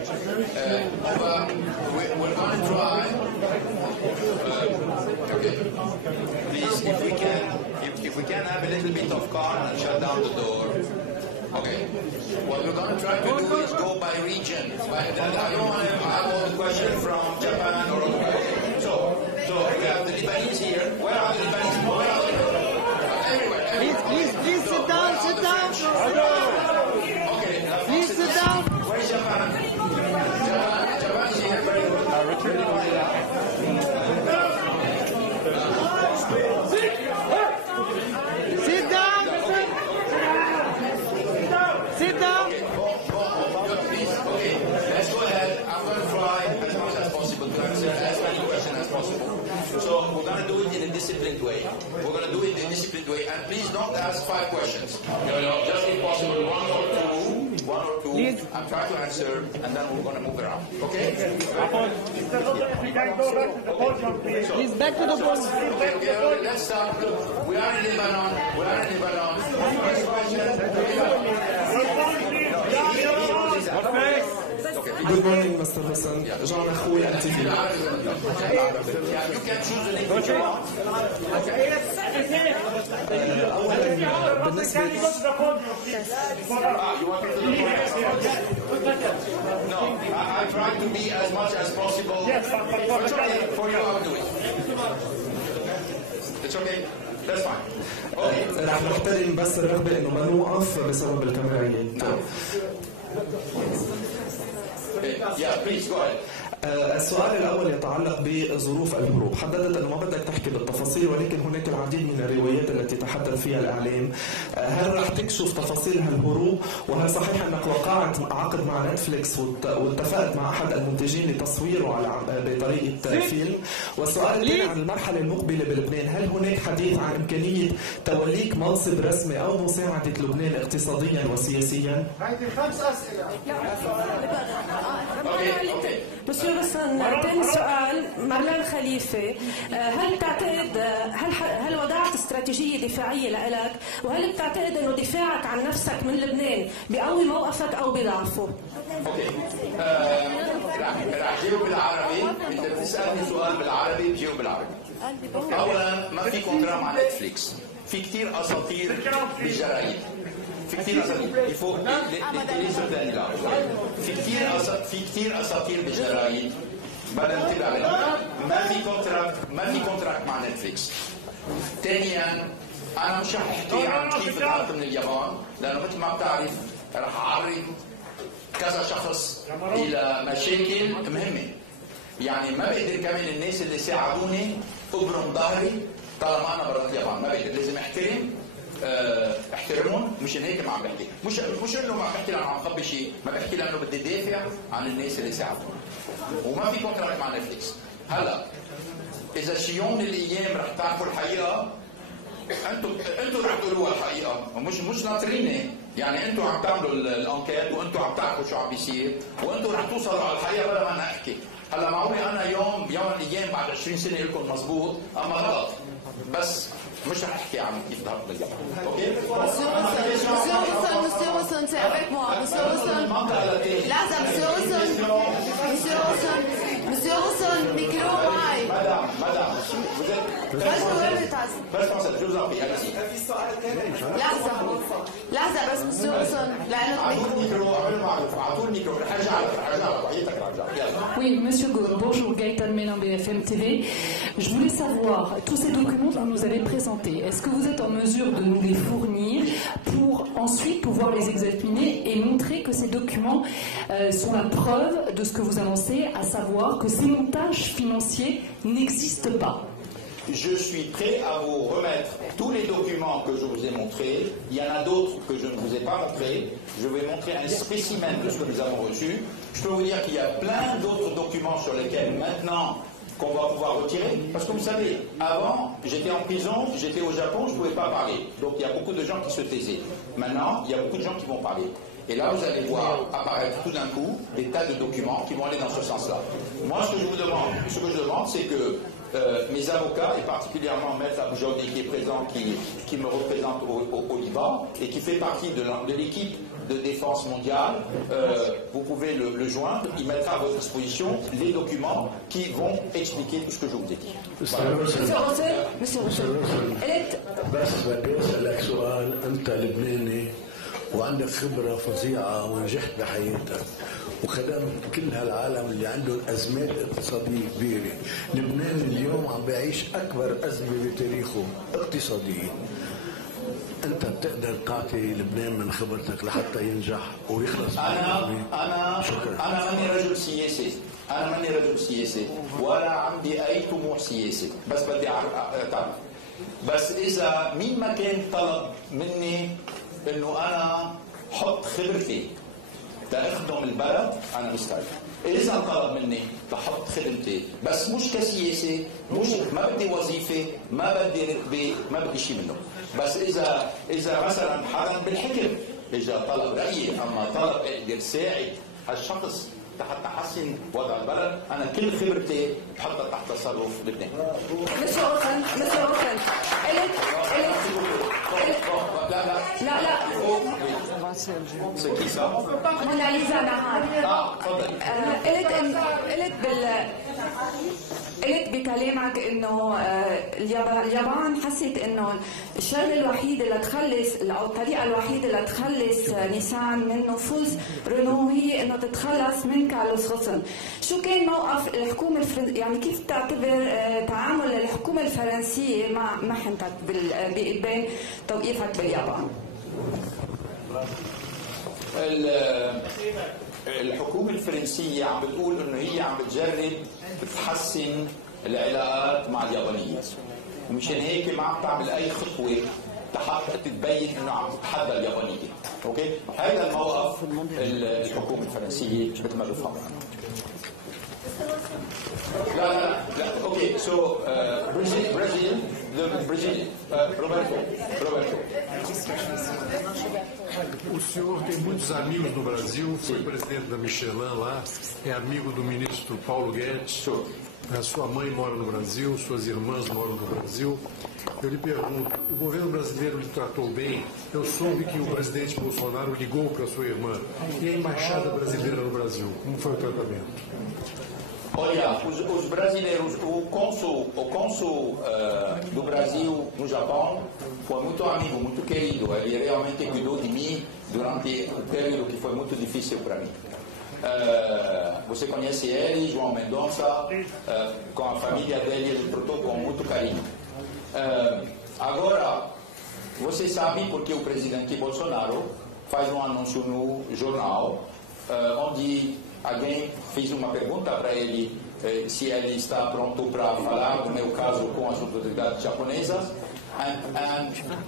we're going to try okay please if we can have a little bit of calm and shut down the door. Okay, what we're going to try to do is go by region. I don't want to have all the questions from Japan or so we have the Lebanese here. Where are the Lebanese? Everywhere. Please sit down. Okay. Please sit down. Where is Japan? Japan is here. Very good. Sit down. Sit down. Please. Okay. Let's go ahead. I'm going to try as much as possible to answer as many questions as possible. So we're going to do it in a disciplined way. And please don't ask 5 questions. Just if possible, one or two. I'm trying to answer, and then we're going to move around. Okay? Please back to the podium. Okay, let's start. We are in Lebanon. First question. Good morning, Mr. Hassan. John أخوي أنتي. You can choose the language you want. بالنسبة No, I try to be as much as possible. For you, I'll do it. It's okay. That's fine. Okay. رح نحترم بس الرغبة إنه ما نوقف بسبب الكاميرا. Yeah, please go ahead. السؤال الأول يتعلق بظروف الهروب. حددت أنه ما بدك تحكي بالتفاصيل ولكن هناك العديد من الروايات التي تحدث فيها الإعلام. هل رح تكشف تفاصيل هالهروب؟ وهل صحيح أنك وقعت عقد مع نتفليكس واتفقت مع أحد المنتجين لتصويره على بطريقة فيلم؟ والسؤال الثاني عن المرحلة المقبلة بلبنان، هل هناك حديث عن إمكانية توليك منصب رسمي أو مساعدة لبنان اقتصاديا وسياسيا؟ Okay. مسيو غصن ثاني سؤال مارلين خليفة، هل بتعتقد هل وضعت استراتيجية دفاعية لإلك، وهل بتعتقد إنه دفاعك عن نفسك من لبنان بيقوي موقفك أو بيضعفه؟ اوكي رح جاوب بالعربي. انت بتسالني سؤال بالعربي بجاوب بالعربي. اولا ما في كونترا مع نتفليكس، في كثير اساطير بالجرايد، في كثير اساطير يفوق في كثير اساطير بالجرايد بدنا ننتبه عليها. ما في كونتراكت مع نتفليكس. ثانيا انا مش رح احكي عن كيف طلعت من اليابان، لانه مثل ما بتعرف رح اعرض كذا شخص الى مشاكل مهمه. يعني ما بقدر كمان الناس اللي ساعدوني ابرم ظهري طالما انا برا اليابان، ما بقدر، لازم احترمهم. مشان هيك ما عم بحكي، مش انه ما عم بحكي لانه عم خبي شيء، ما بحكي لانه بدي دافع عن الناس اللي ساعدوني. وما في كونتراكت مع نتفليكس. هلا اذا شي يوم من الايام رح تعرفوا الحقيقه، انتم رح تقولوها الحقيقه، مش ناطريني. يعني انتم عم تعملوا الانكيت وانتم عم تعرفوا شو عم بيصير، وانتم رح توصلوا على الحقيقه بلا ما انا احكي. هلا معقولة انا يوم من الايام بعد 20 سنه لكم مضبوط اما غلط، بس مش رح احكي عن كيف ضرب اليابان. اوكي؟ Monsieur Wilson, c'est avec moi. Monsieur Wilson. لحظة Monsieur Wilson, micro معي. Madame. لحظة بس Monsieur Wilson. Oui, Monsieur Ghosn, bonjour, Gaëtan Ménin, BFM TV. Je voulais savoir, tous ces documents que vous nous avez présentés, est-ce que vous êtes en mesure de nous les fournir pour ensuite pouvoir les examiner et montrer que ces documents sont la preuve de ce que vous annoncez, à savoir que ces montages financiers n'existent pas? Je suis prêt à vous remettre tous les documents que je vous ai montrés. Il y en a d'autres que je ne vous ai pas montrés. Je vais montrer un spécimen de ce que nous avons reçu. Je peux vous dire qu'il y a plein d'autres documents sur lesquels maintenant qu'on va pouvoir retirer. Parce que vous savez, avant, j'étais en prison, j'étais au Japon, je ne pouvais pas parler. Donc il y a beaucoup de gens qui se taisaient. Maintenant, il y a beaucoup de gens qui vont parler. Et là, vous allez voir apparaître tout d'un coup des tas de documents qui vont aller dans ce sens-là. Moi, ce que je demande, c'est que mes avocats, et particulièrement Maître Aboujaoudi qui est présent, qui me représente au Liban et qui fait partie de l'équipe de défense mondiale, vous pouvez le joindre, il mettra à votre disposition les documents qui vont expliquer tout ce que je vous ai dit. وعندك خبرة فظيعة ونجحت بحياتك وخدمت كل هالعالم اللي عندهم أزمات اقتصادية كبيرة. لبنان اليوم عم بيعيش أكبر أزمة بتاريخه اقتصادية. أنت بتقدر تعطي لبنان من خبرتك لحتى ينجح ويخلص. أنا ماني رجل سياسي. أنا ماني رجل سياسي ولا عندي أي طموح سياسي، بس بدي أعرف. بس إذا مين ما كان طلب مني انه انا حط خبرتي تخدم البلد انا مستعد. اذا طلب مني تحط خدمتي بس مش كسياسي، مش ما بدي وظيفه، ما بدي شيء منه. بس اذا مثلا حدا بالحكم اجى طلب رايي، اما طلب اقدر ساعد هالشخص حتى احسن وضع البلد، انا كل خبرتي بحطها تحت تصرف لبنان. لا C'est qui ça? موناليزا نهار. قلت بكلامك انه اليابان حست انه الشغله الوحيده اللي تخلص او الطريقه الوحيده اللي تخلص نيسان من نفوذ رينو هي انه تتخلص من كارلوس غوسن. شو كان موقف الحكومه الفرنسيه، يعني كيف تعتبر تعامل الحكومه الفرنسيه مع محنتك بين توقيفك باليابان؟ الحكومة الفرنسية عم بتقول انه هي عم بتجرب تحسن العلاقات مع اليابانيين، ومشان هيك ما عم تعمل اي خطوة حتى تتبين انه عم تتحدى اليابانية. اوكي؟ هذا الموقف الحكومة الفرنسية مثل ما بفهم. لا اوكي. So Brazil do Brazil. Roberto. O senhor tem muitos amigos no Brasil, foi presidente da Michelin lá, é amigo do ministro Paulo Guedes. A sua mãe mora no Brasil, suas irmãs moram no Brasil. Eu lhe pergunto, o governo brasileiro lhe tratou bem? Eu soube que o presidente Bolsonaro ligou para sua irmã. E a embaixada brasileira no Brasil, como foi o tratamento? Olha, os brasileiros, o cônsul do Brasil no Japão foi muito amigo, muito querido. Ele realmente cuidou de mim durante um período que foi muito difícil para mim. Você conhece ele, João Mendonça, com a família dele, ele tratou com muito carinho. Agora, você sabe porque o presidente Bolsonaro faz um anúncio no jornal, onde alguém fez uma pergunta para ele se ele está pronto para falar do meu caso com as autoridades japonesas.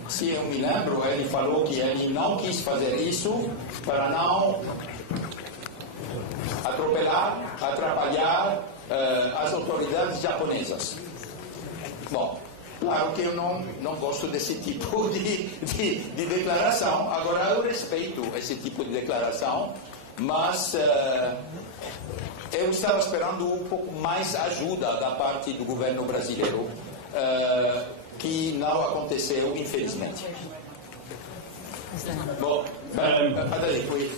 Se eu me lembro, ele falou que ele não quis fazer isso para não atrapalhar as autoridades japonesas. Bom, claro que eu não gosto desse tipo de declaração. Agora, eu respeito esse tipo de declaração, mas eu estava esperando um pouco mais ajuda da parte do governo brasileiro, que não aconteceu, infelizmente. Bon, attendez, oui.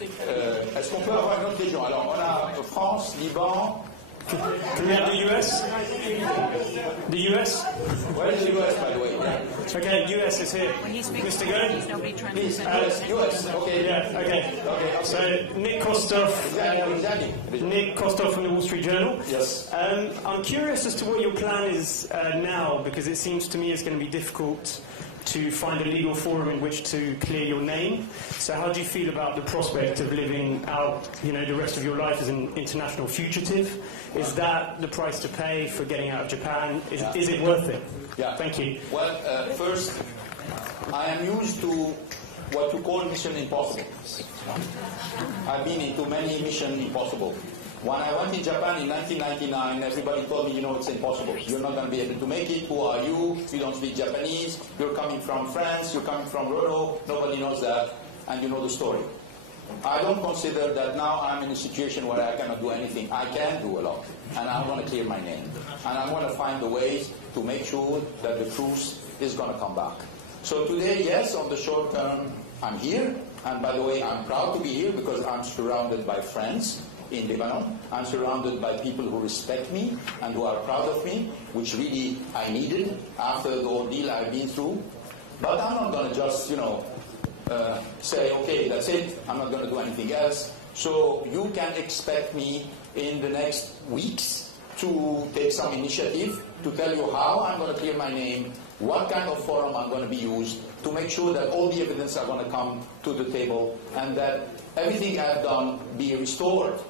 Est-ce qu'on peut avoir une autre question? Alors, on a France, Liban. Can we have the US? The US? Where is the US, by the way? Yeah. Okay, US is here. Mr. Ghosn? Please, US, okay. Yeah, okay. So, Nick Kostov. Nick Kostov from the Wall Street Journal. Yes. I'm curious as to what your plan is now, because it seems to me it's going to be difficult to find a legal forum in which to clear your name. So how do you feel about the prospect of living out, the rest of your life as an international fugitive? Is that the price to pay for getting out of Japan? Is it worth it? Yeah. Thank you. Well, first, I am used to what you call mission impossible. I've been into many mission impossible. When I went in Japan in 1999, everybody told me, it's impossible. You're not going to be able to make it. Who are you? You don't speak Japanese. You're coming from France. You're coming from Roro. Nobody knows that. And you know the story. I don't consider that now I'm in a situation where I cannot do anything. I can do a lot. And I'm going to clear my name. And I'm going to find the ways to make sure that the truth is going to come back. So today, yes, on the short term, I'm here. And by the way, I'm proud to be here because I'm surrounded by friends in Lebanon. I'm surrounded by people who respect me and who are proud of me, which really I needed after the ordeal I've been through. But I'm not going to just, say, okay, that's it. I'm not going to do anything else. So you can expect me in the next weeks to take some initiative to tell you how I'm going to clear my name, what kind of forum I'm going to be used to make sure that all the evidence are going to come to the table and that everything I've done be restored.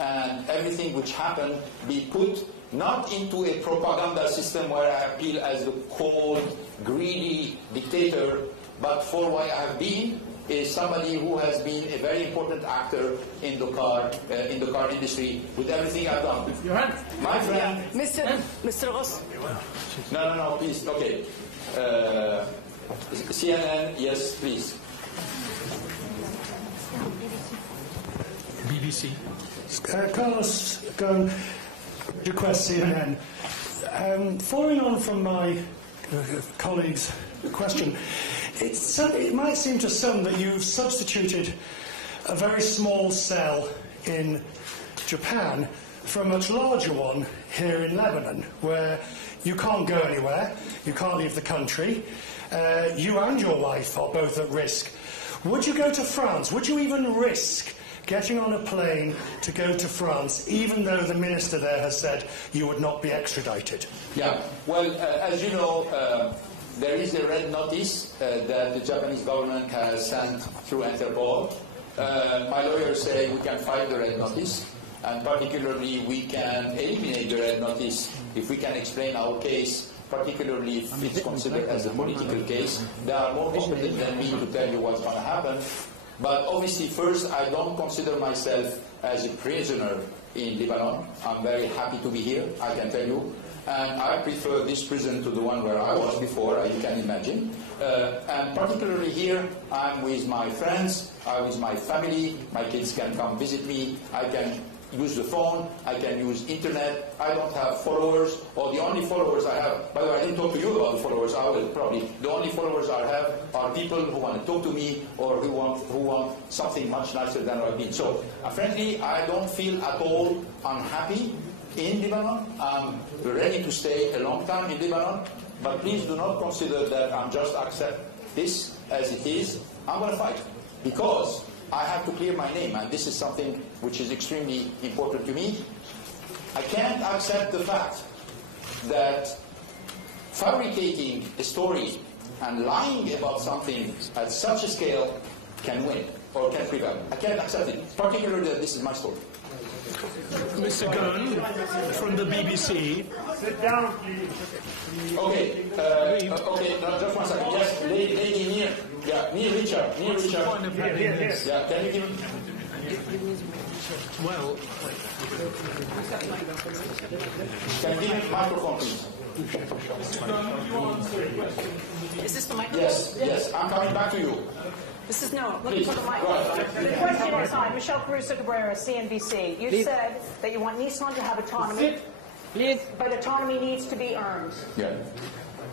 And everything which happened be put not into a propaganda system where I appeal as the cold, greedy dictator, but for what I have been is somebody who has been a very important actor in the car industry with everything I've done. My friend, Mr. Ross. No, please. Okay. CNN, yes, please. BBC. Carlos Ghosn, request CNN. Following on from my colleague's question, it might seem to some that you've substituted a very small cell in Japan for a much larger one here in Lebanon, where you can't go anywhere, you can't leave the country, you and your wife are both at risk. Would you go to France? Would you even risk getting on a plane to go to France, even though the minister there has said you would not be extradited? Yeah, well, as you know, there is a red notice that the Japanese government has sent through Interpol. My lawyers say we can file the red notice, and particularly we can eliminate the red notice if we can explain our case, particularly if it's considered as a political case. They are more competent than me to tell you what's going to happen. But obviously, first, I don't consider myself as a prisoner in Lebanon. I'm very happy to be here, I can tell you. And I prefer this prison to the one where I was before, you can imagine. And particularly here, I'm with my friends, I'm with my family, my kids can come visit me, I can use the phone, I can use internet, I don't have followers, or the only followers I have, by the way, I didn't talk to you about the followers, I will probably, the only followers I have are people who want to talk to me, or who want something much nicer than I've been. So, frankly, I don't feel at all unhappy in Lebanon. I'm ready to stay a long time in Lebanon, but please do not consider that I'm just accept this as it is. I'm going to fight, because I have to clear my name, and this is something which is extremely important to me. I can't accept the fact that fabricating a story and lying about something at such a scale can win or can prevail. I can't accept it, particularly that this is my story. Mr. Ghosn from the BBC. Sit down, please. Okay, no, just one second. Yes, lady near. Yeah, near Richard. Yeah, can you give him? Well, can you give him the microphone, please? Is this the microphone? Yes, I'm coming back to you. This is no. Let me put the microphone. The question is, hi, Michelle Caruso Cabrera, CNBC. You said that you want Nissan to have autonomy, but autonomy needs to be earned. Yeah.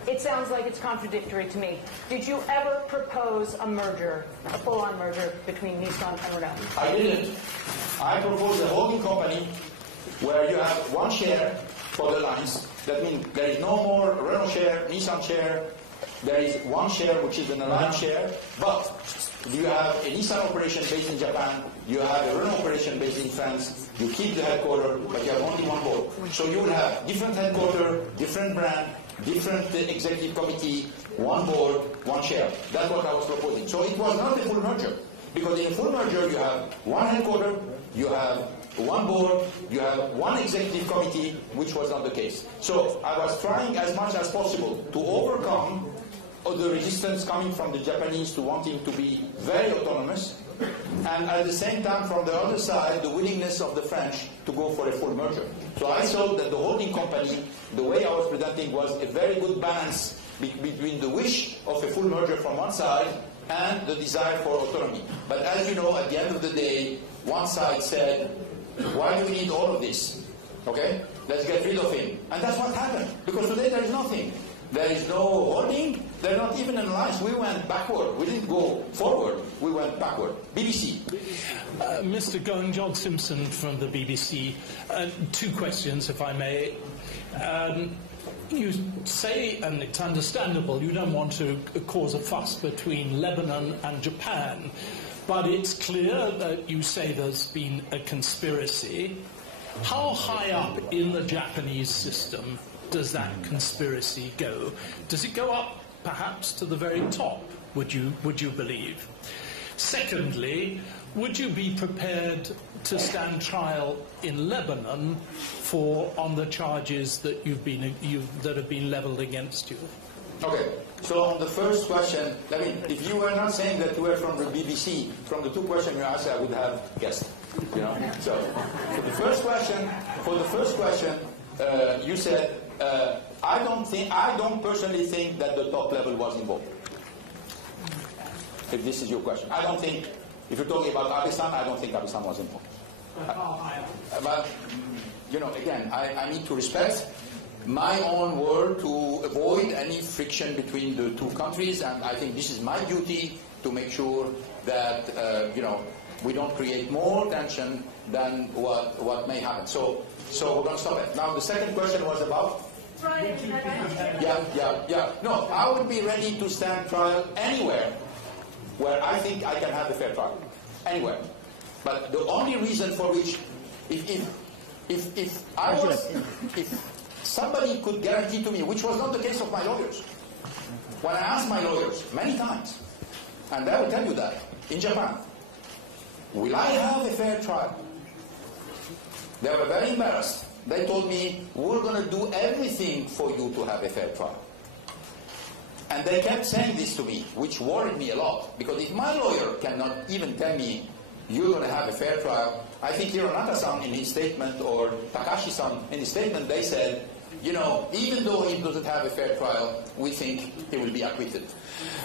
It sounds like it's contradictory to me. Did you ever propose a merger, a full-on merger between Nissan and Renault? I didn't. I proposed a holding company where you have one share for the lines. That means there is no more Renault share, Nissan share. There is one share which is an aligned share, but you have a Nissan operation based in Japan, you have a Renault operation based in France, you keep the headquarters, but you have only one board. So you will have different headquarters, different brand, different executive committee, one board, one share. That's what I was proposing. So it was not a full merger, because in a full merger you have one headquarters, you have one board, you have one executive committee, which was not the case. So I was trying as much as possible to overcome the resistance coming from the Japanese to wanting to be very autonomous, and at the same time from the other side the willingness of the French to go for a full merger. So I thought that the holding company, the way I was presenting, was a very good balance between the wish of a full merger from one side and the desire for autonomy. But as you know, at the end of the day, one side said, why do we need all of this? Okay? Let's get rid of him. And that's what happened, because today there is nothing. There is no holding, there's not even an alliance. We went backward. We didn't go forward, we went backward. BBC. Mr. Ghosn, John Simpson from the BBC. Two questions, if I may. You say, and it's understandable, you don't want to cause a fuss between Lebanon and Japan, but it's clear that you say there's been a conspiracy. How high up in the Japanese system does that conspiracy go? Does it go up perhaps to the very top, would you believe? Secondly, would you be prepared to stand trial in Lebanon on the charges that that have been leveled against you? Okay, so on the first question, I mean, if you were not saying that you were from the BBC, from the two questions you asked, I would have guessed. You know. So for the first question, you said, I don't personally think that the top level was involved. If this is your question, I don't think. If you're talking about Abe-san, I don't think Abe-san was involved. But you know, again, I need to respect my own word to avoid any friction between the two countries, and I think this is my duty to make sure that you know, we don't create more tension than what may happen. So we're going to stop it. Now the second question was about. Yeah. No, I would be ready to stand trial anywhere where I think I can have a fair trial. Anywhere. But the only reason for which, if somebody could guarantee to me, which was not the case of my lawyers, when I asked my lawyers many times, and they will tell you that, in Japan, will I have a fair trial? They were very embarrassed. They told me, we're going to do everything for you to have a fair trial. And they kept saying this to me, which worried me a lot. Because if my lawyer cannot even tell me, you're going to have a fair trial, I think Hironaka-san in his statement, or Takashi-san in his statement, they said, you know, even though he doesn't have a fair trial, we think he will be acquitted.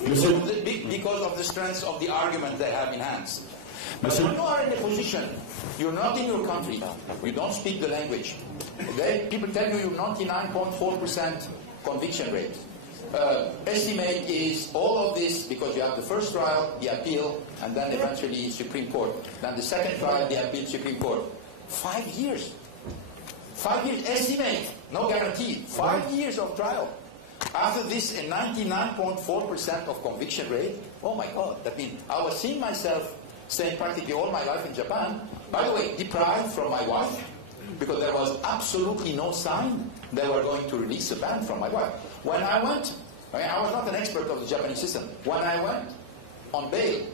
Because of the strength of the argument they have in hands. But when you are in a position, you're not in your country, you don't speak the language, people tell you you're 99.4% conviction rate. Estimate is all of this because you have the first trial, the appeal, and then eventually Supreme Court. Then the second trial, the appeal, Supreme Court. 5 years. 5 years, estimate, no guarantee. 5 years of trial. After this, a 99.4% of conviction rate. Oh my God, that means I was seeing myself staying practically all my life in Japan. By the way, deprived from my wife, because there was absolutely no sign they were going to release a ban from my wife. When I went, I was not an expert of the Japanese system. When I went on bail,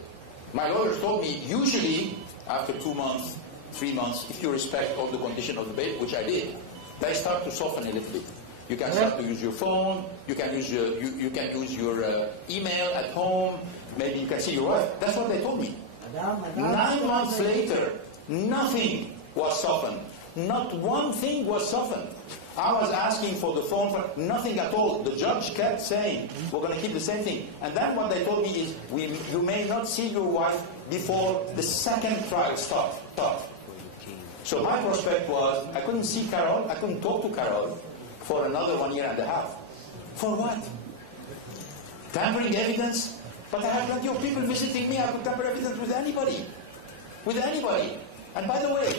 my lawyers told me, usually after 2 months, 3 months, if you respect all the conditions of the bail, which I did, they start to soften a little bit. You can start to use your phone, you can use your, you can use your email at home, maybe you can see your wife. That's what they told me. 9 months later, nothing was softened. Not one thing was softened. I was asking for the phone, for nothing at all. The judge kept saying, we're going to keep the same thing. And then what they told me is, you may not see your wife before the second trial starts. So my prospect was, I couldn't see Carol, I couldn't talk to Carol for another 1.5 years. For what? Tampering evidence? But I have plenty of people visiting me, I could tamper evidence with anybody. With anybody. And by the way,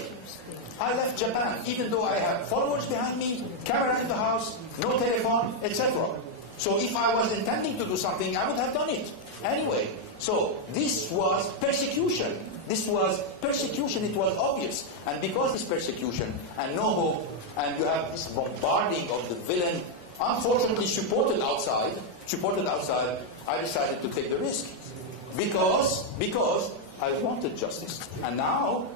I left Japan, even though I have followers behind me, camera in the house, no telephone, etc. So if I was intending to do something, I would have done it. Anyway, so this was persecution. This was persecution, it was obvious. And because it's persecution and no hope, and you have this bombarding of the villain, unfortunately supported outside, I decided to take the risk. Because I wanted justice. And now,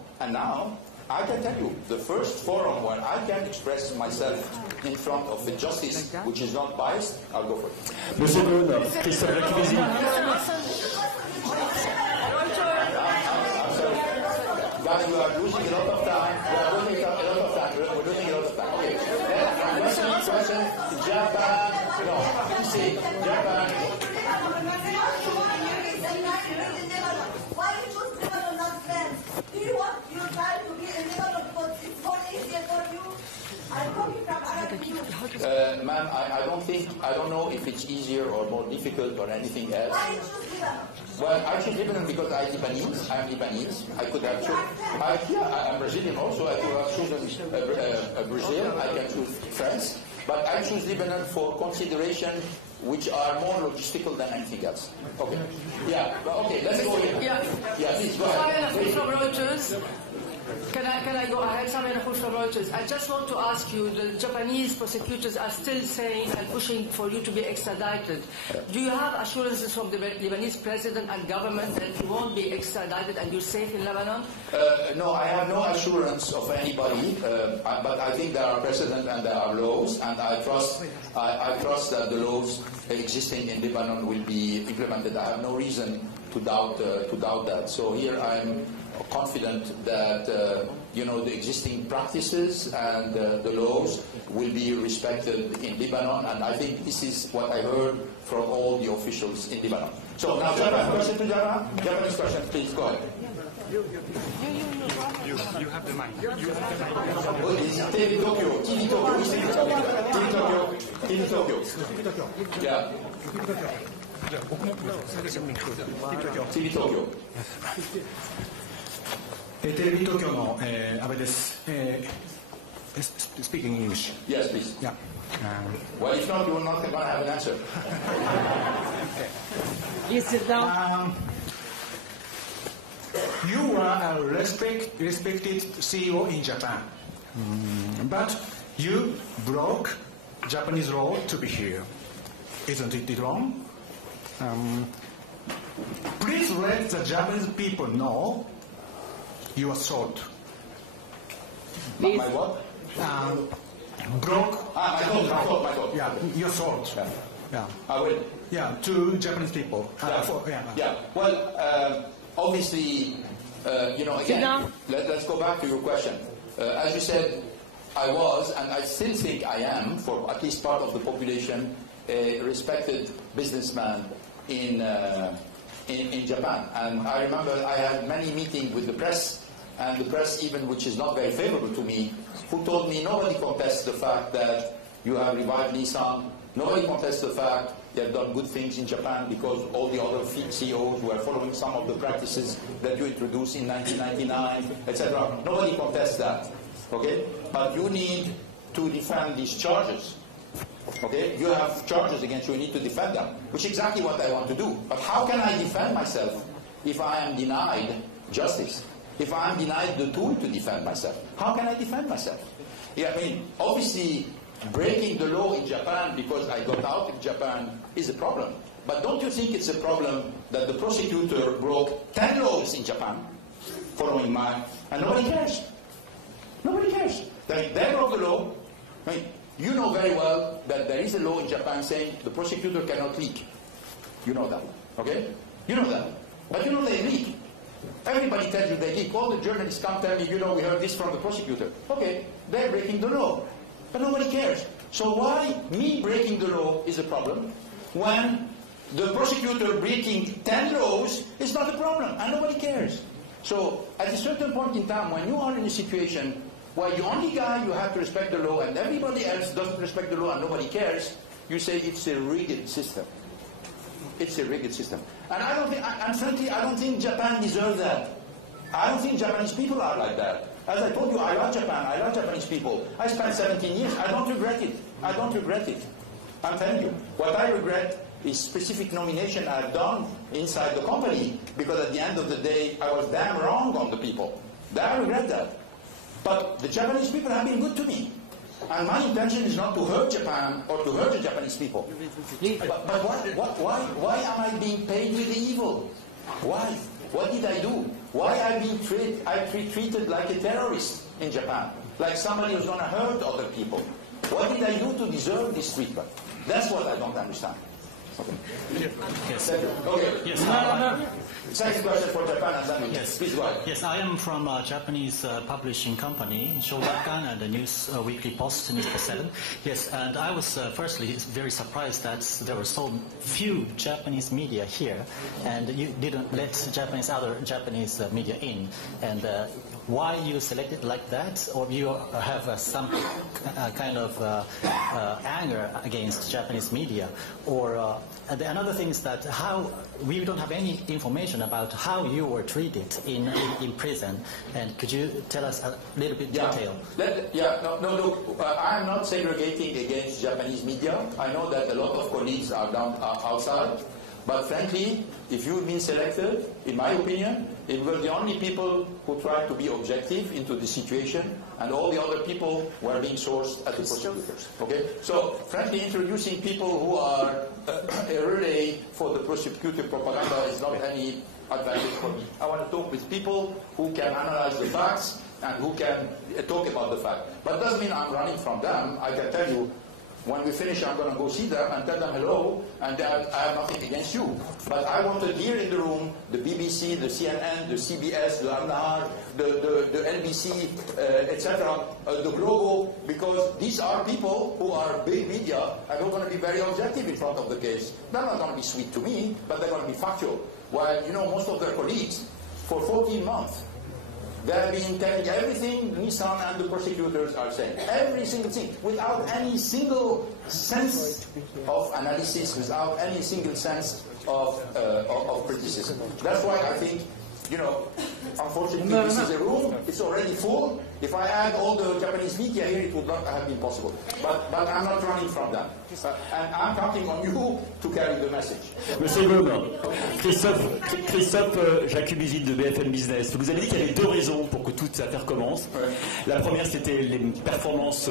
I can tell you, the first forum where I can express myself in front of the justice, which is not biased, I'll go for it. Monsieur Ghosn, Christophe Lacuvisi. Guys, we are losing a lot of time. We're losing a lot of time. Okay. Question. Japan. No. You see, Japan. Why you choose Lebanon, not France? Do you want your child to be in Lebanon because it's more easier for you? I'm coming from Arab. Ma'am, I don't know if it's easier or more difficult or anything else. Why you choose Lebanon? Well, I choose Lebanon because I'm Lebanese. I could have chosen. I'm Brazilian also. I could have chosen Brazil. I can choose France. But I choose Lebanon for consideration which are more logistical than anything else. Okay. Yeah. Okay. Let's go here. Yeah. Please go ahead. Can I go ahead? From Reuters. I just want to ask you, the Japanese prosecutors are still saying and pushing for you to be extradited. Do you have assurances from the Lebanese president and government that you won't be extradited and you're safe in Lebanon? No, I have no assurance of anybody, but I think there are precedents and there are laws, and I trust that the laws existing in Lebanon will be implemented. I have no reason to doubt that. So here I'm confident that the existing practices and the laws will be respected in Lebanon, and I think this is what I heard from all the officials in Lebanon. So now, Japan, question to Japan? Japanese question, please, go ahead. You have the mic. TV Tokyo. Yeah. TV Tokyo. テレビ東京の阿部です。Speaking English. Yes, please. Yeah. Well, if not, you will not going to have an answer. Please sit down. You are a respected CEO in Japan, but you broke Japanese law to be here. Isn't it wrong? Please let the Japanese people know your thought. My what? Broke. My thought. Yeah, your thought. Yeah. I will. Yeah, to Japanese people. Well, obviously, again, let's go back to your question. As you said, I was, and I still think I am, for at least part of the population, a respected businessman in Japan. And I remember I had many meetings with the press, and the press even, which is not very favorable to me, who told me nobody contests the fact that you have revived Nissan, nobody contests the fact you have done good things in Japan because all the other CEOs were following some of the practices that you introduced in 1999, etc. Nobody contests that, okay? But you need to defend these charges, okay? You have charges against you, you need to defend them, which is exactly what I want to do. But how can I defend myself if I am denied justice? If I am denied the tool to defend myself? How can I defend myself? Yeah, I mean, obviously, breaking the law in Japan because I got out of Japan is a problem. But don't you think it's a problem that the prosecutor broke 10 laws in Japan following mine, and nobody cares? Nobody cares. They broke the law. I mean, you know very well that there is a law in Japan saying the prosecutor cannot leak. You know that, okay? You know that. But you know they leak. Everybody tells you they leak. All the journalists come tell me, you know, we heard this from the prosecutor. Okay, they're breaking the law. But nobody cares. So why me breaking the law is a problem when the prosecutor breaking 10 laws is not a problem and nobody cares? So at a certain point in time, when you are in a situation where the only guy you have to respect the law and everybody else doesn't respect the law and nobody cares, you say it's a rigged system. It's a rigged system. And I don't think, and frankly, I don't think Japan deserves that. I don't think Japanese people are like that. As I told you, I love Japan. I love Japanese people. I spent 17 years. I don't regret it. I don't regret it. I'm telling you. What I regret is specific nomination I've done inside the company because at the end of the day, I was damn wrong on the people. I regret that. But the Japanese people have been good to me. And my intention is not to hurt Japan or to hurt the Japanese people. But why am I being paid with the evil? Why? What did I do? Why am I being treated like a terrorist in Japan? Like somebody who's going to hurt other people? What did I do to deserve this treatment? That's what I don't understand. Okay. Yes. Okay. Yes. Second question for Japan, and then yes. Please go ahead. Yes, I am from a Japanese publishing company, Shogakukan, and the News Weekly Post, Newspaper 7. Yes, and I was firstly very surprised that there were so few Japanese media here, and you didn't let other Japanese media in. And why you selected like that, or you have some kind of anger against Japanese media, or another thing is that how we don't have any information about how you were treated in prison, and could you tell us a little bit detail? Look, I'm not segregating against Japanese media. I know that a lot of colleagues are outside. But frankly, if you've been selected, in my opinion, it were the only people who tried to be objective into the situation, and all the other people were being sourced as the prosecutors. Okay? So, frankly, introducing people who are a relay for the prosecutor propaganda is not any advantage for me. I want to talk with people who can analyze the facts and who can talk about the facts. But it doesn't mean I'm running from them. I can tell you, when we finish, I'm going to go see them and tell them hello, and I have nothing against you. But I wanted here in the room the BBC, the CNN, the CBS, the Al-Nahar, the NBC, etc., the Globo, because these are people who are big media and who are going to be very objective in front of the case. They're not going to be sweet to me, but they're going to be factual. While, you know, most of their colleagues, for 14 months, they have been telling everything Nissan and the prosecutors are saying. Every single thing, without any single sense of analysis, without any single sense of criticism. That's why I think, you know, unfortunately this is a room, it's already full. If I add all the Japanese media here, it would not have been possible. But I'm not running from that. And I'm counting on you to carry the message. Monsieur Ghosn, Christophe Jacques-Ubizine de BFM Business, vous avez dit qu'il y avait deux raisons pour que tout toutes ces affaires commencent. La première, c'était les performances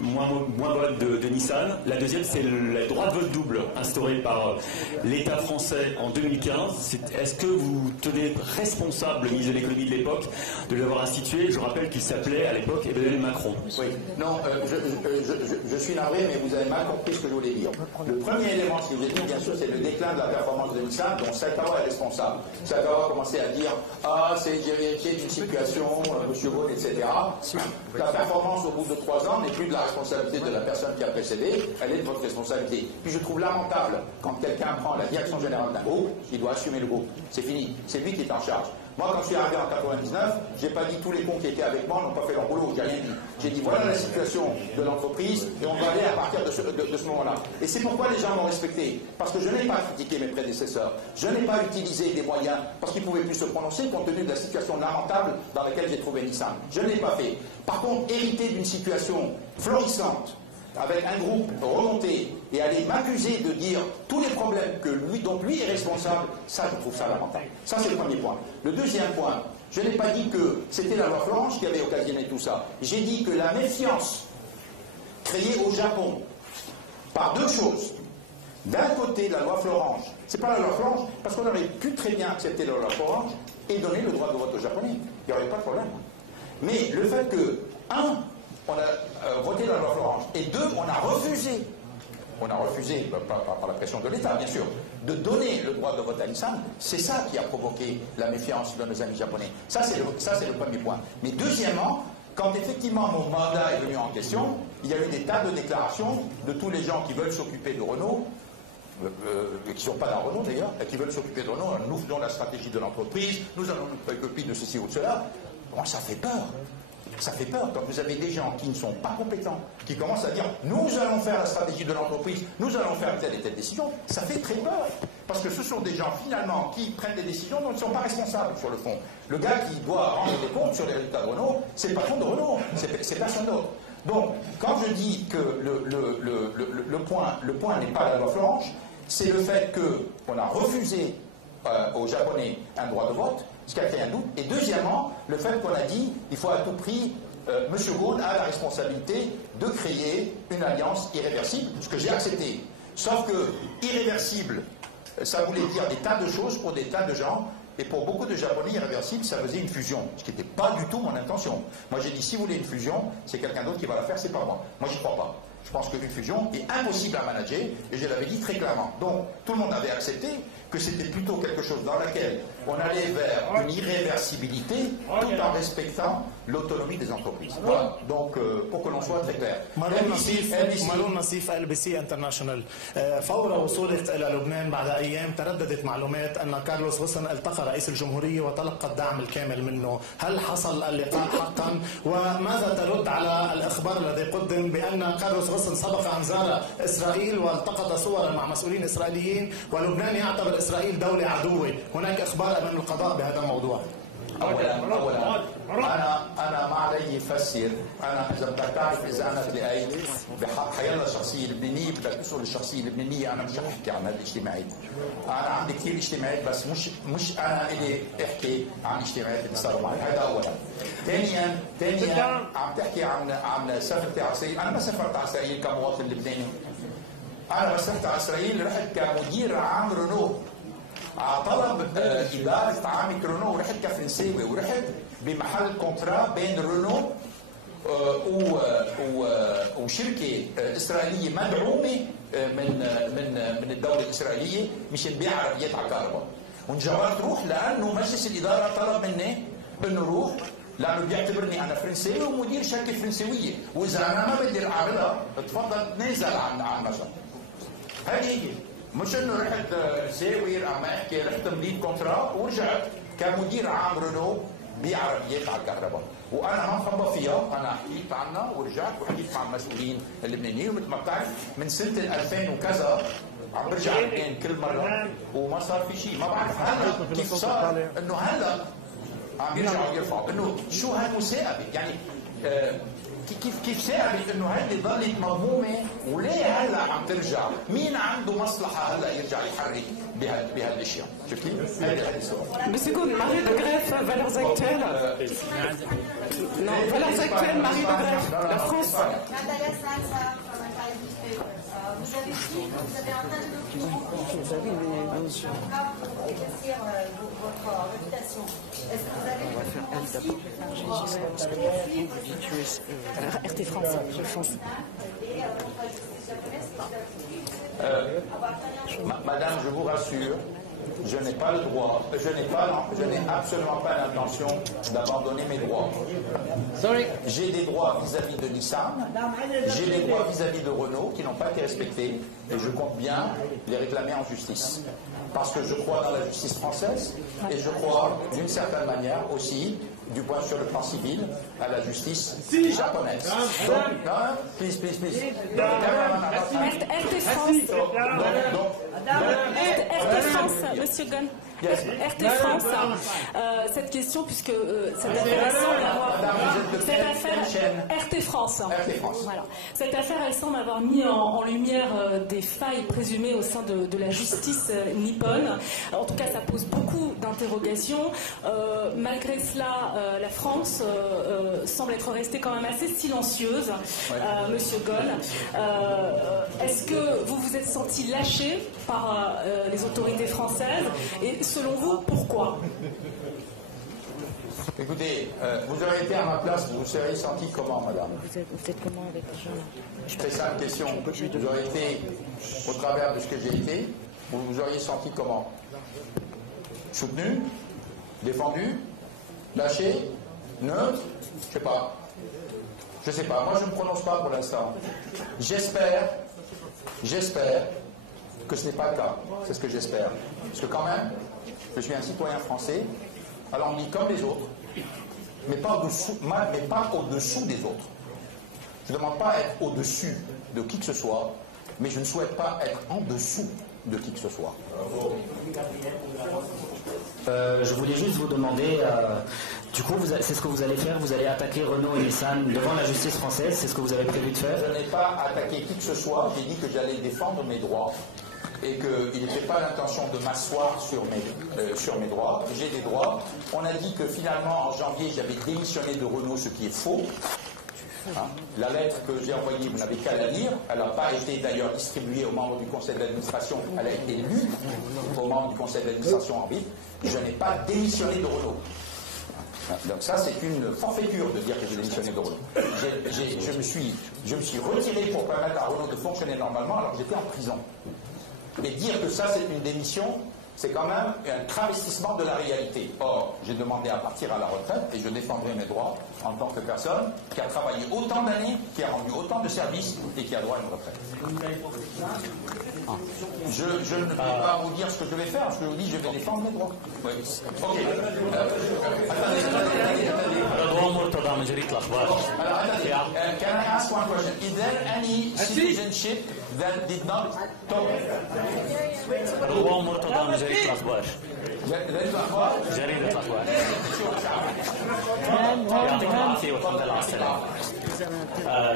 moins bonnes de Nissan. La deuxième, c'est le droit de vote double instauré par l'État français en 2015. Est-ce que vous tenez responsable, le ministre de l'économie de l'époque, de l'avoir institué? Je rappelle qu'il s'appelait à l'époque Emmanuel Macron. Oui, non, je suis navré, mais vous avez mal compris ce que je voulais dire. Le premier élément, si vous avez dit, bien sûr, c'est le déclin de la performance de Nissan, dont Saikawa est responsable. Saikawa a commencé à dire c'est héritier d'une situation, M. Ghosn, etc. La performance au bout de 3 ans n'est plus de la responsabilité de la personne qui a précédé, elle est de votre responsabilité. Puis je trouve lamentable quand quelqu'un prend la direction générale d'un groupe, il doit assumer le groupe. C'est fini, c'est lui qui est en charge. Moi, quand je suis arrivé en 99, j'ai pas dit tous les cons qui étaient avec moi n'ont pas fait leur boulot, j'ai rien dit. J'ai dit voilà la situation de l'entreprise et on va aller à partir de ce moment-là. Et c'est pourquoi les gens m'ont respecté. Parce que je n'ai pas critiqué mes prédécesseurs. Je n'ai pas utilisé des moyens parce qu'ils ne pouvaient plus se prononcer compte tenu de la situation lamentable dans laquelle j'ai trouvé Nissan. Je ne l'ai pas fait. Par contre, hériter d'une situation florissante, avec un groupe remonté et aller m'accuser de dire tous les problèmes dont lui est responsable, ça je trouve ça lamentable. Ça c'est le premier point. Le deuxième point, je n'ai pas dit que c'était la loi Florange qui avait occasionné tout ça. J'ai dit que la méfiance créée au Japon par deux choses. D'un côté la loi Florange, c'est pas la loi Florange, parce qu'on aurait pu très bien accepter la loi Florange et donner le droit de vote aux Japonais. Il n'y aurait pas de problème. Mais le fait que, on a voté la loi Florange, et 2, on a refusé, par la pression de l'État bien sûr, de donner le droit de vote à Nissan, c'est ça qui a provoqué la méfiance de nos amis japonais. Ça c'est le premier point. Mais deuxièmement, quand effectivement mon mandat est venu en question, il y a eu des tas de déclarations de tous les gens qui veulent s'occuper de Renault, qui ne sont pas dans Renault d'ailleurs, qui veulent s'occuper de Renault, nous faisons la stratégie de l'entreprise, nous allons nous préoccuper de ceci ou de cela. Bon, ça fait peur. Ça fait peur quand vous avez des gens qui ne sont pas compétents, qui commencent à dire nous allons faire la stratégie de l'entreprise, nous allons faire telle et telle décision. Ça fait très peur. Parce que ce sont des gens finalement qui prennent des décisions dont ils ne sont pas responsables sur le fond. Le gars qui doit rendre des comptes sur les résultats de Renault, c'est le patron de Renault, c'est personne d'autre. Donc, quand je dis que le point n'est pas la loi Florange, c'est le fait qu'on a refusé aux Japonais un droit de vote, ce qui a créé un doute. Et deuxièmement, le fait qu'on a dit il faut à tout prix, M. Ghosn a la responsabilité de créer une alliance irréversible, ce que j'ai accepté. Sauf que irréversible, ça voulait dire des tas de choses pour des tas de gens. Et pour beaucoup de Japonais, irréversible, ça faisait une fusion, ce qui n'était pas du tout mon intention. Moi j'ai dit si vous voulez une fusion, c'est quelqu'un d'autre qui va la faire, c'est pas moi. Moi j'y crois pas. Je pense qu'une fusion est impossible à manager, et je l'avais dit très clairement. Donc tout le monde avait accepté que c'était plutôt quelque chose dans laquelle on allait vers une irréversibilité tout en respectant l'autonomie des entreprises. Voilà. Donc pour que l'on soit très clair. مالون نصيف LBC انترناشونال. فور وصولك الى لبنان بعد ايام ترددت معلومات ان كارلوس غوسن التقى رئيس الجمهوريه وتلقى الدعم الكامل منه، هل حصل اللقاء حقا؟ وماذا ترد على الاخبار الذي قدم بان كارلوس غوسن سبق ان زار اسرائيل والتقط صورا مع مسؤولين اسرائيليين ولبنان يعتبر اسرائيل دوله عدوه؟ هناك اخبار امام القضاء بهذا الموضوع. اولا انا ما علي يفسر، انا اذا بدك تعرف اذا انا تلاقيت بحق حيلا الشخصيه اللبنانيه بدك تسال الشخصيه اللبنانيه، انا مش رح احكي عن هالاجتماعات. انا عندي كثير اجتماعات بس مش انا الي احكي عن اجتماعات اللي صاروا معي، هذا اولا. ثانيا عم تحكي عن سفرتي على اسرائيل، انا ما سافرت على اسرائيل كمواطن لبناني. انا بس رحت على اسرائيل رحت كمدير عام رينو على طلب إدارة عامة رينو، ورحت كفرنساوي ورحت بمحل كونترا بين رينو وشركة إسرائيلية مدعومة من الدولة الإسرائيلية مشان بيع عربيات على الكهرباء. وانجبرت روح لأنه مجلس الإدارة طلب مني إنه روح لأنه بيعتبرني أنا فرنساوي ومدير شركة فرنساوية، وإذا أنا ما بدي أعملها تفضل تنازل عن المشروع. هذه هي. مش انه رحت ساوير عم احكي، رحت مدير كونترا ورجعت كمدير عام رينو بيع عربيات على الكهرباء، وانا ما مخبى فيها، انا حكيت عنها ورجعت وحكيت مع المسؤولين اللبنانيين، ومثل ما بتعرف من سنه 2000 وكذا عم برجع لبنان كل مره وما صار في شيء. ما بعرف هلا كيف صار انه هلا عم يرجعوا يرفعوا، انه شو هالمساءبه يعني كيف ثابت انه هذه ظلت مضمومه وليه هلا عم ترجع؟ مين عنده مصلحه هلا يرجع يحرك بهالاشياء؟ شفتي؟ هذا السؤال. Monsieur Ghosn, Marie de Greffe, valeurs actuelles. Voilà, actuelle Marie Le Greffe, la France. Vous avez dit que vous avez un tas de documents pour éclaircir votre réputation. Est-ce que vous avez des documents aussi pour RT France, je pense. Madame, je vous rassure, je n'ai pas le droit, je n'ai absolument pas l'intention d'abandonner mes droits. J'ai des droits vis-à-vis de Nissan, j'ai des droits vis-à-vis de Renault qui n'ont pas été respectés et je compte bien les réclamer en justice. Parce que je crois dans la justice française et je crois d'une certaine manière aussi, du point sur le plan civil, à la justice japonaise. Donc, non, please. RT France, Monsieur Ghosn. RT France, cette question, puisque cette affaire RT France. Voilà. Cette affaire, elle semble avoir mis en lumière des failles présumées au sein de la justice nippone. En tout cas, ça pose beaucoup d'interrogations. Malgré cela, la France semble être restée quand même assez silencieuse, Monsieur Ghosn. Est-ce que vous vous êtes senti lâché par les autorités françaises et selon vous, pourquoi? Écoutez, vous auriez été à ma place, vous vous seriez senti comment, madame? Vous êtes comment avec les gens? Très simple question. Vous auriez été, au travers de ce que j'ai été, vous vous auriez senti comment? Soutenu? Défendu? Lâché? Neutre? Je sais pas. Moi, je ne me prononce pas pour l'instant. J'espère que ce n'est pas le cas. C'est ce que j'espère. Parce que quand même, je suis un citoyen français, alors on dit comme les autres, mais pas au-dessous des autres. Je ne demande pas à être au-dessus de qui que ce soit, mais je ne souhaite pas être en dessous de qui que ce soit. Je voulais juste vous demander, du coup, c'est ce que vous allez faire, vous allez attaquer Renault et Nissan devant la justice française, c'est ce que vous avez prévu de faire? Je n'ai pas attaqué qui que ce soit, j'ai dit que j'allais défendre mes droits et qu'il n'était pas l'intention de m'asseoir sur mes droits. J'ai des droits. On a dit que finalement, en janvier, j'avais démissionné de Renault, ce qui est faux. La lettre que j'ai envoyée, vous n'avez qu'à la lire. Elle n'a pas été d'ailleurs distribuée aux membres du conseil d'administration. Elle a été lue aux membres du conseil d'administration en vite. Je n'ai pas démissionné de Renault. Donc ça, c'est une forfaiture de dire que j'ai démissionné de Renault. Je me suis retiré pour permettre à Renault de fonctionner normalement alors que j'étais en prison. Mais dire que ça, c'est une démission, c'est quand même un travestissement de la réalité. Or, j'ai demandé à partir à la retraite et je défendrai mes droits en tant que personne qui a travaillé autant d'années, qui a rendu autant de services et qui a droit à une retraite. Je ne peux pas vous dire ce que je vais faire, je vous dis je vais défendre mes droits. Oui. Ok. Can I ask one question? Is there any citizenship that did not talk? رضوان مرتضى من جريدة الأخبار. جريدة الأخبار. يعطيكم العافية والحمد لله على السلامة.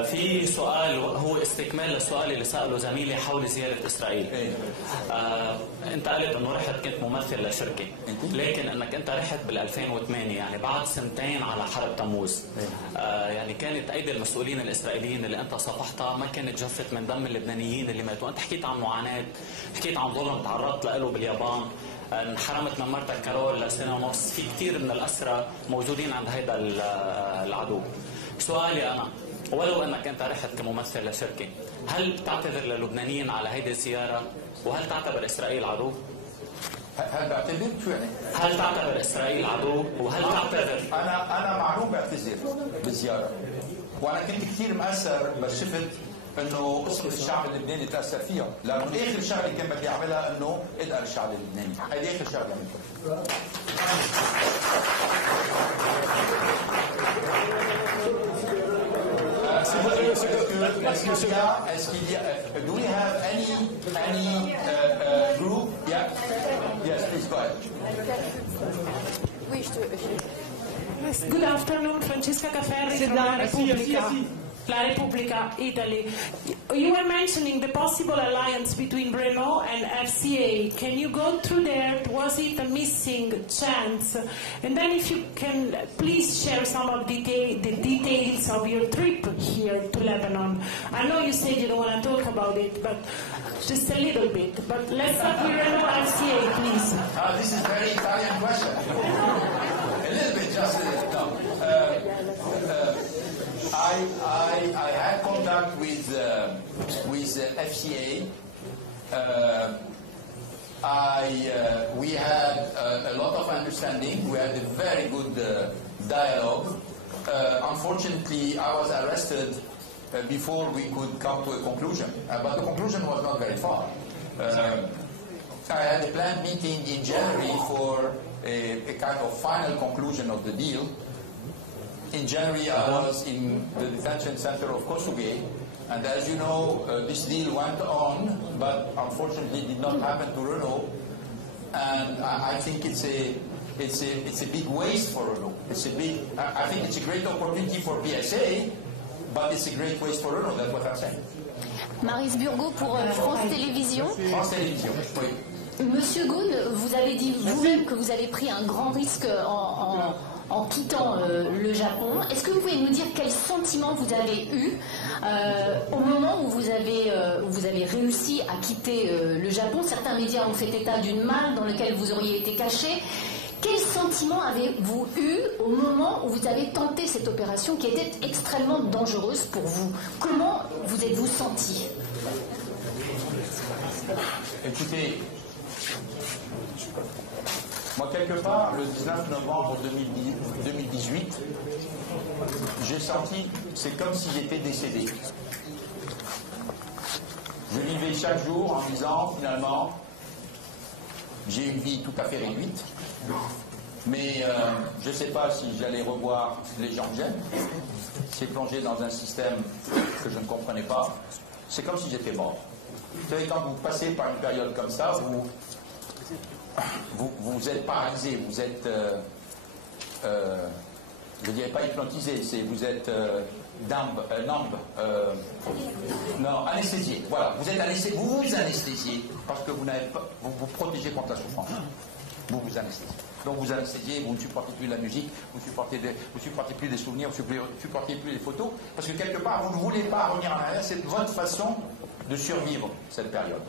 في سؤال هو استكمال للسؤال اللي سأله زميلي حول زيارة إسرائيل. أنت قلت إنه رحت كنت ممثل لشركة، لكن إنك أنت رحت بال 2008 يعني بعد سنتين على حرب تموز. يعني كانت أيدي المسؤولين الإسرائيليين اللي أنت صافحتها ما كانت جفت من دم اللبنانيين اللي ماتوا، أنت حكيت عن معاناة، حكيت عن ظلم تعرضت له باليابان، انحرمت من مرتك كارول لسنة ونص، في كثير من الأسرى موجودين عند هيدا العدو. سؤالي أنا، ولو أنك أنت رحت كممثل لشركة، هل تعتذر للبنانيين على هيدي الزيارة؟ وهل تعتبر إسرائيل عدو؟ هل بعتذر شو يعني؟ هل تعتبر إسرائيل عدو؟ وهل تعتذر؟ أنا معلوم بعتذر بالزيارة، وأنا كنت كثير مأثر بس شفت انه اسم الشعب اللبناني تاثر فيها، لانه اخر شغله كان بدي اعملها انه ادقر الشعب اللبناني، هيدي اخر شغله عملتها. Do we have any group? Yeah. Yes, please go ahead. Good afternoon, Francesca Cafferri from La Repubblica. La Repubblica, Italy. You were mentioning the possible alliance between Renault and FCA. Can you go through there? Was it a missing chance? And then if you can please share some of the details of your trip here to Lebanon. I know you said you don't want to talk about it, but just a little bit. But let's start with FCA, please. This is a very Italian question. A little bit, just a little. No. I had contact with FCA. We had a lot of understanding. We had a very good dialogue. Unfortunately, I was arrested before we could come to a conclusion. But the conclusion was not very far. I had a planned meeting in January for a kind of final conclusion of the deal. In January, I was in the detention center of Kosovo, and as you know, this deal went on, but unfortunately did not happen to Renault. And I think it's a big waste for Renault. I think it's a great opportunity for PSA, but it's a great waste for Renault. That's what I'm saying. Maryse Burgot pour France Télévisions. France Télévisions, oui. Monsieur Ghosn, vous avez dit vous-même que vous avez pris un grand risque en quittant le Japon. Est-ce que vous pouvez nous dire quel sentiment vous avez eu au moment où vous avez réussi à quitter le Japon? Certains médias ont fait état d'une malle dans laquelle vous auriez été caché. Quel sentiment avez-vous eu au moment où vous avez tenté cette opération qui était extrêmement dangereuse pour vous? Comment vous êtes-vous senti? Écoutez, moi, quelque part, le 19 novembre 2018, j'ai senti, c'est comme si j'étais décédé. Je vivais chaque jour en disant, finalement, j'ai une vie tout à fait réduite, mais je ne sais pas si j'allais revoir les gens que j'aime. C'est plongé dans un système que je ne comprenais pas. C'est comme si j'étais mort. Vous savez, quand vous passez par une période comme ça, vous êtes paralysé, vous êtes, je ne dirais pas hypnotisé, vous êtes anesthésié. Voilà, vous êtes anesthésié, vous vous anesthésiez parce que vous n'avez pas, vous protégez contre la souffrance. Vous vous anesthésiez. Donc vous anesthésiez, vous ne supportez plus la musique, vous ne supportez plus les souvenirs, vous ne supportez plus les photos, parce que quelque part vous ne voulez pas revenir en arrière. C'est votre façon de survivre cette période.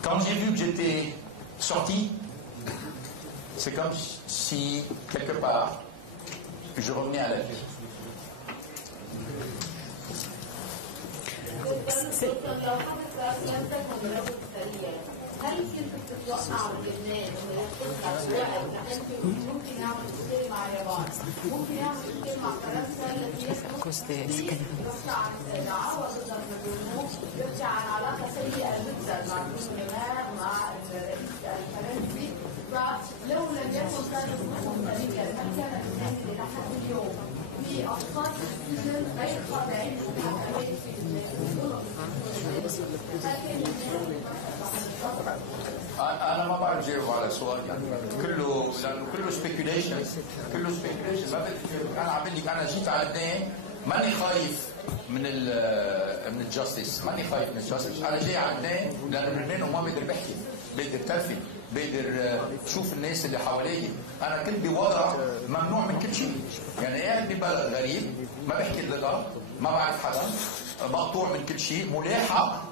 Quand j'ai vu que j'étais sorti, c'est comme si, quelque part, je revenais à la vie. أنا ما بعرف جاوب على السؤال يعني كله سبيكوليشن أنا عم بقول لك أنا جيت على لبنان ماني خايف من الجاستس ماني خايف من الجاستس أنا جاي على لبنان لأن لبنان وما بقدر بحكي بقدر تلفي بقدر شوف الناس اللي حوالي أنا كنت بوضع ممنوع من كل شيء يعني قاعد ببلد غريب ما بحكي اللغة ما بعرف حدا مقطوع من كل شيء ملاحق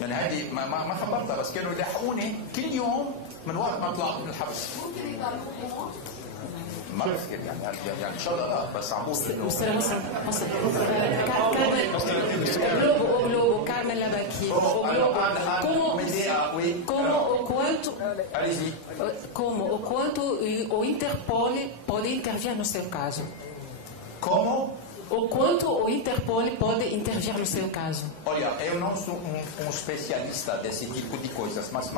يعني هذه ما خبرتها بس كانوا يلاحقوني كل يوم من وقت ما طلعت من الحبس ما بفكر يعني ان شاء الله لا بس عم بقول Globo, Carmela Bacchi. Como o quanto o Interpol pode intervir no seu caso? Como? O quanto o Interpol pode intervir no seu caso? Olha, eu não sou um especialista desse tipo de coisas, mas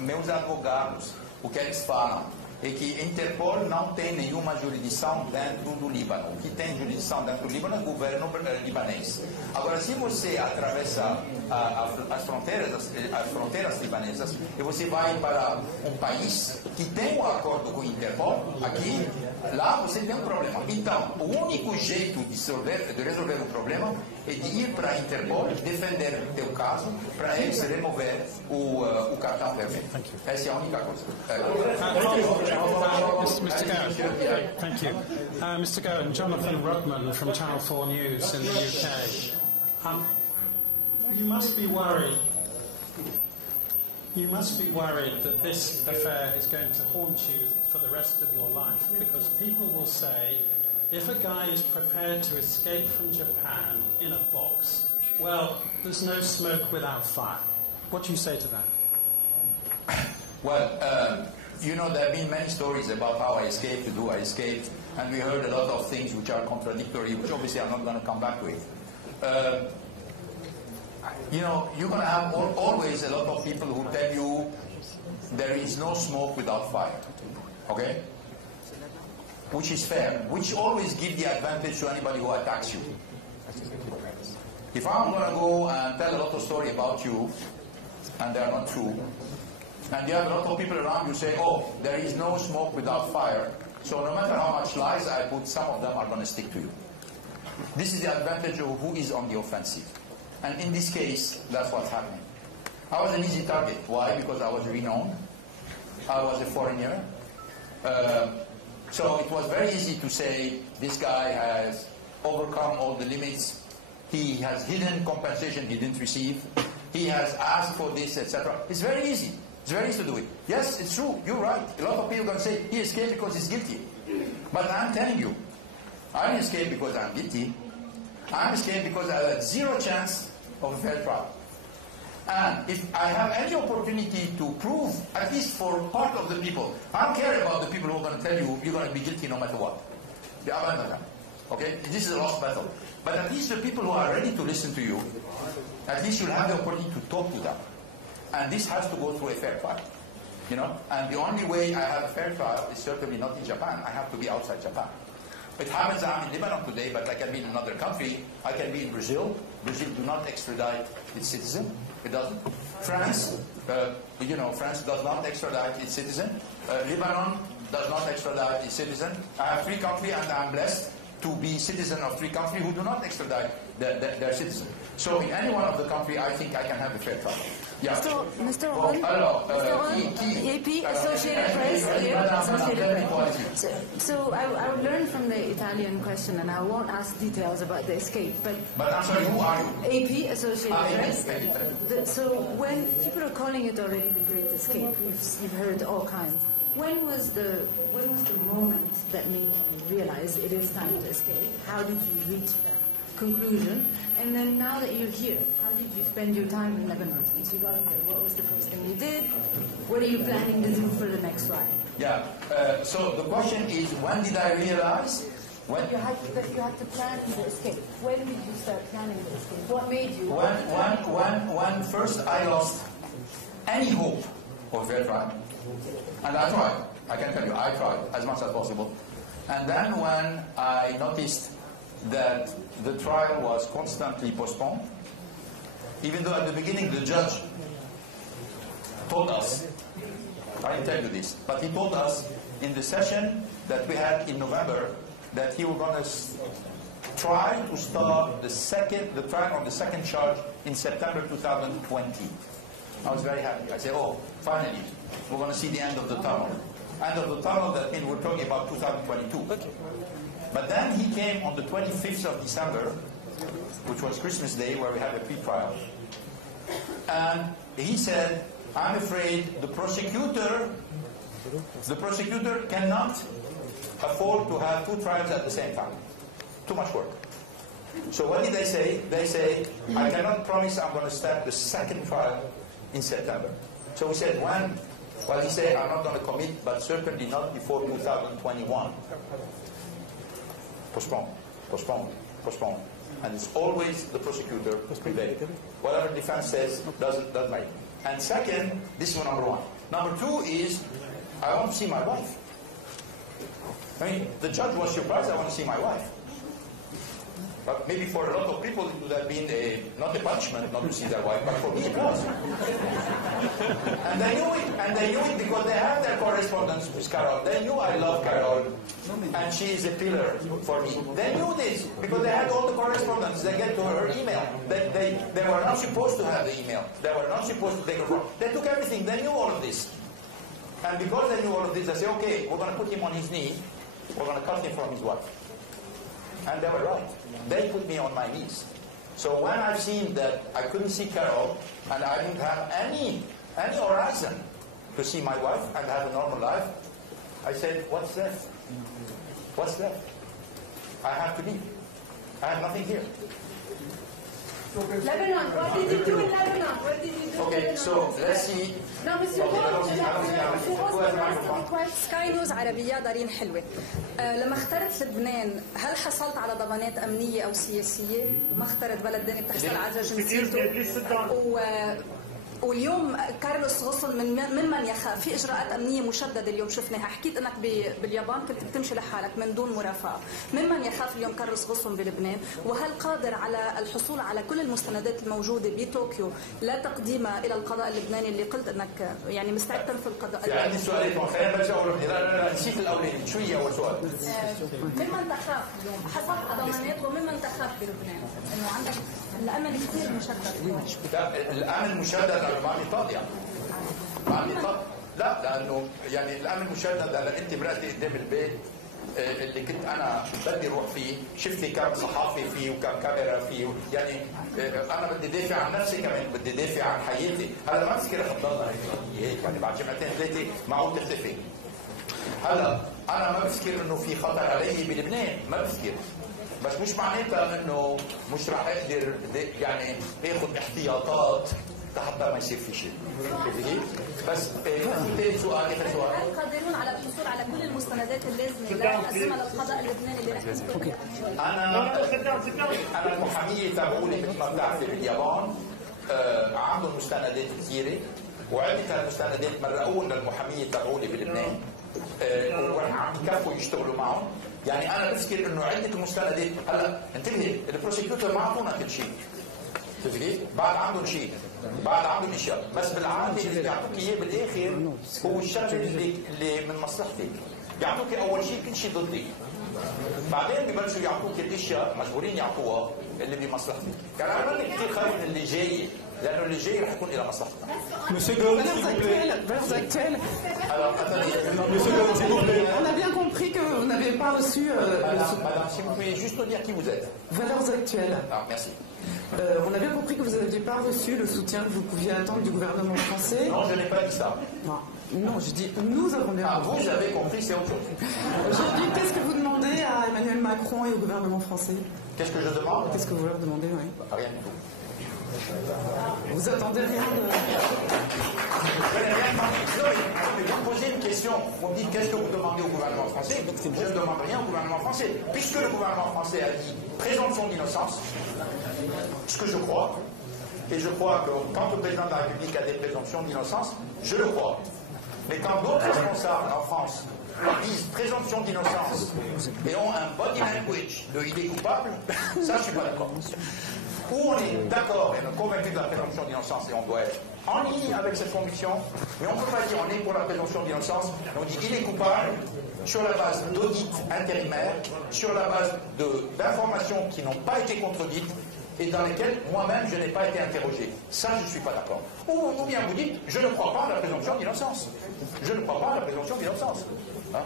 meus advogados, o que eles falam é que Interpol não tem nenhuma jurisdição dentro do Líbano. O que tem jurisdição dentro do Líbano é o governo libanês. Agora, se você atravessa as fronteiras libanesas e você vai para um país que tem um acordo com o Interpol, aqui lá você tem um problema. Então, o único jeito de resolver o problema é de ir para a Interpol, defender o teu caso, para eles remover o cartão vermelho. Essa é a única coisa. Mr. Ghosn, thank you. Mr. Ghosn, Jonathan Rudman from Channel 4 News in the UK. You must be worried. You must be worried that this affair is going to haunt you for the rest of your life, because people will say, if a guy is prepared to escape from Japan in a box, well, there's no smoke without fire. What do you say to that? Well, you know, there have been many stories about how I escaped, to do I escaped, and we heard a lot of things which are contradictory, which obviously I'm not going to come back with. You know, you're going to have always a lot of people who tell you there is no smoke without fire. Okay? Which is fair. Which always give the advantage to anybody who attacks you. If I'm going to go and tell a lot of stories about you, and they are not true, and you have a lot of people around you say, oh, there is no smoke without fire, so no matter how much lies I put, some of them are going to stick to you. This is the advantage of who is on the offensive. And in this case, that's what's happening. I was an easy target. Why? Because I was renowned. I was a foreigner. So it was very easy to say, this guy has overcome all the limits. He has hidden compensation he didn't receive. He has asked for this, etc. It's very easy. It's very easy to do it. Yes, it's true. You're right. A lot of people are going to say, he escaped because he's guilty. But I'm telling you, I didn't escape because I'm guilty. I'm escaped because I had zero chance of a fair trial. And if I have any opportunity to prove, at least for part of the people, I don't care about the people who are going to tell you you're going to be guilty no matter what. Okay? This is a lost battle. But at least the people who are ready to listen to you, at least you'll have the opportunity to talk to them. And this has to go through a fair trial. You know? And the only way I have a fair trial is certainly not in Japan. I have to be outside Japan. It happens I'm in Lebanon today, but I can be in another country. I can be in Brazil. Brazil do not extradite its citizen. It doesn't. France, you know, France does not extradite its citizen. Lebanon does not extradite its citizen. I have 3 countries, and I'm blessed to be citizen of 3 countries who do not extradite their citizen. So in any one of the countries, I think I can have a fair trial. Yeah. Mr. Owen, AP, Associated Press. So I would learn from the Italian question, and I won't ask details about the escape. But I'm sorry, who are you? AP, Associated Press. So when people are calling it already the Great Escape, you've heard all kinds. When was the moment that made you realize it is time to escape? How did you reach that conclusion? And then now that you're here, how did you spend your time in Lebanon since you got here? What was the first thing you did? What are you planning to do for the next ride? Yeah. So the question is, when did I realize? When you had to plan the escape. When did you start planning the escape? What made you? When first I lost any hope of fair trial. And I tried. I can tell you, I tried as much as possible. And then when I noticed that the trial was constantly postponed, even though at the beginning the judge told us, I didn't tell you this, but he told us in the session that we had in November that he was going to try to start the trial on the second charge in September 2020. I was very happy. I said, oh, finally, we're going to see the end of the tunnel. End of the tunnel, that means we're talking about 2022. But then he came on the 25th of December, which was Christmas Day, where we had a pre-trial. And he said, I'm afraid the prosecutor cannot afford to have 2 trials at the same time. Too much work. So what did they say? They say, I cannot promise I'm going to start the second trial in September. So we said, when? Well, he said, I'm not going to commit, but certainly not before 2021. Postpone. And it's always the prosecutor who's prevailed. Whatever the defense says doesn't matter. And second, this is number 1. Number 2 is, I want to see my wife. I mean, the judge was surprised I want to see my wife. But maybe for a lot of people it would have been not a punishment not to see their wife, but for me it was. And they knew it because they had their correspondence with Carol. They knew I love Carol, and she is a pillar for me. They knew this because they had all the correspondence. They get to her email. They were not supposed to have the email. They were not supposed to take a phone. They took everything. They knew all of this. And because they knew all of this, they said, okay, we're going to put him on his knee. We're going to cut him from his wife. And they were right. They put me on my knees. So when I've seen that I couldn't see Carol, and I didn't have any horizon to see my wife and have a normal life, I said, what's left? What's left? I have to leave. I have nothing here. Lebanon, what did you do in Lebanon? What did you do in Lebanon? So let's see. No, Monsieur سكاي نيوز عربية دارين حلوة. لما اخترت لبنان هل حصلت على ضمانات أمنية أو سياسية؟ وما اخترت بلد ثاني بتحصل على جنسيته؟ واليوم كارلوس غوسن ممن يخاف في اجراءات امنيه مشدده اليوم شفناها، حكيت انك باليابان كنت بتمشي لحالك من دون مرافقه، ممن يخاف اليوم كارلوس غوسن بلبنان؟ وهل قادر على الحصول على كل المستندات الموجوده بطوكيو لا تقديمها الى القضاء اللبناني اللي قلت انك يعني مستعد تنفذ القضاء؟ في عندي سؤالين خلينا نرجع لا نسيت الاولاني شو هي اول سؤال؟ ممن تخاف اليوم حصلت على ضمانات وممن تخاف بلبنان؟ انه عندك الامن كثير مشدد. الامن مشدد ما عندي طاقة يعني. ما عندي طاقة. لا لانه يعني الامن مشدد هلا انت مرقتي قدام البيت اللي كنت انا بدي اروح فيه، شفتي كم صحافي فيه وكم كاميرا فيه، يعني انا بدي دافع عن نفسي كمان، بدي دافع عن حياتي، هلا ما بفكر رح تضلها هيك يعني بعد جمعتين ثلاثه معقول تختفي. هلا انا ما بفكر انه في خطر علي بلبنان، ما بفكر، بس مش معناتها انه مش رح اقدر يعني اخذ احتياطات حتى ما يصير في شيء. بس ثاني سؤال اخر سؤال. هل قادرون على الحصول على كل المستندات اللازمه لتقديمها للقضاء اللبناني اللي رح يصير؟ انا المحاميه تبعوني مثل ما بتعرفي باليابان عندهم مستندات كثيره، وعده المستندات مرقوهم للمحاميه تبعوني بلبنان ورح عم يكفوا يشتغلوا معهم. يعني انا بفكر انه عده مستندات، هلا انتبهي البروسيكيوتور ما اعطونا كل شيء. تفكري؟ بعد عندهم شيء، بعد عندهم اشياء، بس بالعاده اللي بيعطوك اياه بالاخر هو الشغله اللي من مصلحتك. بيعطوك اول شيء كل شيء ضدك. بعدين ببلشوا يعطوك الاشياء مجبورين يعطوها اللي بمصلحتك. كان انا كثير خايف من اللي جاي، لانه اللي جاي رح يكون الى مصلحتنا. Monsieur Ghosn, s'il vous plaît. Valeurs actuelles. Alors, attendez. Monsieur Ghosn, s'il vous plaît. On a bien compris que vous n'avez pas reçu. Madame, si vous pouvez juste nous dire qui vous êtes. Valeurs actuelles. Ah, merci. On a bien compris que vous n'aviez pas reçu le soutien que vous pouviez attendre du gouvernement français. Non, je n'ai pas dit ça. Non, je dis nous avons bien compris. Vous avez compris, c'est autre chose. Aujourd'hui, qu'est-ce que vous demandez à Emmanuel Macron et au gouvernement français? Qu'est-ce que je demande? Qu'est-ce que vous leur demandez, oui? Rien du tout. Vous attendez rien de... Vous me posez une question, vous me dites qu'est-ce que vous demandez au gouvernement français? Je ne demande rien au gouvernement français, puisque le gouvernement français a dit présomption d'innocence, ce que je crois, et je crois que quand le président de la République a des présomptions d'innocence, je le crois. Mais quand d'autres responsables en France disent présomption d'innocence et ont un body language de il est coupable, ça je ne suis pas d'accord. Ou on est d'accord et on est convaincu de la présomption d'innocence et on doit être en ligne avec cette conviction, mais on ne peut pas dire on est pour la présomption d'innocence, on dit il est coupable sur la base d'audits intérimaires, sur la base d'informations qui n'ont pas été contredites et dans lesquelles moi-même je n'ai pas été interrogé. Ça je ne suis pas d'accord. Ou bien vous dites je ne crois pas à la présomption d'innocence. Je ne crois pas à la présomption d'innocence. Hein?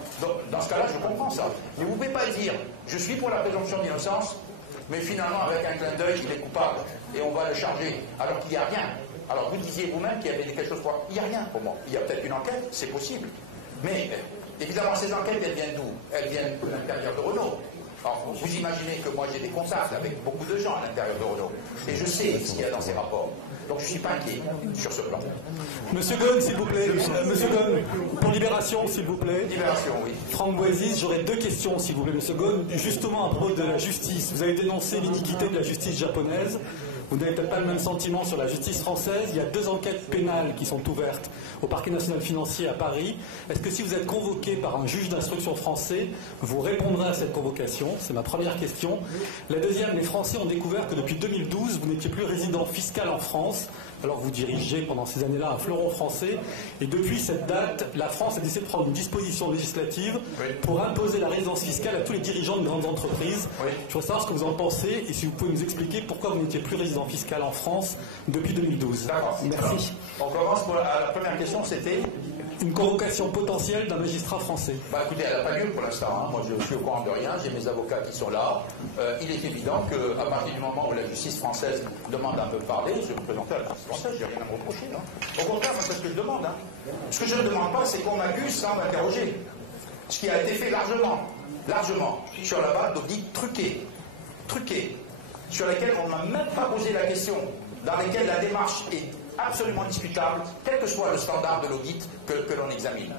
Dans ce cas-là je comprends ça. Mais vous ne pouvez pas dire je suis pour la présomption d'innocence, mais finalement, avec un clin d'œil, il est coupable et on va le charger, alors qu'il n'y a rien. Alors vous disiez vous-même qu'il y avait quelque chose pour moi. Il n'y a rien pour moi. Il y a peut-être une enquête, c'est possible. Mais évidemment, ces enquêtes, elles viennent d'où? Elles viennent de l'intérieur de Renault. Alors vous imaginez que moi j'ai des contacts avec beaucoup de gens à l'intérieur de Renault. Et je sais ce qu'il y a dans ces rapports. Donc je ne suis pas inquiet sur ce plan. Monsieur Ghosn, s'il vous plaît. Monsieur Ghosn, pour Libération, s'il vous plaît. Libération, oui. Franck Boisis, j'aurais deux questions, s'il vous plaît, Monsieur Ghosn. Justement à propos de la justice. Vous avez dénoncé l'iniquité de la justice japonaise. Vous n'avez peut-être pas le même sentiment sur la justice française. Il y a 2 enquêtes pénales qui sont ouvertes au parquet national financier à Paris. Est-ce que si vous êtes convoqué par un juge d'instruction français, vous répondrez à cette convocation? C'est ma première question. La deuxième, les Français ont découvert que depuis 2012, vous n'étiez plus résident fiscal en France, alors que vous dirigez pendant ces années-là un fleuron français. Et depuis cette date, la France a décidé de prendre une disposition législative pour imposer la résidence fiscale à tous les dirigeants de grandes entreprises. Je voudrais savoir ce que vous en pensez et si vous pouvez nous expliquer pourquoi vous n'étiez plus résident fiscal en France depuis 2012. D'accord. Merci. On commence pour la première question, c'était une convocation potentielle d'un magistrat français. Bah écoutez, elle n'a pas lieu pour l'instant. Hein. Moi, je suis au courant de rien. J'ai mes avocats qui sont là. Il est évident qu'à partir du moment où la justice française demande un peu parler, je vais me présenter à la justice française, je n'ai rien à me reprocher. Non. Au contraire, c'est ce que je demande. Hein. Ce que je ne demande pas, c'est qu'on m'accuse sans m'interroger. Ce qui a été fait largement, sur la base d'audits truqués, sur lesquels on ne m'a même pas posé la question, dans lesquels la démarche est absolument discutable, quel que soit le standard de l'audit que l'on examine.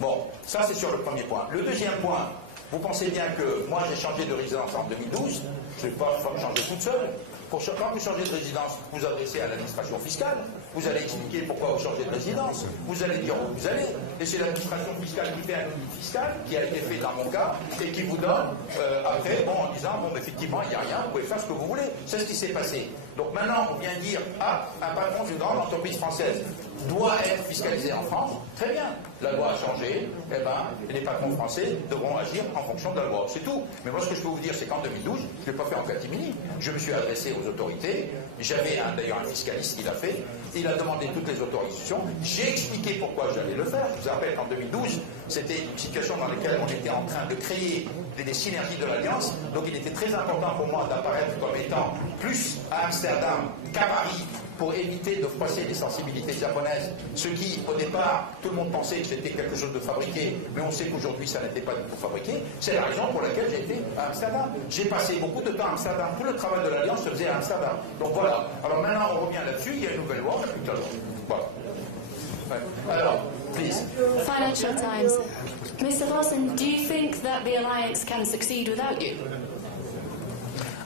Bon, ça c'est sur le premier point. Le deuxième point, vous pensez bien que moi j'ai changé de résidence en 2012, je ne vais pas changer toute seule. Quand vous changez de résidence, vous adressez à l'administration fiscale, vous allez expliquer pourquoi vous changez de résidence, vous allez dire où vous allez, et c'est l'administration fiscale qui fait un audit fiscal, qui a été fait dans mon cas, et qui vous donne après, bon, en disant, bon, effectivement, il n'y a rien, vous pouvez faire ce que vous voulez. C'est ce qui s'est passé. Donc maintenant, on vient dire, ah, un patron d'une grande entreprise française doit être fiscalisé en France. Très bien, la loi a changé, eh ben, les patrons français devront agir en fonction de la loi. C'est tout. Mais moi, ce que je peux vous dire, c'est qu'en 2012, je ne l'ai pas fait en catimini. Je me suis adressé aux autorités. J'avais d'ailleurs un fiscaliste qui l'a fait. Il a demandé toutes les autorisations. J'ai expliqué pourquoi j'allais le faire. Je vous rappelle qu'en 2012, c'était une situation dans laquelle on était en train de créer des synergies de l'Alliance. Donc il était très important pour moi d'apparaître comme étant plus à Amsterdam qu'à Paris, pour éviter de froisser les sensibilités japonaises, ce qui, au départ, tout le monde pensait que c'était quelque chose de fabriqué, mais on sait qu'aujourd'hui, ça n'était pas du tout fabriqué. C'est la raison pour laquelle j'ai été à Amsterdam. J'ai passé beaucoup de temps à Amsterdam. Tout le travail de l'Alliance se faisait à Amsterdam. Donc voilà. Alors maintenant, on revient là-dessus. Il y a une nouvelle loi, on n'a plus de loi. Voilà. Ouais. Alors, please. Financial Times. Mr. Ghosn, do you think that the alliance can succeed without you?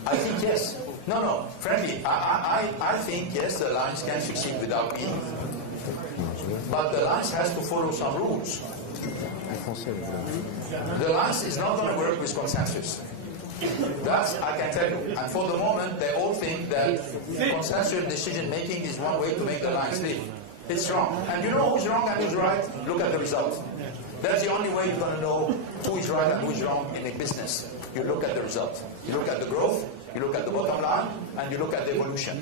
I think yes. No, frankly, I think, yes, the alliance can succeed without me. But the alliance has to follow some rules. The alliance is not going to work with consensus. That I can tell you. And for the moment, they all think that consensual decision-making is one way to make the alliance live. It's wrong. And you know who's wrong and who's right? Look at the result. That's the only way you're going to know who is right and who is wrong in a business. You look at the result. You look at the growth, you look at the bottom line, and you look at the evolution.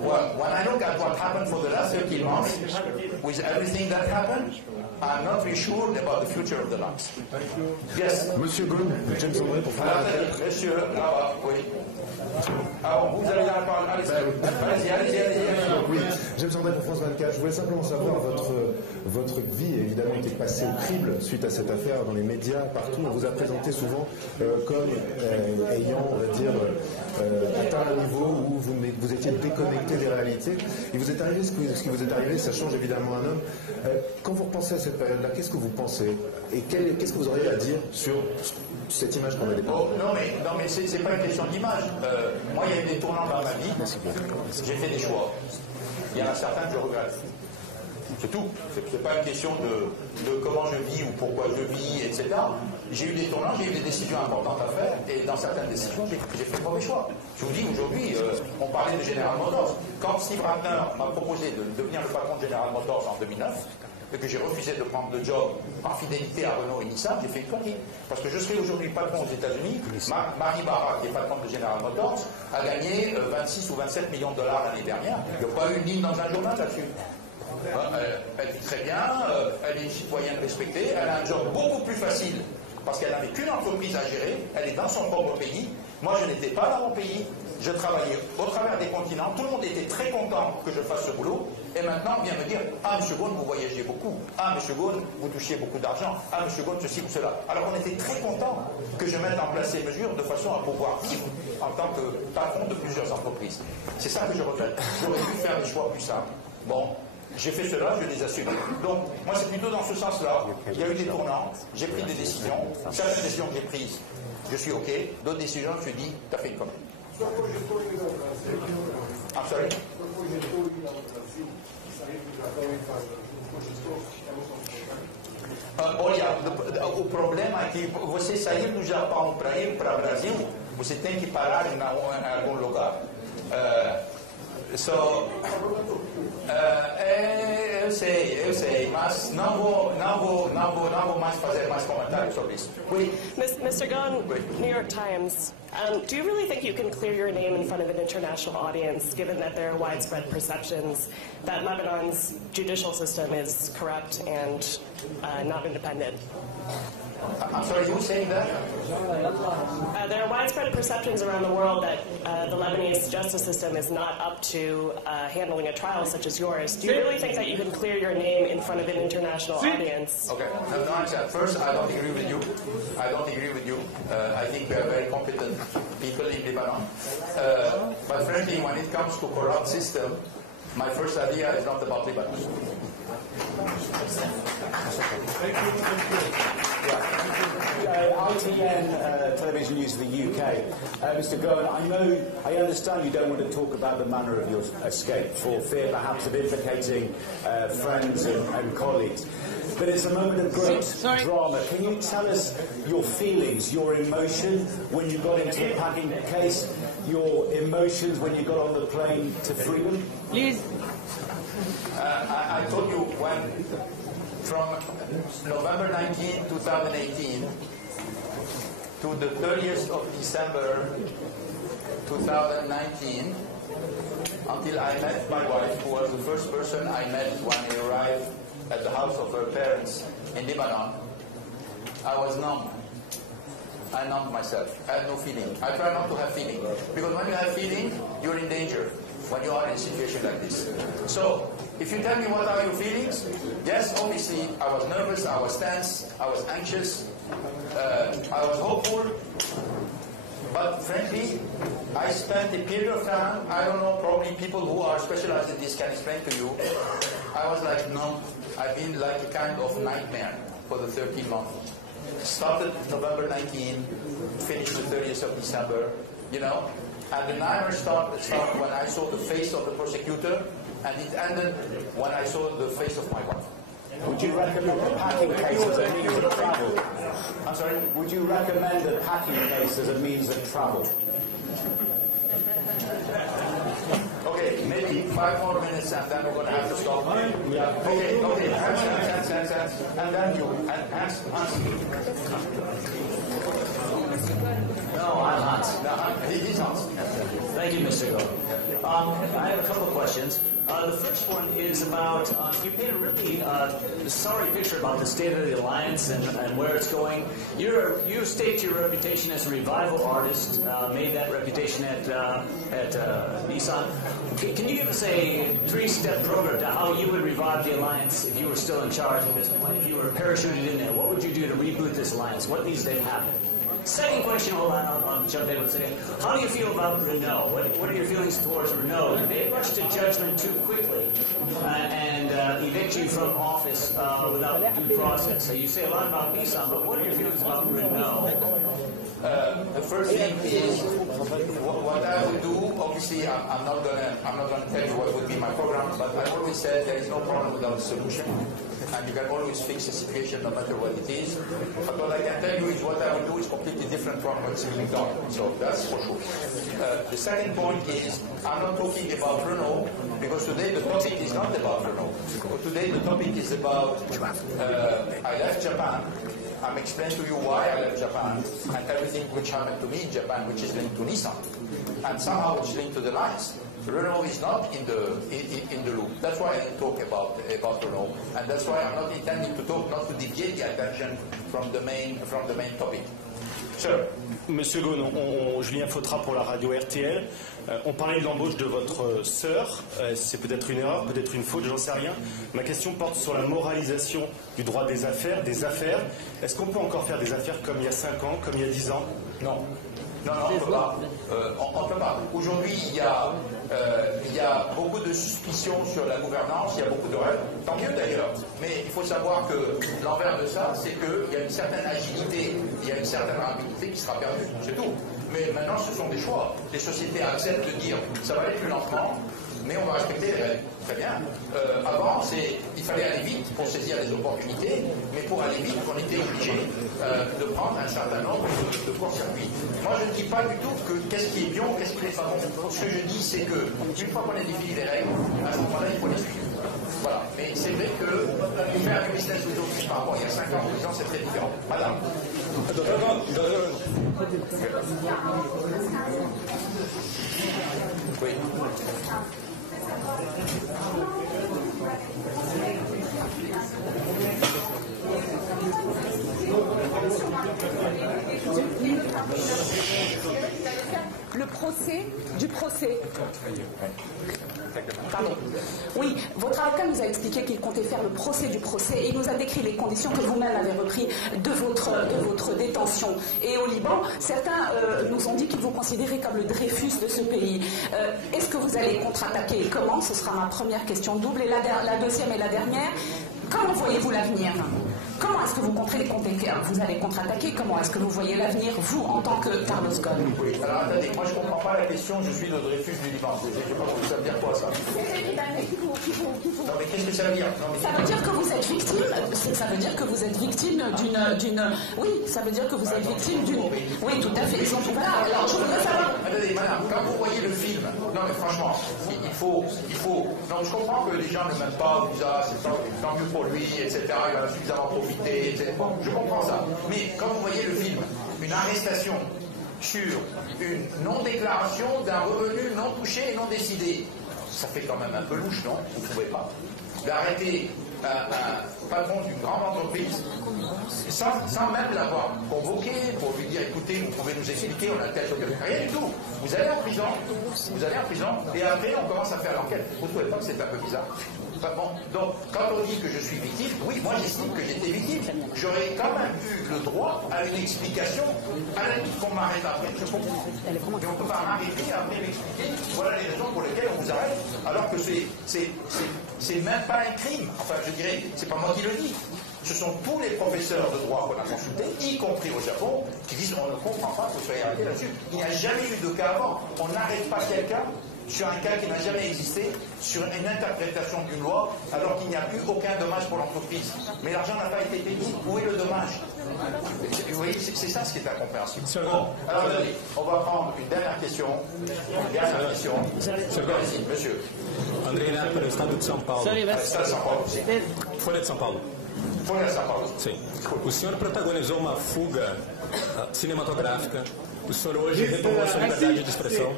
Well, when I look at what happened for the last 13 months, with everything that happened, I'm not reassured about the future of the lines. Yes. Monsieur Ghosn, James André pour faire Monsieur, là-bas, oui. Alors, vous avez la parole. Allez-y. Oui, James André pour France 24. Je voulais simplement savoir, votre vie, évidemment, était passée au crible suite à cette affaire dans les médias, partout. On vous a présenté souvent comme ayant, on va dire, atteint un niveau où vous étiez déconnecté des réalités. Il vous est arrivé ce qui vous est arrivé, ça change évidemment un homme. Quand vous repensez à cette période-là, qu'est-ce que vous pensez? Et qu'est-ce que vous auriez à dire sur cette image qu'on a dépeinte? Non, mais c'est pas une question d'image. Moi, il y a eu des tournants dans ma vie. J'ai fait des choix. Il y en a certains que je regrette. C'est tout. C'est pas une question de comment je vis ou pourquoi je vis, etc. J'ai eu des tournants, j'ai eu des décisions importantes à faire, et dans certaines décisions, j'ai fait le mauvais choix. Je vous dis, aujourd'hui, on parlait de General Motors. Quand Steve Ratner m'a proposé de devenir le patron de General Motors en 2009, et que j'ai refusé de prendre le job en fidélité à Renault et Nissan, j'ai fait une connerie. Parce que je serai aujourd'hui patron aux États-Unis. Marie Barra, qui est patron de General Motors, a gagné 26 ou 27 millions de dollars l'année dernière. Il n'y a pas eu une ligne dans un journal là-dessus. Elle vit très bien, elle est une citoyenne respectée, elle a un job beaucoup plus facile parce qu'elle n'avait qu'une entreprise à gérer, elle est dans son propre pays. Moi, je n'étais pas dans mon pays, je travaillais au travers des continents, tout le monde était très content que je fasse ce boulot, et maintenant on vient me dire « Ah, M. Ghosn, vous voyagez beaucoup. Ah, M. Ghosn, vous touchiez beaucoup d'argent. Ah, M. Ghosn, ceci ou cela. » Alors on était très content que je mette en place ces mesures de façon à pouvoir vivre en tant que patron de plusieurs entreprises. C'est ça que je regrette. J'aurais dû faire des choix plus simples. Bon. J'ai fait cela, je les assume. Donc, moi, c'est plutôt dans ce sens-là. Il y a eu des tournants, j'ai pris des décisions. Certaines décisions que j'ai prises, je suis OK. D'autres décisions, je me suis dit, t'as fait une connerie. I'm sorry? Olha, o problema é que você sair do Japão para ir para o Brasil, você tem que parar em algum lugar. Eu sei, mas não vou mais fazer mais comentários sobre isso. Mr. Ghosn, New York Times, do you really think you can clear your name in front of an international audience, given that there are widespread perceptions that Lebanon's judicial system is corrupt and not independent? I'm sorry, you were saying that? There are widespread perceptions around the world that the Lebanese justice system is not up to handling a trial such as yours. Do you really think that you can clear your name in front of an international audience? Okay, no, answer. First, I don't agree with you. I think we are very competent people in Lebanon. But frankly, when it comes to corrupt system, my first idea is not about Lebanon. ITN Television News of the UK. Mr. Ghosn, I understand you don't want to talk about the manner of your escape for fear perhaps of implicating friends and colleagues. But it's a moment of great drama. Can you tell us your feelings, your emotion when you got into the packing case, your emotions when you got on the plane to freedom? Please. I told you from November 19, 2018 to the 30th of December 2019, until I met my wife, who was the first person I met when I arrived at the house of her parents in Lebanon, I was numb. I numbed myself. I had no feeling. I try not to have feeling. Because when you have feeling, you're in danger when you are in a situation like this. So, if you tell me what are your feelings, yes, obviously, I was nervous, I was tense, I was anxious, I was hopeful, but frankly, I spent a period of time, I don't know, probably people who are specialized in this can explain to you, I was like, no, I've been like a kind of nightmare for the 13 months. Started November 19, finished the 30th of December, you know, and the nightmare started when I saw the face of the prosecutor, and it ended when I saw the face of my wife. Would you recommend the packing case as a means of travel? I'm sorry? Would you recommend the packing case as a means of travel? Okay, maybe 5 more minutes and then we're going to have to stop. Okay, hands. And then you, hands. No, I'm Hans. He's Hans. Thank you, Mr. Ghosn. I have a couple of questions. The first one is about, you paint a really sorry picture about the state of the alliance and where it's going. You staked your reputation as a revival artist, made that reputation at Nissan. Can you give us a 3-step program to how you would revive the alliance if you were still in charge at this point? If you were parachuted in there, what would you do to reboot this alliance? What needs to happen? Second question, hold on, I'll jump in with a second. How do you feel about Renault? What are your feelings towards Renault? Did they rush to judgment too quickly and evict you from office without due process? So you say a lot about Nissan, but what are your feelings about Renault? The first thing is what I would do. Obviously, I'm not gonna tell you what would be my program, but I always said there is no problem without a solution, and you can always fix a situation no matter what it is. But what I can tell you is what I would do is completely different from what's being done. So that's for sure. The second point is I'm not talking about Renault because today the topic is not about Renault. Today the topic is about I left Japan. I'm explaining to you why I left Japan and everything which happened to me in Japan, which is linked to Nissan, and somehow it's linked to the lines. Renault is not in the loop. That's why I didn't talk about Renault, and that's why I'm not intending to talk, not to deviate the attention from the main topic. Sure. Monsieur Ghosn, Julien Fautra pour la radio RTL. On parlait de l'embauche de votre sœur. C'est peut-être une erreur, peut-être une faute, j'en sais rien. Ma question porte sur la moralisation du droit des affaires. Est-ce qu'on peut encore faire des affaires comme il y a 5 ans, comme il y a 10 ans? Non. Non, on ne peut pas. On peut pas. Aujourd'hui, il y a beaucoup de suspicions sur la gouvernance, il y a beaucoup de rêves, tant mieux d'ailleurs. Mais il faut savoir que l'envers de ça, c'est qu'il y a une certaine agilité, il y a une certaine rapidité qui sera perdue, c'est tout. Mais maintenant, ce sont des choix. Les sociétés acceptent de dire ça va aller plus lentement, mais on va respecter les règles. Très bien. Avant, il fallait aller vite pour saisir les opportunités, mais pour aller vite, on était obligé de prendre un certain nombre de court-circuits. Moi, je ne dis pas du tout que qu'est-ce qui est bien, qu'est-ce qui n'est pas bon. Ce que je dis, c'est que une fois qu'on a défini les règles, à ce moment-là, il faut les suivre. Voilà. Mais c'est vrai que faire du business aujourd'hui par rapport à il y a 5 ans, 10 ans, c'est très différent. Madame. Oui. Le procès du procès. Pardon. Oui, votre avocat nous a expliqué qu'il comptait faire le procès du procès et il nous a décrit les conditions que vous-même avez reprises de votre détention. Et au Liban, certains nous ont dit qu'ils vous considéraient comme le Dreyfus de ce pays. Est-ce que vous allez contre-attaquer et comment? Ce sera ma première question double. Et la deuxième et la dernière, comment voyez-vous l'avenir? Comment est-ce que vous allez contre-attaquer? Comment est-ce que vous voyez l'avenir, vous, en tant que Carlos Ghosn? Oui, alors attendez, moi je ne comprends pas la question, je suis le Dreyfus du Liban. Je ne sais pas ça veut dire quoi ça. Non mais qu'est-ce que ça veut dire? Ça veut dire que vous êtes victime. Ça veut dire que vous êtes victime d'une. Oui, ça veut dire que vous êtes victime d'une. Oui, tout à fait. Voilà. Alors je voudrais savoir. Attendez, madame, quand vous voyez le film, non mais franchement, il faut. Non, je comprends que les gens ne m'aiment pas, c'est tant mieux pour lui, etc. Il va suffisamment profiter, etc. Bon, je comprends ça. Mais quand vous voyez le film, une arrestation sur une non-déclaration d'un revenu non touché et non décidé, ça fait quand même un peu louche, non? Vous ne trouvez pas? D'arrêter un patron d'une grande entreprise sans même l'avoir convoqué pour lui dire écoutez, vous pouvez nous expliquer, on a tel truc, rien du tout. Vous allez en prison, et après on commence à faire l'enquête. Vous ne trouvez pas que c'est un peu bizarre? Bon, donc, quand on dit que je suis victime, oui, moi j'estime que j'étais victime. J'aurais quand même eu le droit à une explication, à la limite qu'on m'arrête après, je comprends. Mais on ne peut pas m'arrêter après m'expliquer, voilà les raisons pour lesquelles on vous arrête, alors que c'est même pas un crime. Enfin, je dirais, c'est pas moi qui le dis. Ce sont tous les professeurs de droit qu'on a consultés, y compris au Japon, qui disent on ne comprend pas que vous soyez arrêté là-dessus. Il n'y a jamais eu de cas avant. On n'arrête pas quelqu'un sur un cas qui n'a jamais existé, sur une interprétation d'une loi, alors qu'il n'y a plus aucun dommage pour l'entreprise. Mais l'argent n'a pas été payé. Où est le dommage? Vous voyez, c'est ça ce qui est incompréhensible. Bon, alors allez, on va prendre une dernière question. Allez-y, monsieur. André Neto, pelo Estado de São Paulo. Estado de São Paulo, sim. Folha de São Paulo. Folha de São Paulo. Sim. O senhor protagonizou uma fuga cinematográfica. O senhor hoje retomou sua liberdade de expressão.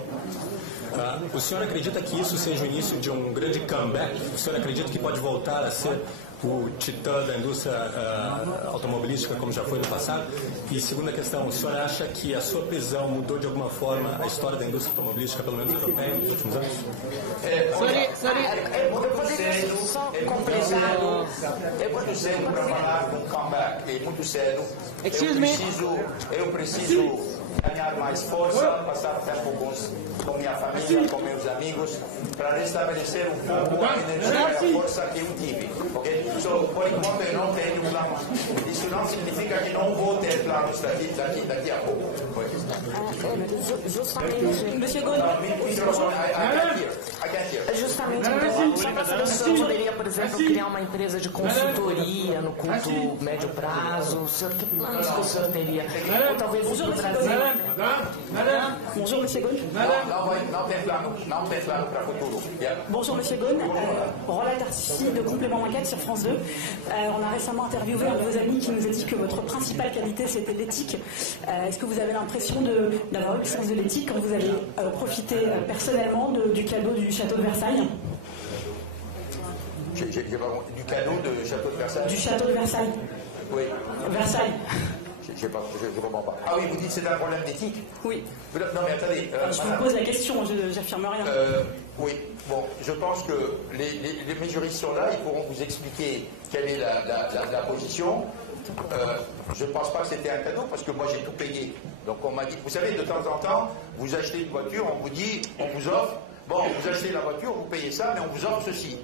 O senhor acredita que isso seja o início de um grande comeback? O senhor acredita que pode voltar a ser o titã da indústria automobilística como já foi no passado? E segunda questão, o senhor acha que a sua prisão mudou de alguma forma a história da indústria automobilística, pelo menos europeia, nos últimos anos? É muito cedo para falar de um comeback, é muito cedo. Eu preciso ganhar mais força, passar tempo com minha família, com meus amigos, para restabelecer um pouco a energia e a força que eu tive. Okay? So, por enquanto eu não tenho plano. Isso não significa que não vou ter planos daqui a pouco. Monsieur Ghosn, Justamente, só para saber se o senhor poderia, por exemplo, criar uma empresa de consultoria no curto, médio prazo, que planos que o senhor teria? Ou talvez ir para o Brasil? Bonjour Monsieur Ghosn. Bonjour Monsieur Ghosn. Roland Artifi de Complément Enquête sur France 2. On a récemment interviewé un de vos amis qui nous a dit que votre principale qualité c'était l'éthique. Est-ce que vous avez l'impression d'avoir eu le sens de l'éthique quand vous avez profité personnellement du cadeau du château de Versailles? Du cadeau du château de Versailles? Du château de Versailles. Oui. Versailles. Je ne comprends pas. Ah oui, vous dites que c'est un problème d'éthique? Oui. Non mais attendez. Je vous pose la question, j'affirme rien. Oui, bon, je pense que les juristes sont là, ils pourront vous expliquer quelle est la position. Je ne pense pas que c'était un cadeau parce que moi j'ai tout payé. Donc on m'a dit, vous savez, de temps en temps, vous achetez une voiture, on vous dit, on vous offre, bon, vous achetez la voiture, vous payez ça, mais on vous offre ceci.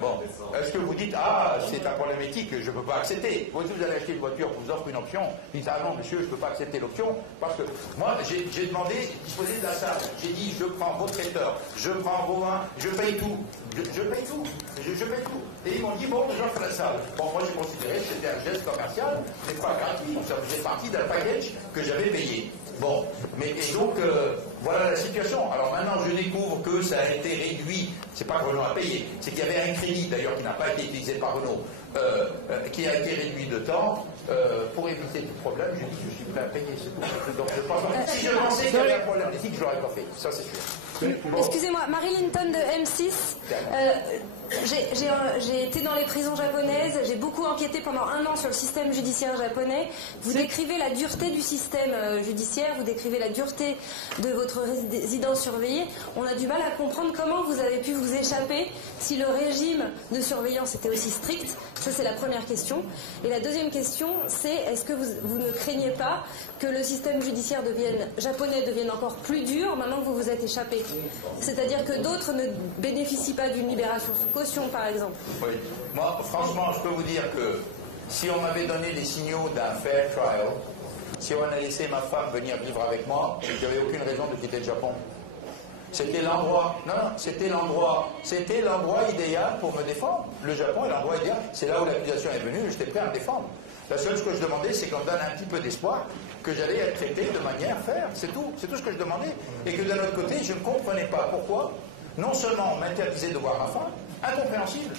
Bon, est-ce que vous dites, ah, c'est un problème éthique que je ne peux pas accepter? Vous allez acheter une voiture, on vous offre une option, vous dites, ah non, monsieur, je ne peux pas accepter l'option, parce que moi, j'ai demandé disposer de la salle. J'ai dit, je prends vos traiteurs, je prends vos vins, je paye tout. Je paye tout. Je paye tout. Et ils m'ont dit, bon, j'offre la salle. Bon, moi, j'ai considéré que c'était un geste commercial, c'est pas gratuit, ça faisait partie d'un package que j'avais payé. Bon, mais et donc, voilà la situation. Alors maintenant, je découvre que ça a été réduit. C'est pas que Renault a payé, c'est qu'il y avait un crédit, d'ailleurs, qui n'a pas été utilisé par Renault, qui a été réduit de temps. Pour éviter tout problème, je dis je suis prêt à payer, c'est tout. Donc, je pense, si je pensais qu'il y avait un problème d'éthique, je l'aurais pas fait. Ça, c'est sûr. Bon. Excusez-moi, Marie Linton de M6. J'ai été dans les prisons japonaises, j'ai beaucoup enquêté pendant 1 an sur le système judiciaire japonais. Vous décrivez la dureté du système judiciaire, vous décrivez la dureté de votre résidence surveillée. On a du mal à comprendre comment vous avez pu vous échapper si le régime de surveillance était aussi strict. Ça, c'est la première question. Et la deuxième question, c'est est-ce que vous ne craignez pas que le système judiciaire japonais devienne encore plus dur maintenant que vous vous êtes échappé? C'est-à-dire que d'autres ne bénéficient pas d'une libération sous caution, par exemple. Oui. Moi, franchement, je peux vous dire que si on m'avait donné les signaux d'un fair trial, si on a laissé ma femme venir vivre avec moi, je n'avais aucune raison de quitter le Japon. C'était l'endroit, c'était l'endroit idéal pour me défendre. Le Japon est l'endroit idéal. C'est là où l'accusation est venue, j'étais prêt à me défendre. La seule chose que je demandais, c'est qu'on me donne un petit peu d'espoir que j'allais être traité de manière fair, c'est tout ce que je demandais. Et que d'un autre côté, je ne comprenais pas pourquoi, non seulement on m'interdisait de voir ma femme, incompréhensible,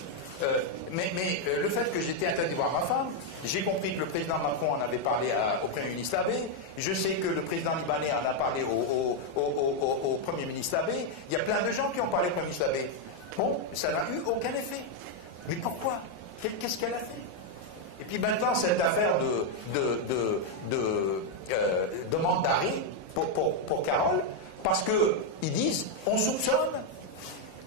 mais le fait que j'étais interdit de voir ma femme, j'ai compris que le président Macron en avait parlé au Premier ministre Abe, je sais que le président libanais en a parlé au Premier ministre Abe, il y a plein de gens qui ont parlé au Premier ministre Abe. Bon, ça n'a eu aucun effet. Mais pourquoi? Qu'est-ce qu'elle a fait? Et puis maintenant, cette affaire de demande d'arrêt pour Carole, parce qu'ils disent, on soupçonne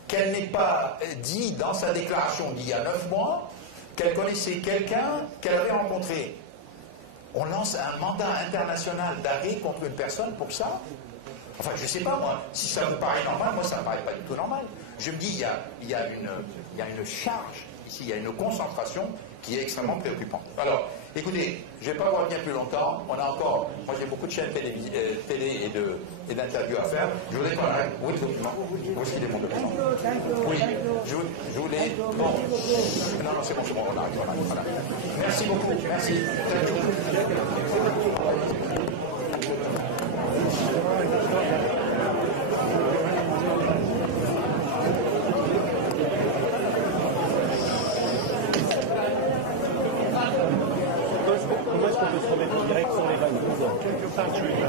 qu'elle n'ait pas dit dans sa déclaration d'il y a 9 mois qu'elle connaissait quelqu'un qu'elle avait rencontré. On lance un mandat international d'arrêt contre une personne pour ça? Enfin, je ne sais pas, moi. Si ça vous paraît normal, moi, ça ne me paraît pas du tout normal. Je me dis, il y a une charge ici, il y a une concentration qui est extrêmement préoccupante. Alors, écoutez, je ne vais pas vous retenir plus longtemps. On a encore, moi j'ai beaucoup de chaînes télé et d'interviews à faire. Je voudrais qu'on arrête. Oui, où est-ce qu'il est mon document? Oui, je voulais. Bon. Non, c'est bon, on arrête. Voilà. Merci beaucoup. Merci. Comment est-ce qu'on peut se remettre direct sur les vannes? Quelque part, tu es là.